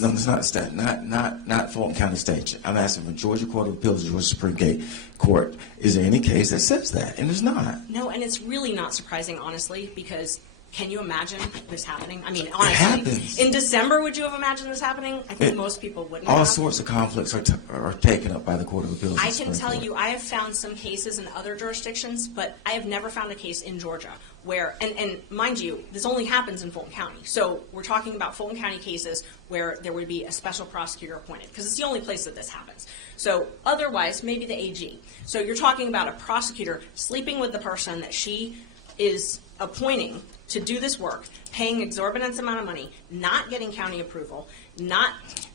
No, it's not stat, not Fulton County statute. I'm asking for Georgia Court of Appeals, Georgia Supreme Court. Is there any case that says that? And there's not. No, and it's really not surprising, honestly, because can you imagine this happening? I mean, It honestly, happens. in December, would you have imagined this happening? I think most people wouldn't All have. sorts of conflicts are taken up by the Court of Appeals. I and can Supreme tell Court. you, I have found some cases in other jurisdictions, but I have never found a case in Georgia where, and mind you, this only happens in Fulton County. So we're talking about Fulton County cases where there would be a special prosecutor appointed, because it's the only place that this happens. So otherwise, maybe the AG. So you're talking about a prosecutor sleeping with the person that she is appointing to do this work, paying exorbitant amount of money, not getting county approval, not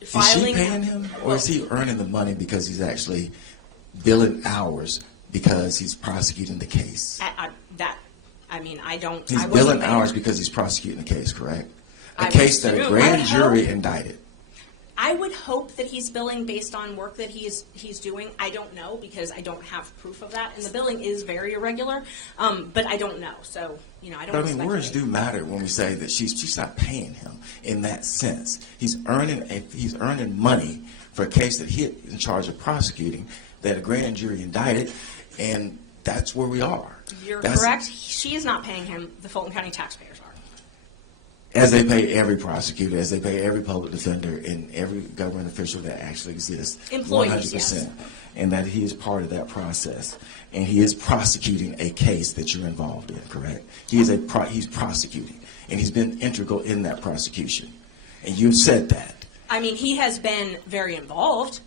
filing. Is she paying him, or is he earning the money because he's actually billing hours because he's prosecuting the case? I don't. He's I wasn't billing there. hours because he's prosecuting the case, correct? A I case that a assume. grand I jury hope. indicted. I would hope that he's billing based on work that he's doing. I don't know because I don't have proof of that, and the billing is very irregular. But I don't know, so I don't. But I wanna mean, words speculate. do matter when we say that she's not paying him in that sense. He's earning money for a case that he's in charge of prosecuting, that a grand jury indicted, and that's where we are. You're That's- correct. She is not paying him. The Fulton County taxpayers are. As they pay every prosecutor, as they pay every public defender, and every government official that actually exists. Employees, 100%. And that he is part of that process. And he is prosecuting a case that you're involved in, correct? He's prosecuting. And he's been integral in that prosecution. And you've said that. I mean, he has been very involved.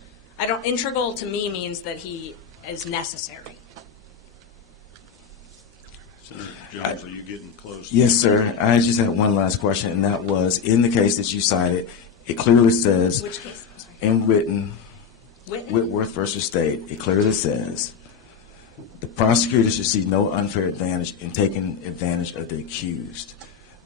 Integral to me means that he is necessary. Senator Jones, are you getting close? Yes, sir. I just had one last question, and that was, in the case that you cited, it clearly says, Which case? I'm sorry. in Whitney? Whitworth versus State, it clearly says, the prosecutor should see no unfair advantage in taking advantage of the accused.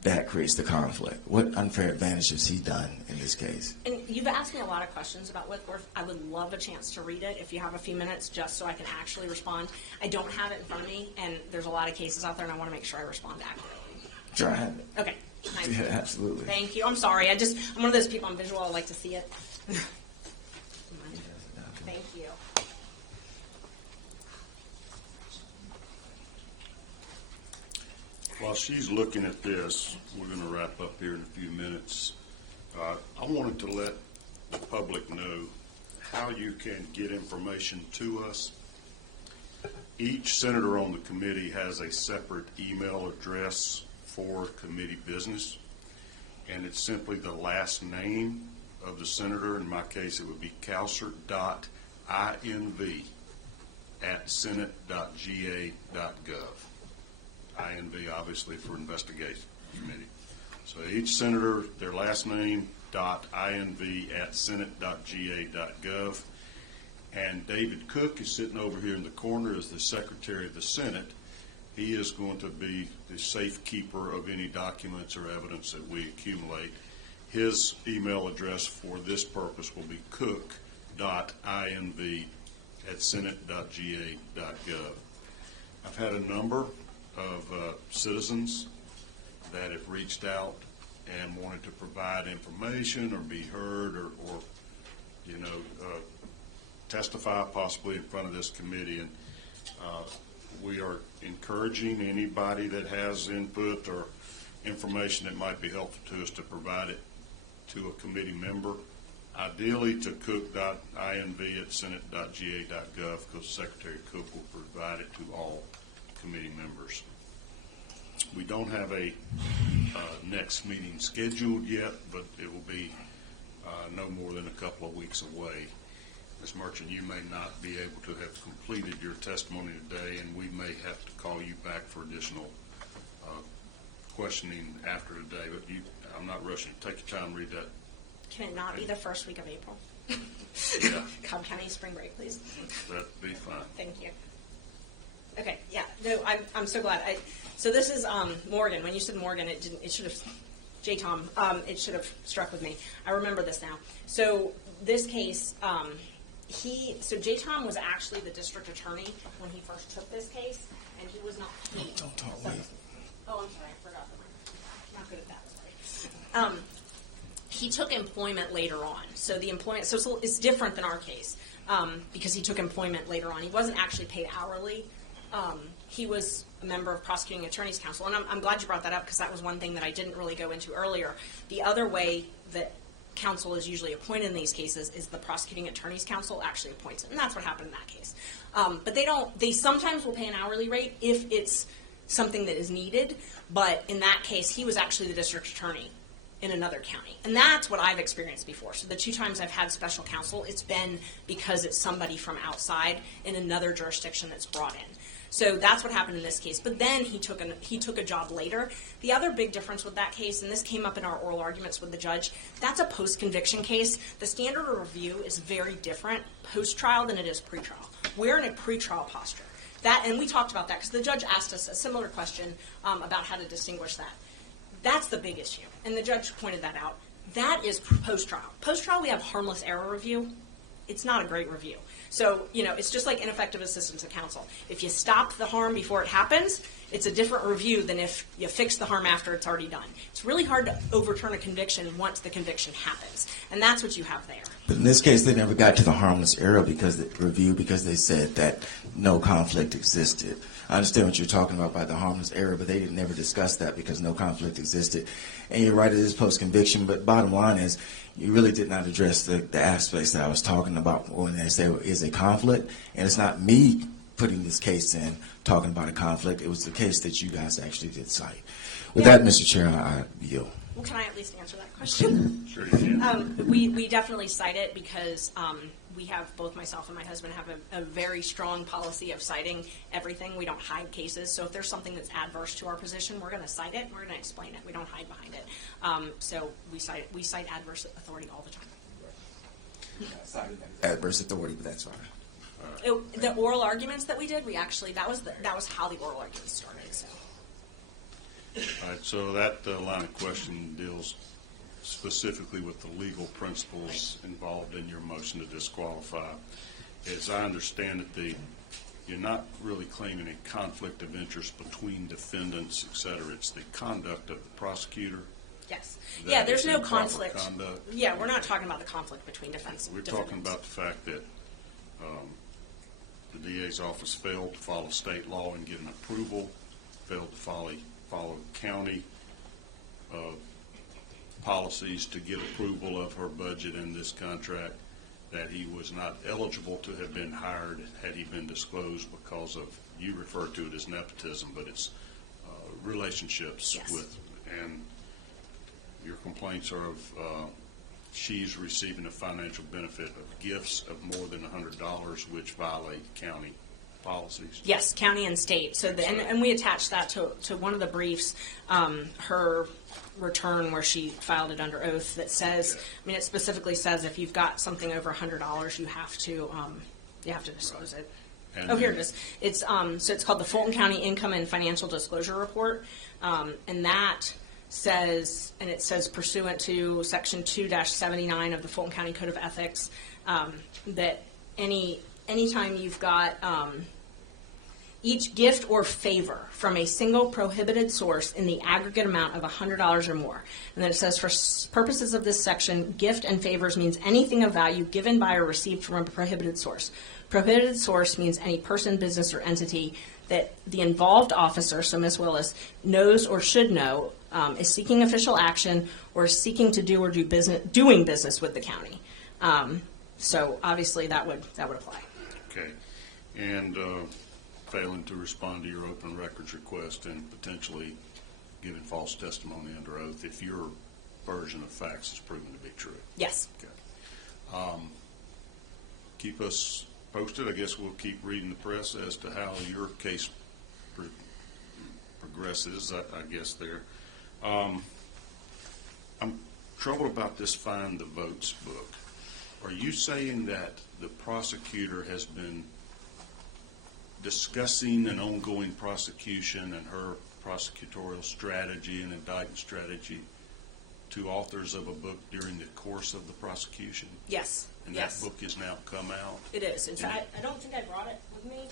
That creates the conflict. What unfair advantage has he done in this case? And you've asked me a lot of questions about Whitworth. I would love a chance to read it if you have a few minutes, just so I can actually respond. I don't have it in front of me, and there's a lot of cases out there, and I want to make sure I respond accurately. Sure, I have it. Okay. Nice. Yeah, absolutely. Thank you. I'm sorry. I'm one of those people. I'm visual. I like to see it. Thank you. While she's looking at this, we're going to wrap up here in a few minutes. I wanted to let the public know how you can get information to us. Each senator on the committee has a separate email address for committee business, and it's simply the last name of the senator. In my case, it would be calcert.inv@senate.ga.gov. INV, obviously, for investigation committee. So each senator, their last name, .inv@senate.ga.gov. And David Cook is sitting over here in the corner as the Secretary of the Senate. He is going to be the safekeeper of any documents or evidence that we accumulate. His email address for this purpose will be cook.inv@senate.ga.gov. I've had a number of citizens that have reached out and wanted to provide information or be heard or testify possibly in front of this committee. And we are encouraging anybody that has input or information that might be helpful to us to provide it to a committee member, ideally to cook.inv@senate.ga.gov, because Secretary Cook will provide it to all committee members. We don't have a next meeting scheduled yet, but it will be no more than a couple of weeks away. Ms. Merchant, you may not be able to have completed your testimony today, and we may have to call you back for additional questioning after today, but I'm not rushing. Take your time, read that. Can it not be the first week of April? Yeah. Cobb County spring break, please. That'd be fine. Thank you. Okay, yeah, no, I'm so glad. So this is Morgan. When you said Morgan, it should have, J-Tom, it should have struck with me. I remember this now. So this case, so J-Tom was actually the district attorney when he first took this case, and he was not paid. Don't talk So, with me. oh, I'm sorry, I forgot that. I'm not good at that, sorry. He took employment later on. So the employment, so it's different than our case because he took employment later on. He wasn't actually paid hourly. He was a member of Prosecuting Attorneys Council, and I'm glad you brought that up because that was one thing that I didn't really go into earlier. The other way that counsel is usually appointed in these cases is the Prosecuting Attorneys Council actually appoints it, and that's what happened in that case. But they sometimes will pay an hourly rate if it's something that is needed, but in that case, he was actually the district attorney in another county. And that's what I've experienced before. So the 2 times I've had special counsel, it's been because it's somebody from outside in another jurisdiction that's brought in. So that's what happened in this case. But then he took a job later. The other big difference with that case, and this came up in our oral arguments with the judge, that's a post-conviction case. The standard of review is very different post-trial than it is pre-trial. We're in a pre-trial posture. And we talked about that because the judge asked us a similar question about how to distinguish that. That's the big issue, and the judge pointed that out. That is post-trial. Post-trial, we have harmless error review. It's not a great review. So, it's just like ineffective assistance of counsel. If you stop the harm before it happens, it's a different review than if you fix the harm after it's already done. It's really hard to overturn a conviction once the conviction happens, and that's what you have there. But in this case, they never got to the harmless error because they said that no conflict existed. I understand what you're talking about by the harmless error, but they didn't never discuss that because no conflict existed. And you're right, it is post-conviction, but bottom line is you really did not address the aspects that I was talking about when they say is a conflict. And it's not me putting this case in talking about a conflict. It was the case that you guys actually did cite. With that, Mr. Chair, I yield. Well, can I at least answer that question? Sure you can. We definitely cite it because we have, both myself and my husband have a very strong policy of citing everything. We don't hide cases. So if there's something that's adverse to our position, we're going to cite it. We're going to explain it. We don't hide behind it. So we cite adverse authority all the time. Adverse authority, but that's fine. The oral arguments that we did, that was how the oral arguments started. So. All right, so that line of question deals specifically with the legal principles involved in your motion to disqualify. As I understand it, you're not really claiming a conflict of interest between defendants, et cetera. It's the conduct of the prosecutor. Yes. Yeah, there's no conflict. Conduct. Yeah, we're not talking about the conflict between defense and defendants. We're talking about the fact that the DA's office failed to follow state law and get an approval, failed to follow county policies to get approval of her budget in this contract, that he was not eligible to have been hired had he been disclosed because of, you refer to it as nepotism, but it's relationships with, and your complaints are of she's receiving a financial benefit of gifts of more than $100, which violate county policies. Yes, county and state. So and we attached that to one of the briefs, her return where she filed it under oath that says, it specifically says if you've got something over $100, you have to disclose it. And here it is. It's so it's called the Fulton County Income and Financial Disclosure Report, and that says, and it says pursuant to Section 2-79 of the Fulton County Code of Ethics, that anytime you've got each gift or favor from a single prohibited source in the aggregate amount of $100 or more. And then it says, for purposes of this section, gift and favors means anything of value given by or received from a prohibited source. Prohibited source means any person, business, or entity that the involved officer, so Ms. Willis, knows or should know is seeking official action or is seeking to do or doing business with the county. So obviously that would apply. Okay. And failing to respond to your open records request and potentially giving false testimony under oath if your version of facts is proven to be true. Yes. Okay. Keep us posted. I guess we'll keep reading the press as to how your case progresses, I guess there. I'm troubled about this Find the Votes book. Are you saying that the prosecutor has been discussing an ongoing prosecution and her prosecutorial strategy and indictment strategy to authors of a book during the course of the prosecution? Yes. And yes. that book has now come out? It is. In fact, I don't think I brought it with me.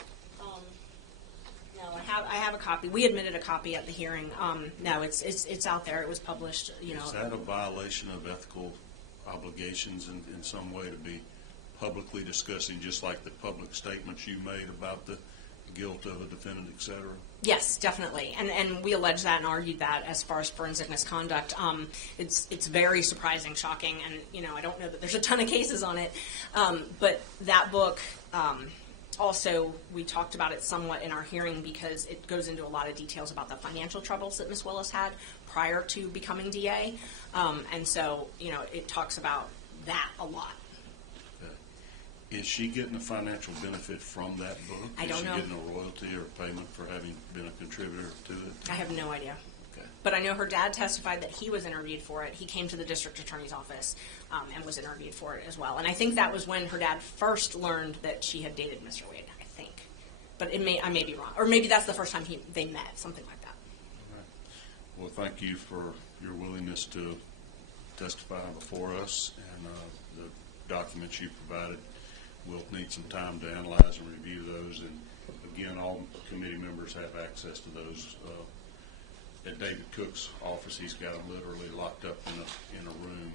No, I have a copy. We admitted a copy at the hearing. No, it's out there. It was published. Is that a violation of ethical obligations in some way to be publicly discussing, just like the public statements you made about the guilt of a defendant, et cetera? Yes, definitely, and we allege that and argued that as far as forensic misconduct. It's very surprising, shocking, and I don't know that there's a ton of cases on it, but that book. Also, we talked about it somewhat in our hearing because it goes into a lot of details about the financial troubles that Ms. Willis had prior to becoming DA, and so it talks about that a lot. Is she getting a financial benefit from that book? I don't know. Is she getting a royalty or payment for having been a contributor to it? I have no idea. Okay. But I know her dad testified that he was interviewed for it. He came to the district attorney's office and was interviewed for it as well. And I think that was when her dad first learned that she had dated Mr. Wade, I think. But I may be wrong. Or maybe that's the first time they met, something like that. All right. Well, thank you for your willingness to testify before us and the documents you provided. We'll need some time to analyze and review those. And again, all committee members have access to those. At David Cook's office, he's got them literally locked up in a room.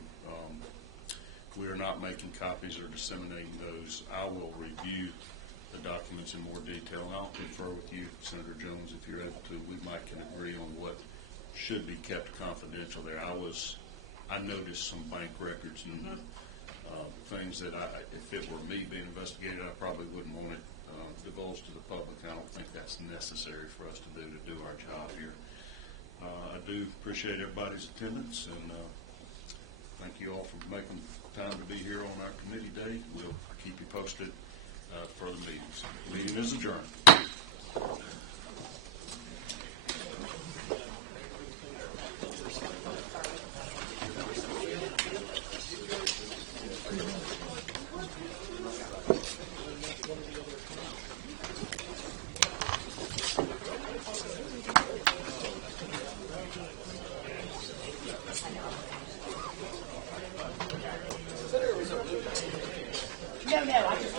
We are not making copies or disseminating those. I will review the documents in more detail, and I'll confer with you, Senator Jones, if you're able to. We might can agree on what should be kept confidential there. I noticed some bank records and things that if it were me being investigated, I probably wouldn't want it divulged to the public. I don't think that's necessary for us to do our job here. I do appreciate everybody's attendance, and thank you all for making time to be here on our committee day. We'll keep you posted for the meetings. The meeting is adjourned.